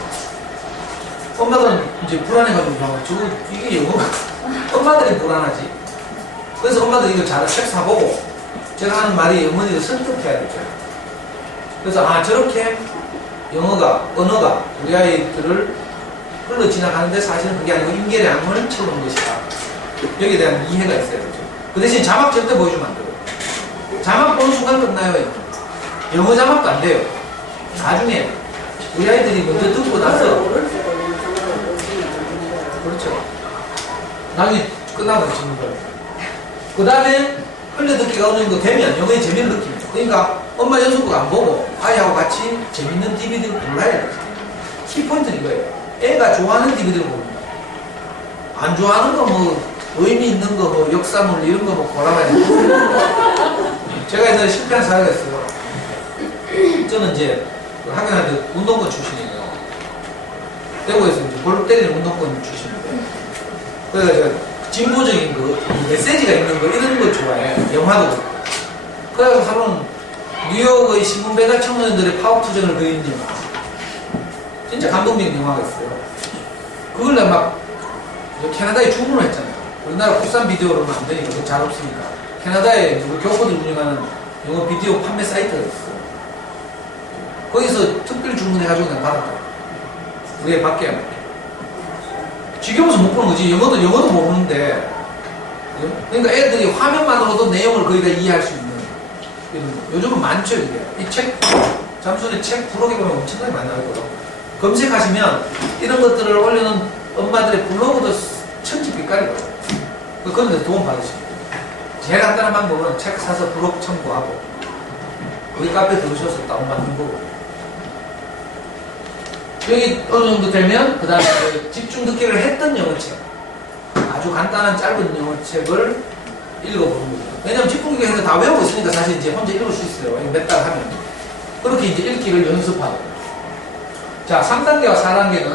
엄마들은 이제 불안해가지고 이게 영어가 엄마들이 불안하지. 그래서 엄마들이 이거 잘 책 사보고 제가 하는 말이 어머니를 설득해야 되죠. 그래서 저렇게 언어가 우리 아이들을 흘러 지나가는데 사실은 그게 아니고 인결의 암을 채우는 것이다. 여기에 대한 이해가 있어야 되죠. 그 대신 자막 절대 보여주면 안 돼요. 자막 보는 순간 끝나요. 영어 자막도 안 돼요. 나중에 우리 아이들이 먼저 듣고 나서 그렇죠. 나중에 끝나고 지는 거예요. 그 다음에 흘려듣기가 어느 정도 되면 영어의 재미를 느낍니다. 그러니까 엄마 연속극 안 보고 아이하고 같이 재밌는 DVD를 골라야 돼요. 키포인트는 이거예요. 애가 좋아하는 DVD를 고릅니다. 안 좋아하는 거 뭐 의미 있는 거 뭐 역사물 이런 거 뭐 골라봐야 돼요. 제가 옛날에 실패한 사례가 있어요. 저는 이제 학교할 때 운동권 출신이에요. 대구에서 이제 볼 때리는 운동권 출신인데 그래서 제가 진보적인 거, 메시지가 있는 거 이런 거 좋아해. 영화도 그렇고. 그래서 하루는 뉴욕의 신문 배달 청소년들의 파업 투쟁을 그리는 영화. 진짜 감동적인 영화가 있어요. 그걸 내가 막 캐나다에 주문을 했잖아요. 우리나라 국산 비디오로는 안 되니까 그거 잘 없으니까. 캐나다에 우리 교포들이 운영하는 영어 비디오 판매 사이트가 있어요. 거기서 특별 주문해가지고 내가 받았다. 우리 애 밖에 안 받게. 지겨워서 못 보는 거지. 영어도 모르는데. 그러니까 애들이 화면만으로도 내용을 거의 다 이해할 수 있는 이런 거. 요즘은 많죠, 이게. 이 책, 잠수의 책 블로그에 보면 엄청나게 많이 나오거든요. 검색하시면 이런 것들을 올려놓은 엄마들의 블로그도 천지빛깔이거든요. 그런 데 도움 받으십니다. 제일 간단한 방법은 책 사서 블로그 첨부하고 우리 카페 들으셔서 다운받는 거고. 여기 어느 정도 되면 그 다음에 집중 듣기를 했던 영어책, 아주 간단한 짧은 영어책을 읽어보는 거죠. 왜냐면 집중 듣기 해서 다 외우고 있으니까 사실 이제 혼자 읽을 수 있어요. 몇 달 하면. 그렇게 이제 읽기를 연습하고. 자, 3단계와 4단계는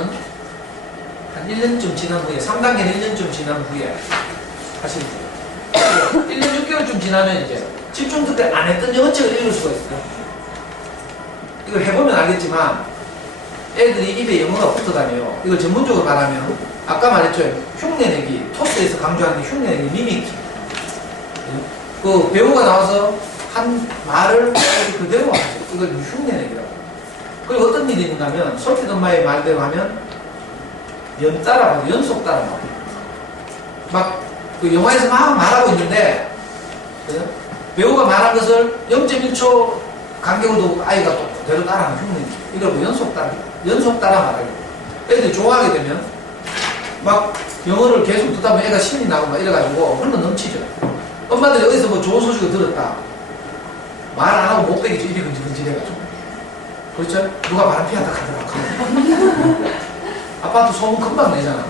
한 1년쯤 지난 후에, 3단계는 1년쯤 지난 후에 하시면 돼요. 1년 6개월쯤 지나면 이제 집중 듣기 안 했던 영어책을 읽을 수가 있어요. 이걸 해보면 알겠지만 애들이 입에 영어가 붙어 다녀요. 이걸 전문적으로 말하면 아까 말했죠. 흉내내기, 토스에서 강조하는 게 흉내내기, 미미키. 그 배우가 나와서 한 말을 그대로 하죠. 이걸 흉내내기라고. 그리고 어떤 일이 있는가면 솔깃 엄마의 말대로 하면 연속 따라 막 그 영화에서 막 말하고 있는데 배우가 말한 것을 0.1초 간격으로 아이가 또 그대로 따라하는 흉내내기. 이걸 뭐 연속 따라 말하기. 애들이 좋아하게 되면 막 영어를 계속 듣다 보면 애가 신이 나고 막 이래가지고 흘러 넘치죠. 엄마들이 어디서 뭐 좋은 소식을 들었다. 말 안 하고 못 빼겠죠. 입이 근질근질해가지고. 그렇죠? 누가 바람 피한다 하더라. 아빠한테 소문 금방 내잖아.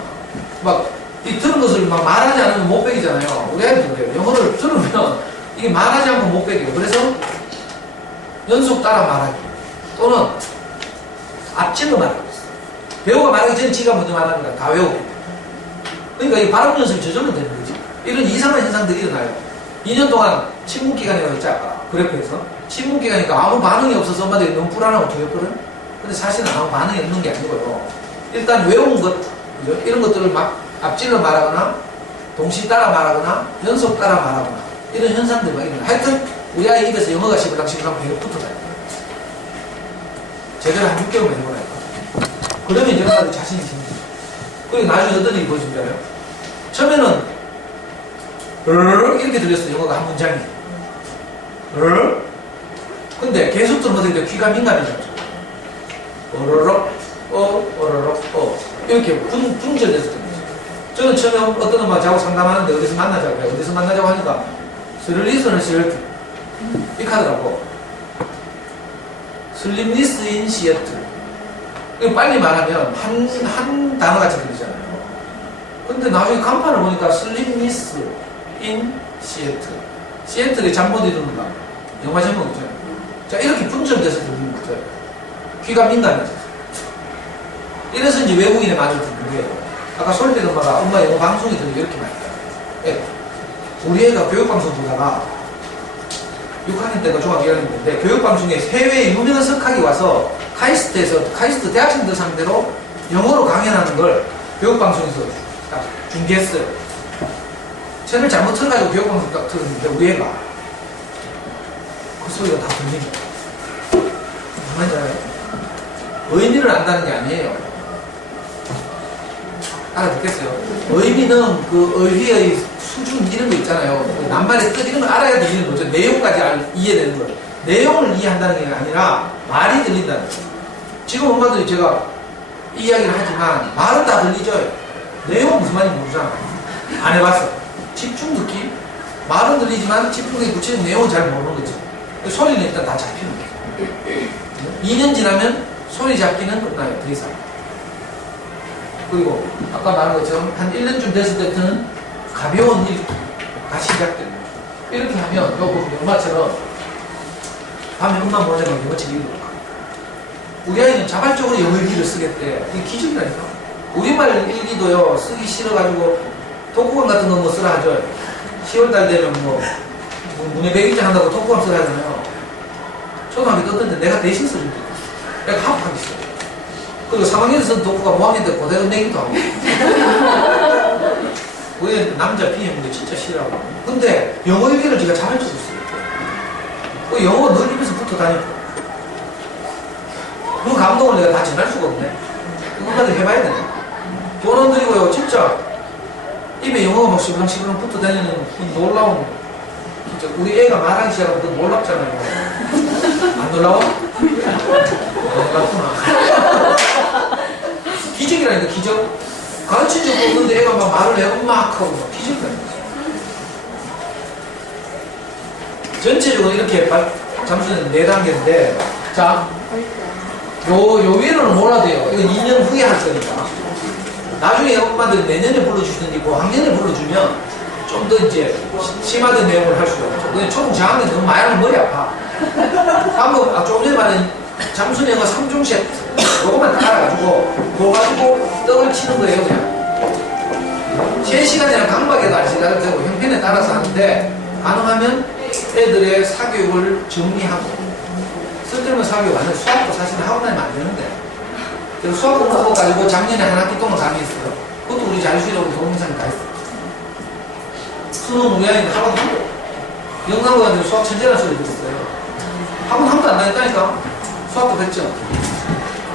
막, 이 들은 것을 막 말하지 않으면 못 빼기잖아요. 우리 아이들도 그래요. 영어를 들으면 이게 말하지 않고 못 빼겨요. 그래서 연속 따라 말하기. 또는 앞질러 말하고 있어. 배우가 말하기 전에 지가 먼저 말하는 거야. 다 외우고. 그러니까 이 발음 연습이 저절로 되는 거지. 이런 이상한 현상들이 일어나요. 2년 동안 침묵기간이라고 했지, 아까. 그래프에서. 침묵기간이니까 아무 반응이 없어서 엄마들이 너무 불안하고 두렵거든? 근데 사실은 아무 반응이 없는 게 아니고요. 일단 외운 것, 이런 것들을 막 앞질러 말하거나, 동시 따라 말하거나, 연속 따라 말하거나, 이런 현상들이 막 일어나요. 하여튼, 우리 아이 입에서 영어가 시블랑시블랑 배가 붙어 다녀요. 제대로 한 6개월 해보라니까. 그러면 이제 엄마들 자신이 생깁니다. 그리고 나중에 어떤 일이 보여준 줄 알아요? 처음에는 이렇게 들렸어요. 영어가 한 문장이. 근데 계속 들으면 어떻게 돼요? 귀가 민감해졌죠. 어러럭, 어러럭, 이렇게 분절돼서 들려요. 저는 처음에 어떤 엄마하고 상담하는데 어디서 만나자고 해요. 어디서 만나자고 하니까 슬리스는 시애틀. 이렇게 하더라고. 슬림리스 인 시애틀. 빨리 말하면 한 단어같이 들리잖아요. 근데 나중에 간판을 보니까 슬림리스 인 시애틀. 시애틀에 잠 못 이루는가. 영화 제목이죠. 자, 이렇게 분절돼서 들리는 거죠. 귀가 민감해져서. 이래서 이제 외국인의 말을 듣는 거예요. 아까 솔빈 엄마가 엄마 영어 방송이 들으면 이렇게 말했다. 예. 우리 애가 교육방송 보다가 6학년 때가 중학교 1학년인데 교육방송에 해외 유명한 석학이 와서 카이스트 대학생들 상대로 영어로 강연하는 걸 교육방송에서 딱 중계했어요. 채널 잘못 틀어가지고 교육방송 딱 틀었는데 우리 애가 그 소리가 다 들리는 거예요. 맞아요. 의미를 안다는 게 아니에요. 알아듣겠어요? 의미는 그 의미의 수준 이런 거 있잖아요. 낱말의 뜻 이런 걸 알아야 들리는 거죠. 내용까지 이해되는 거예요. 내용을 이해한다는 게 아니라 말이 들린다는 거예요. 지금 엄마들이 제가 이야기를 하지만 말은 다 들리죠. 내용은 무슨 말인지 모르잖아. 안 해봤어. 집중 느낌? 말은 들리지만 집중의 구체적 내용은 잘 모르는 거죠. 소리는 일단 다 잡히는 거죠. 2년 지나면 소리 잡기는 끝나요. 더 이상. 그리고 아까 말한 것처럼 한 1년쯤 됐을 때는 가벼운 일기가 시작되는 거죠. 이렇게 하면 요거 엄마처럼 밤에 엄마 몰래 막 영어책 읽어볼까. 우리 아이는 자발적으로 영어 일기를 쓰겠대. 이게 기적이라니까. 우리말 일기도요 쓰기 싫어가지고 독후감 같은 거 뭐 쓰라 하죠. 10월달 되면 뭐 문예 백일장 한다고 독후감 쓰라 하잖아요. 초등학교 떴는데 내가 대신 써준 게 내가 합하겠어. 그리고 3학년에서 쓴 독후감 5학년 때 고대로 내기도 하고. 우리 남자 B형인데 진짜 싫어하고. 근데 영어 일기를 제가 자발적으로 써요. 그 영어 늘 입에서 붙어 다니고. 그 감동을 내가 다 전할 수가 없네. 그것까지 해봐야 되네. 돈 안 들이고요, 진짜. 입에 영어가 막 시부렁시부렁 붙어 다니는 놀라운, 진짜 우리 애가 말하기 시작하면 더 놀랍잖아요. 안 놀라워? 안 놀랍구나. 기적이라니까, 기적. 가르친 적도 없는데 애가 막 말을 해, 엄마 하고 막 기적이라니까. 전체적으로 이렇게 잠수는 4단계인데, 자, 요 위로는 몰라도 돼요. 이건 2년 후에 할 거니까. 나중에 엄마들 내년에 불러주시든지 뭐 학년에 불러주면 좀 더 이제 심화된 내용을 할 수가 있죠. 근데 초등 저학년 너무 많이 하면 머리 아파. 한번 조금 전에 말한 잠수는 영어 3종 세트 요것만 딱 알아가지고 그거 가지고 떡을 치는 거예요 그냥. 3시간이나 강박에도 안 시간을 되고 형편에 따라서 하는데 가능하면 애들의 사교육을 정리하고 쓸데없는 사교육 안 해요. 수학도 사실 하고 다니면 안 되는데 그래서 수학 공부 가지고 작년에 한 학기 동안 강의했어요. 그것도 우리 자유수라고 동영상이 다 했어요. 수능 우리 아이는 학원 한 번. 영상고 가지고 수학 천재라는 소리 들었어요. 학원 한 번도 안 다녔다니까. 수학도 됐죠.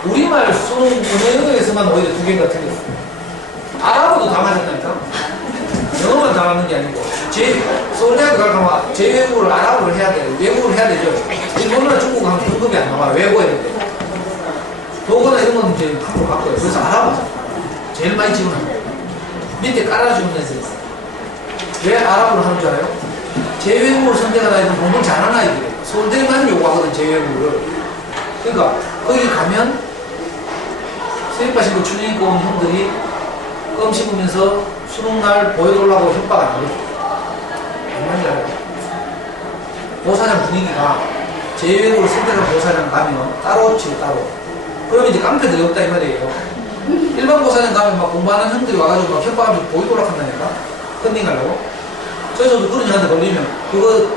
우리말 수능 영어에서만 오히려 2개가 틀렸어요. 아랍어도 다 맞았다니까. 영어만 다 맞는 게 아니고 서울대학교 가면 제2외국어를 아랍어를 해야 돼요. 외국어를 해야 되죠. 일본어나 중국어 하면 등급이 안 나와요. 외국어야 되는데. 도거나 이런 건 이제 한번 바꿔요. 그래서 아랍어 제일 많이 지원합니다. 밑에 깔아주는 애들. 왜 아랍어를 하는 줄 알아요? 제2외국어를 선택한 아이들은 공부를 잘하는 아이들이에요. 서울대만 요구하거든, 제2외국어를. 그러니까 거기 가면 슬리퍼 신고 추리닝 입고 온 형들이 껌 씹으면서 수능날 보여달라고 협박 안 하거든. 얼마나 잘해요? 보사장 분위기가 제2외국어를 선택한 보사장 가면 따로 치고 따로. 그러면 이제 깡패들이 없다 이 말이에요. 일반 보사장 가면 막 공부하는 형들이 와가지고 막 협박하면서 보이도록 한다니까? 컨닝하려고. 저희도 그런 형한테 걸리면 그거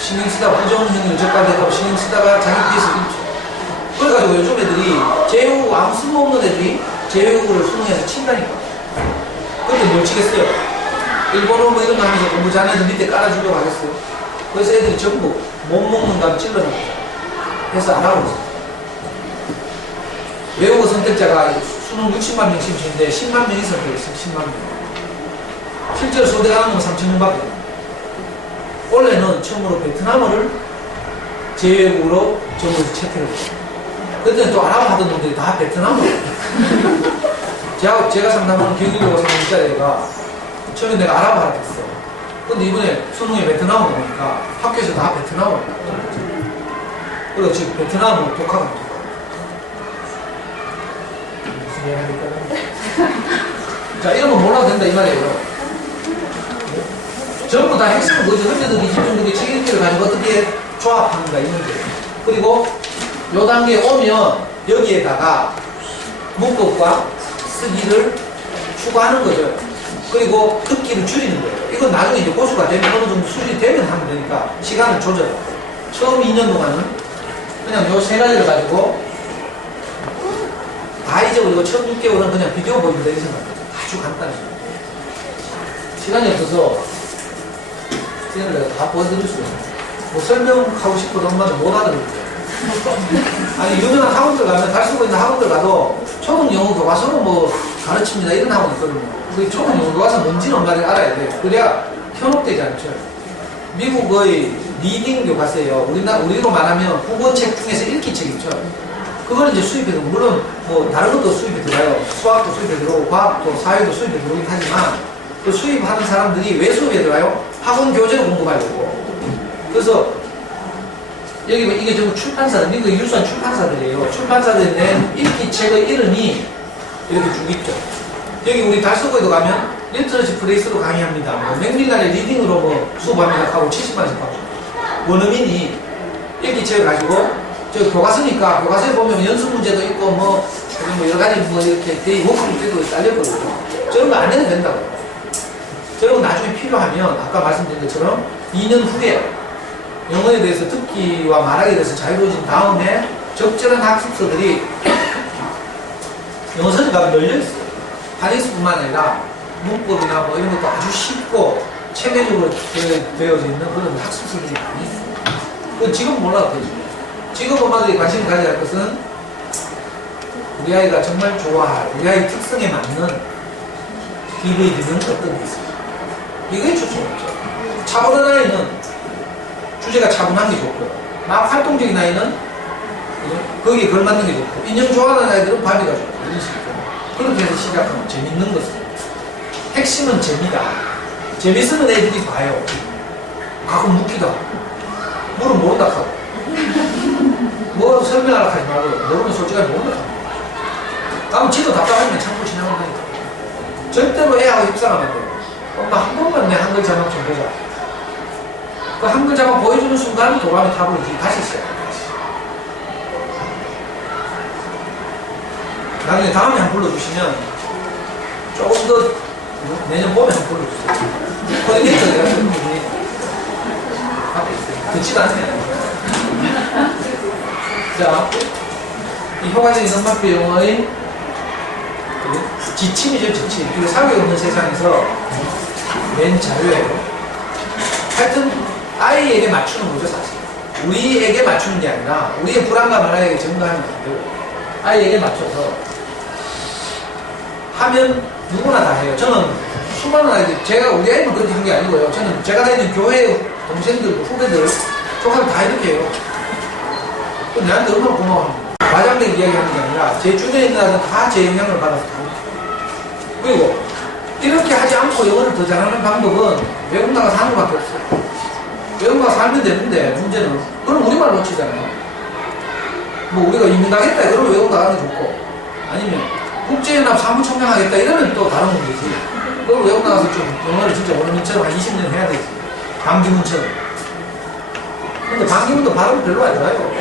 신경 쓰다 부정한 형님 적발되고 신경 쓰다가 자기 피해서 잃죠. 그래가지고 요즘 애들이 제2외국어 아무 쓸모없는 애들이 제2외국어를 수능에서 친다니까. 근데 뭘 치겠어요? 일본어 뭐 이런 거 하면서 공부 잘하는 애들 밑에 깔아주려고 하겠어요. 그래서 애들이 전부 못 먹는 감 찔러놓고 해서 안 하고 있어요. 외국어 선택자가 수능 60만 명 심시는데 10만 명이 선택했어요. 10만 명. 실제로 소대 가는 건 3,000명 밖에 없어요. 원래는 처음으로 베트남어를 제2외국어로 전부 채택을 했어요. 그때는 또 아랍어 하던 놈들이 다 베트남어로. 제가 상담하는 교육이라고 상담한 애가 처음에 내가 아랍어 하라 했어. 근데 이번에 수능에 베트남어 보니까 학교에서 다 베트남어로. 그래서 지금 베트남어 독학합니다. 무슨 얘기 하니까. 자, 이런 거 몰라도 된다 이 말이에요. 전부 다 핵심은 뭐지? 현재들이 집중들이 책 읽기를 가지고 어떻게 조합하는가 이 문제예요. 그리고 요 단계에 오면 여기에다가 문법과 쓰기를 추구하는 거죠. 그리고 듣기를 줄이는 거예요. 이건 나중에 이제 고수가 되면 어느 정도 수준이 되면 하면 되니까 시간을 조절해요. 처음 2년 동안은 그냥 요 세 가지를 가지고 다 잊어버리고 처음 6개월은 그냥 비디오 보여준다 이렇게 생각해요. 아주 간단해요. 시간이 없어서 시간을 내가 다 보여드릴 수가 없어요. 뭐 설명하고 싶어도 엄마는 못 알아듣고요. 아니 유명한 학원들 가면 갈 수가 있는 학원들 가도 초등 영어 교과서로 뭐 가르칩니다 이런 학원 있거든요. 그 초등 영어 교과서 뭔지는 엄마가 알아야 돼요. 그래야 현혹되지 않죠. 미국의 리딩 교과서예요. 우리로 말하면 국어책 중에서 읽기 책 있죠. 그거는 이제 수입이 들어오고 물론 뭐 다른 것도 수입이 들어가요. 수학도 수입이 들어오고 과학도 사회도 수입이 들어오긴 하지만 그 수입하는 사람들이 왜 수입이 들어가요? 학원 교재를 공부하려고. 그래서 여기 이게 전부 출판사들, 미국의 유수한 출판사들이에요. 출판사들이 낸 읽기 책의 이름이 이렇게 쭉 있죠. 여기 우리 달서구에도 가면 리터러시 프레이스로 강의합니다. 뭐 맥밀란의 리딩으로 뭐 수업합니다 하고 70만원씩 받고. 원어민이 읽기 책을 가지고 저 교과서니까 교과서에 보면 연습 문제도 있고 뭐 여러 가지 뭐 이렇게 데이 워크북 때도 딸렸거든요. 저런 거 안 해도 된다고. 저런 거 나중에 필요하면 아까 말씀드린 것처럼 2년 후에 영어에 대해서 듣기와 말하기에 대해서 자유로워진 다음에 적절한 학습서들이 영어서적 가면 열려있어요. 한익수뿐만 아니라 문법이나 뭐 이런 것도 아주 쉽고 체계적으로 되어져 있는 그런 학습서들이 많이 있어요. 그건 지금 몰라도 되죠. 지금 엄마들이 관심 가져야 할 것은 우리 아이가 정말 좋아할, 우리 아이 특성에 맞는 DVD는 어떤 게 있어요. 이게 초점이죠. 차분한 아이는 주제가 차분한 게 좋고요. 막 활동적인 아이는 거기에 걸맞는 게 좋고 인형 좋아하는 아이들은 바비가 좋고 이런 식으로 그렇게 해서 시작하면 재밌는 것은 핵심은 재미다. 재밌으면 애들이 봐요. 가끔 묻기도 하고 물은 모른다 하고 뭐 설명하려고 하지 말고 모르면 솔직하게 모른다 하고 그럼 지도 답답하면 참고 지나간다니까. 절대로 애하고 입상하면 안 돼요. 엄마 한 번만 내 한글 자막 좀 보자. 그 한글 자막 보여주는 순간 도감이 타버리지. 다시 시작해. 나중에 다음에 한 번 불러주시면 조금 더 내년 봄에 한 번 불러주세요. 코디네이터 내가 그런 분이 앞에 있어요. 듣지도 않아요. 자, 이 효과적인 음악표 영어의 지침이죠, 지침. 그리고 사회 없는 세상에서 낸 자료예요. 하여튼 아이에게 맞추는 거죠, 사실. 우리에게 맞추는 게 아니라 우리의 불안감을 아이에게 전가하면 안 되고 아이에게 맞춰서 하면 누구나 다 해요. 저는 수많은 아이들, 제가 우리 아이만 그렇게 한 게 아니고요. 저는 제가 다니는 교회 동생들, 후배들, 조카들 다 이렇게 해요. 내한테 얼마나 고마워합니다. 과장되게 이야기하는 게 아니라 제 주변에 있는 아이들은 다 제 영향을 받아서 다 합니다. 그리고 이렇게 하지 않고 영어를 더 잘하는 방법은 외국 나가 사는 것밖에 없어요. 외국 나가 살면 되는데 문제는 그럼 우리말 놓치잖아요. 뭐 우리가 이민 가겠다 그러면 외국 나가는 게 좋고 아니면 국제연합 사무총장 하겠다 이러면 또 다른 문제지. 그럼 외국 나가서 좀 영어를 진짜 원어민처럼 한 20년 해야 되지. 반기문처럼. 근데 반기문도 발음이 별로 안 좋아요.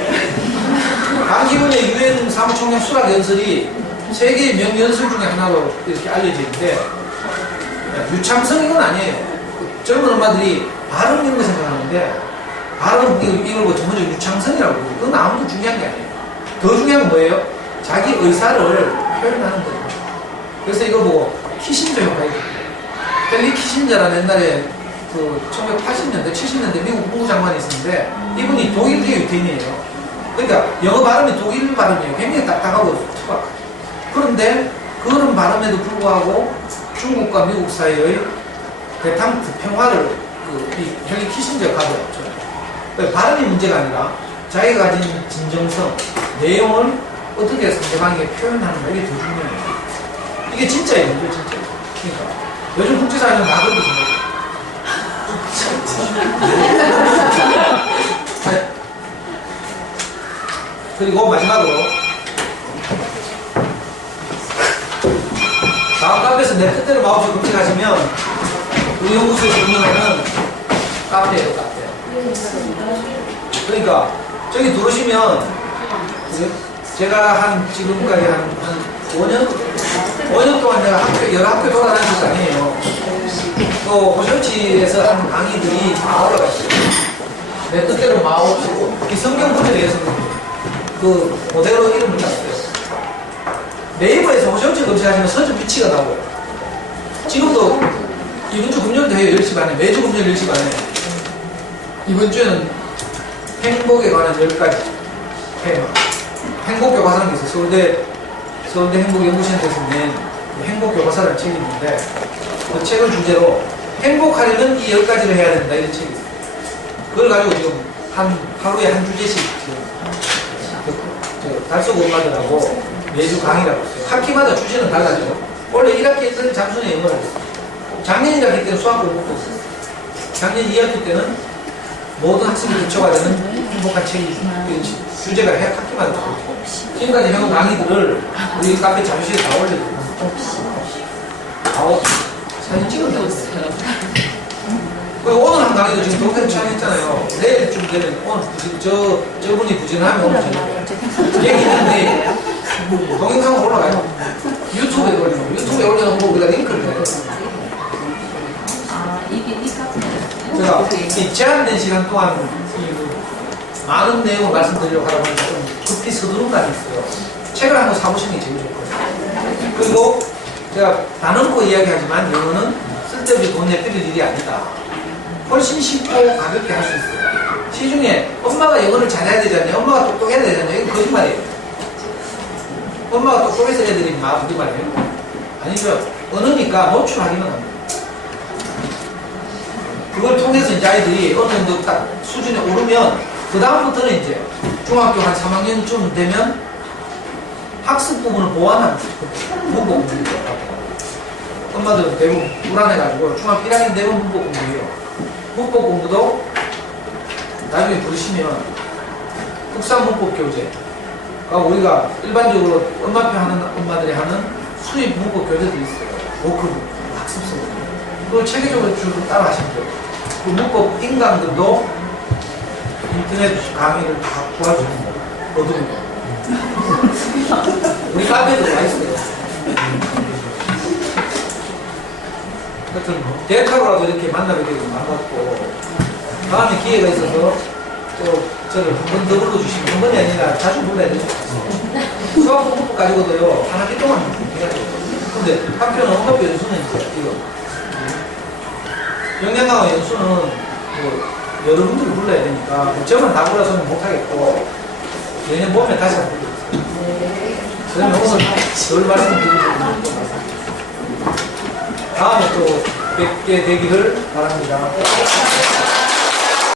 반기문의 유엔 사무총장 수락 연설이 세계의 명연설 중에 하나로 이렇게 알려져 있는데 유창성 이건 아니에요. 젊은 엄마들이 발음 이런 거 생각하는데 발음 이걸 뭐 전문적으로 유창성이라고 그러고 그건 아무도 중요한 게 아니에요. 더 중요한 건 뭐예요? 자기 의사를 표현하는 거예요. 그래서 이거 보고 키신저 효과예요. 헨리 키신저라는 옛날에 그 1980년대, 70년대 미국 국무장관이 있었는데 이분이 독일계 유태인이에요. 그러니까 영어 발음이 독일 발음이에요. 굉장히 딱딱하고 투박하죠. 그런데 그런 발음에도 불구하고 중국과 미국 사이의 대탕 평화를 이 헨리 키신저가 가져왔죠. 발음이 문제가 아니라 자기가 가진 진정성, 내용을 어떻게 상대방에게 표현하는가 이게 더 중요해요. 이게 진짜예요, 이게 진짜. 그러니까 요즘 국제사회는 다 그렇게 생각해요. 그리고 마지막으로 다음 카페에서 내 뜻대로 마음껏 검색하시면 우리 연구소에서 운영하는 카페예요, 카페. 그러니까 저기 들어오시면 제가 한 지금까지 한 5년 동안 내가 여러 학교 돌아다닌 거 아니에요. 또 호시오치에서 하는 강의들이 다 올라가 있어요. 내 뜻대로 마음 없이고 이 성경 구절에 의해서 그 모델로 이름을 땄어요. 네이버에서 호시오치 검색하시면 서점 위치가 나오고요. 지금도 이번 주 금요일 대회 10시 반에, 매주 금요일 10시 반에 이번 주에는 행복에 관한 10가지 테마, 행복 교과서라는 게 있어요. 서울대 행복연구센터에서 낸 행복 교과서라는 책이 있는데 그 책을 주제로 행복하려면 이 10가지를 해야 된다 이런 책이 있어요. 그걸 가지고 지금 하루에 한 주제씩 지금 달서구 엄마들하고 매주 강의를 하고 있어요. 학기마다 주제는 달라져요. 원래 1학기 때는 잠수는 영어를 했어요. 작년 1학기 때는 수학을 못 했어요. 작년 2학기 때는 모든 학생이 기초가 되는 행복한 책이 주제가 학기마다 다르고 지금까지 해온 강의들을 우리 카페 잠실에 다 올려드려요. 사진 찍었다고 오늘 한 강의도 지금 동생 촬영했잖아요. 내일쯤 되면 오늘 저분이 부진하면 오늘 저녁에 얘기 있는데 동영상은 올라가요. 유튜브에 올려요. 유튜브에 올려놓고 우리가 링크를 해요. 제가 이 제한된 시간 동안 많은 내용을 말씀드리려고 하다 보니까 좀 급히 서두른 감이 있어요. 책을 한번 사보시는 게 제일 좋거든요. 그리고 제가 나눠놓고 이야기하지만 영어는 쓸데없이 돈 내필 일이 아니다. 훨씬 쉽고 가볍게 할 수 있어요. 시중에 엄마가 영어를 잘해야 되지 않냐, 엄마가 똑똑해야 되지 않냐, 이건 거짓말이에요. 엄마가 똑똑해서 애들이 막 거짓말이에요. 아니죠. 언어니까 노출하기만 합니다. 그걸 통해서 이제 아이들이 어느 정도 딱 수준에 오르면 그 다음부터는 이제 중학교 한 3학년쯤 되면 학습 부분을 보완합니다. 문법 공부죠. 엄마들은 대부분 불안해가지고 중학교 1학년 되면 문법 공부해요. 문법 공부도 나중에 들으시면 국산 문법 교재, 우리가 일반적으로 엄마표 하는 엄마들이 하는 수입 문법 교재도 있어요. 워크북, 학습서. 그걸 체계적으로 쭉 따라 하시면 돼요. 그 문법 인강들도 인터넷 강의를 다 도와주는 거, 얻는 거. 우리 카페도 와 있어요. 하여튼, 데이터로라도 이렇게 만나게 되고 반갑고, 다음에 기회가 있어서 또 저를 한 번 더 불러주시면, 한 번이 아니라 자주 불러야 되죠. 수학 공부 가지고도요, 한 학기 동안 해야 돼요. 근데 학교는 엄마표 연수는 이제 이거. 영양강화 연수는 여러분들이 불러야 되니까 저만 다 불러서는 못하겠고 내년 봄에 다시 한번 불러주세요. 그러면 오늘 늘 말씀드리는 다음에 또 뵙게 되기를 바랍니다.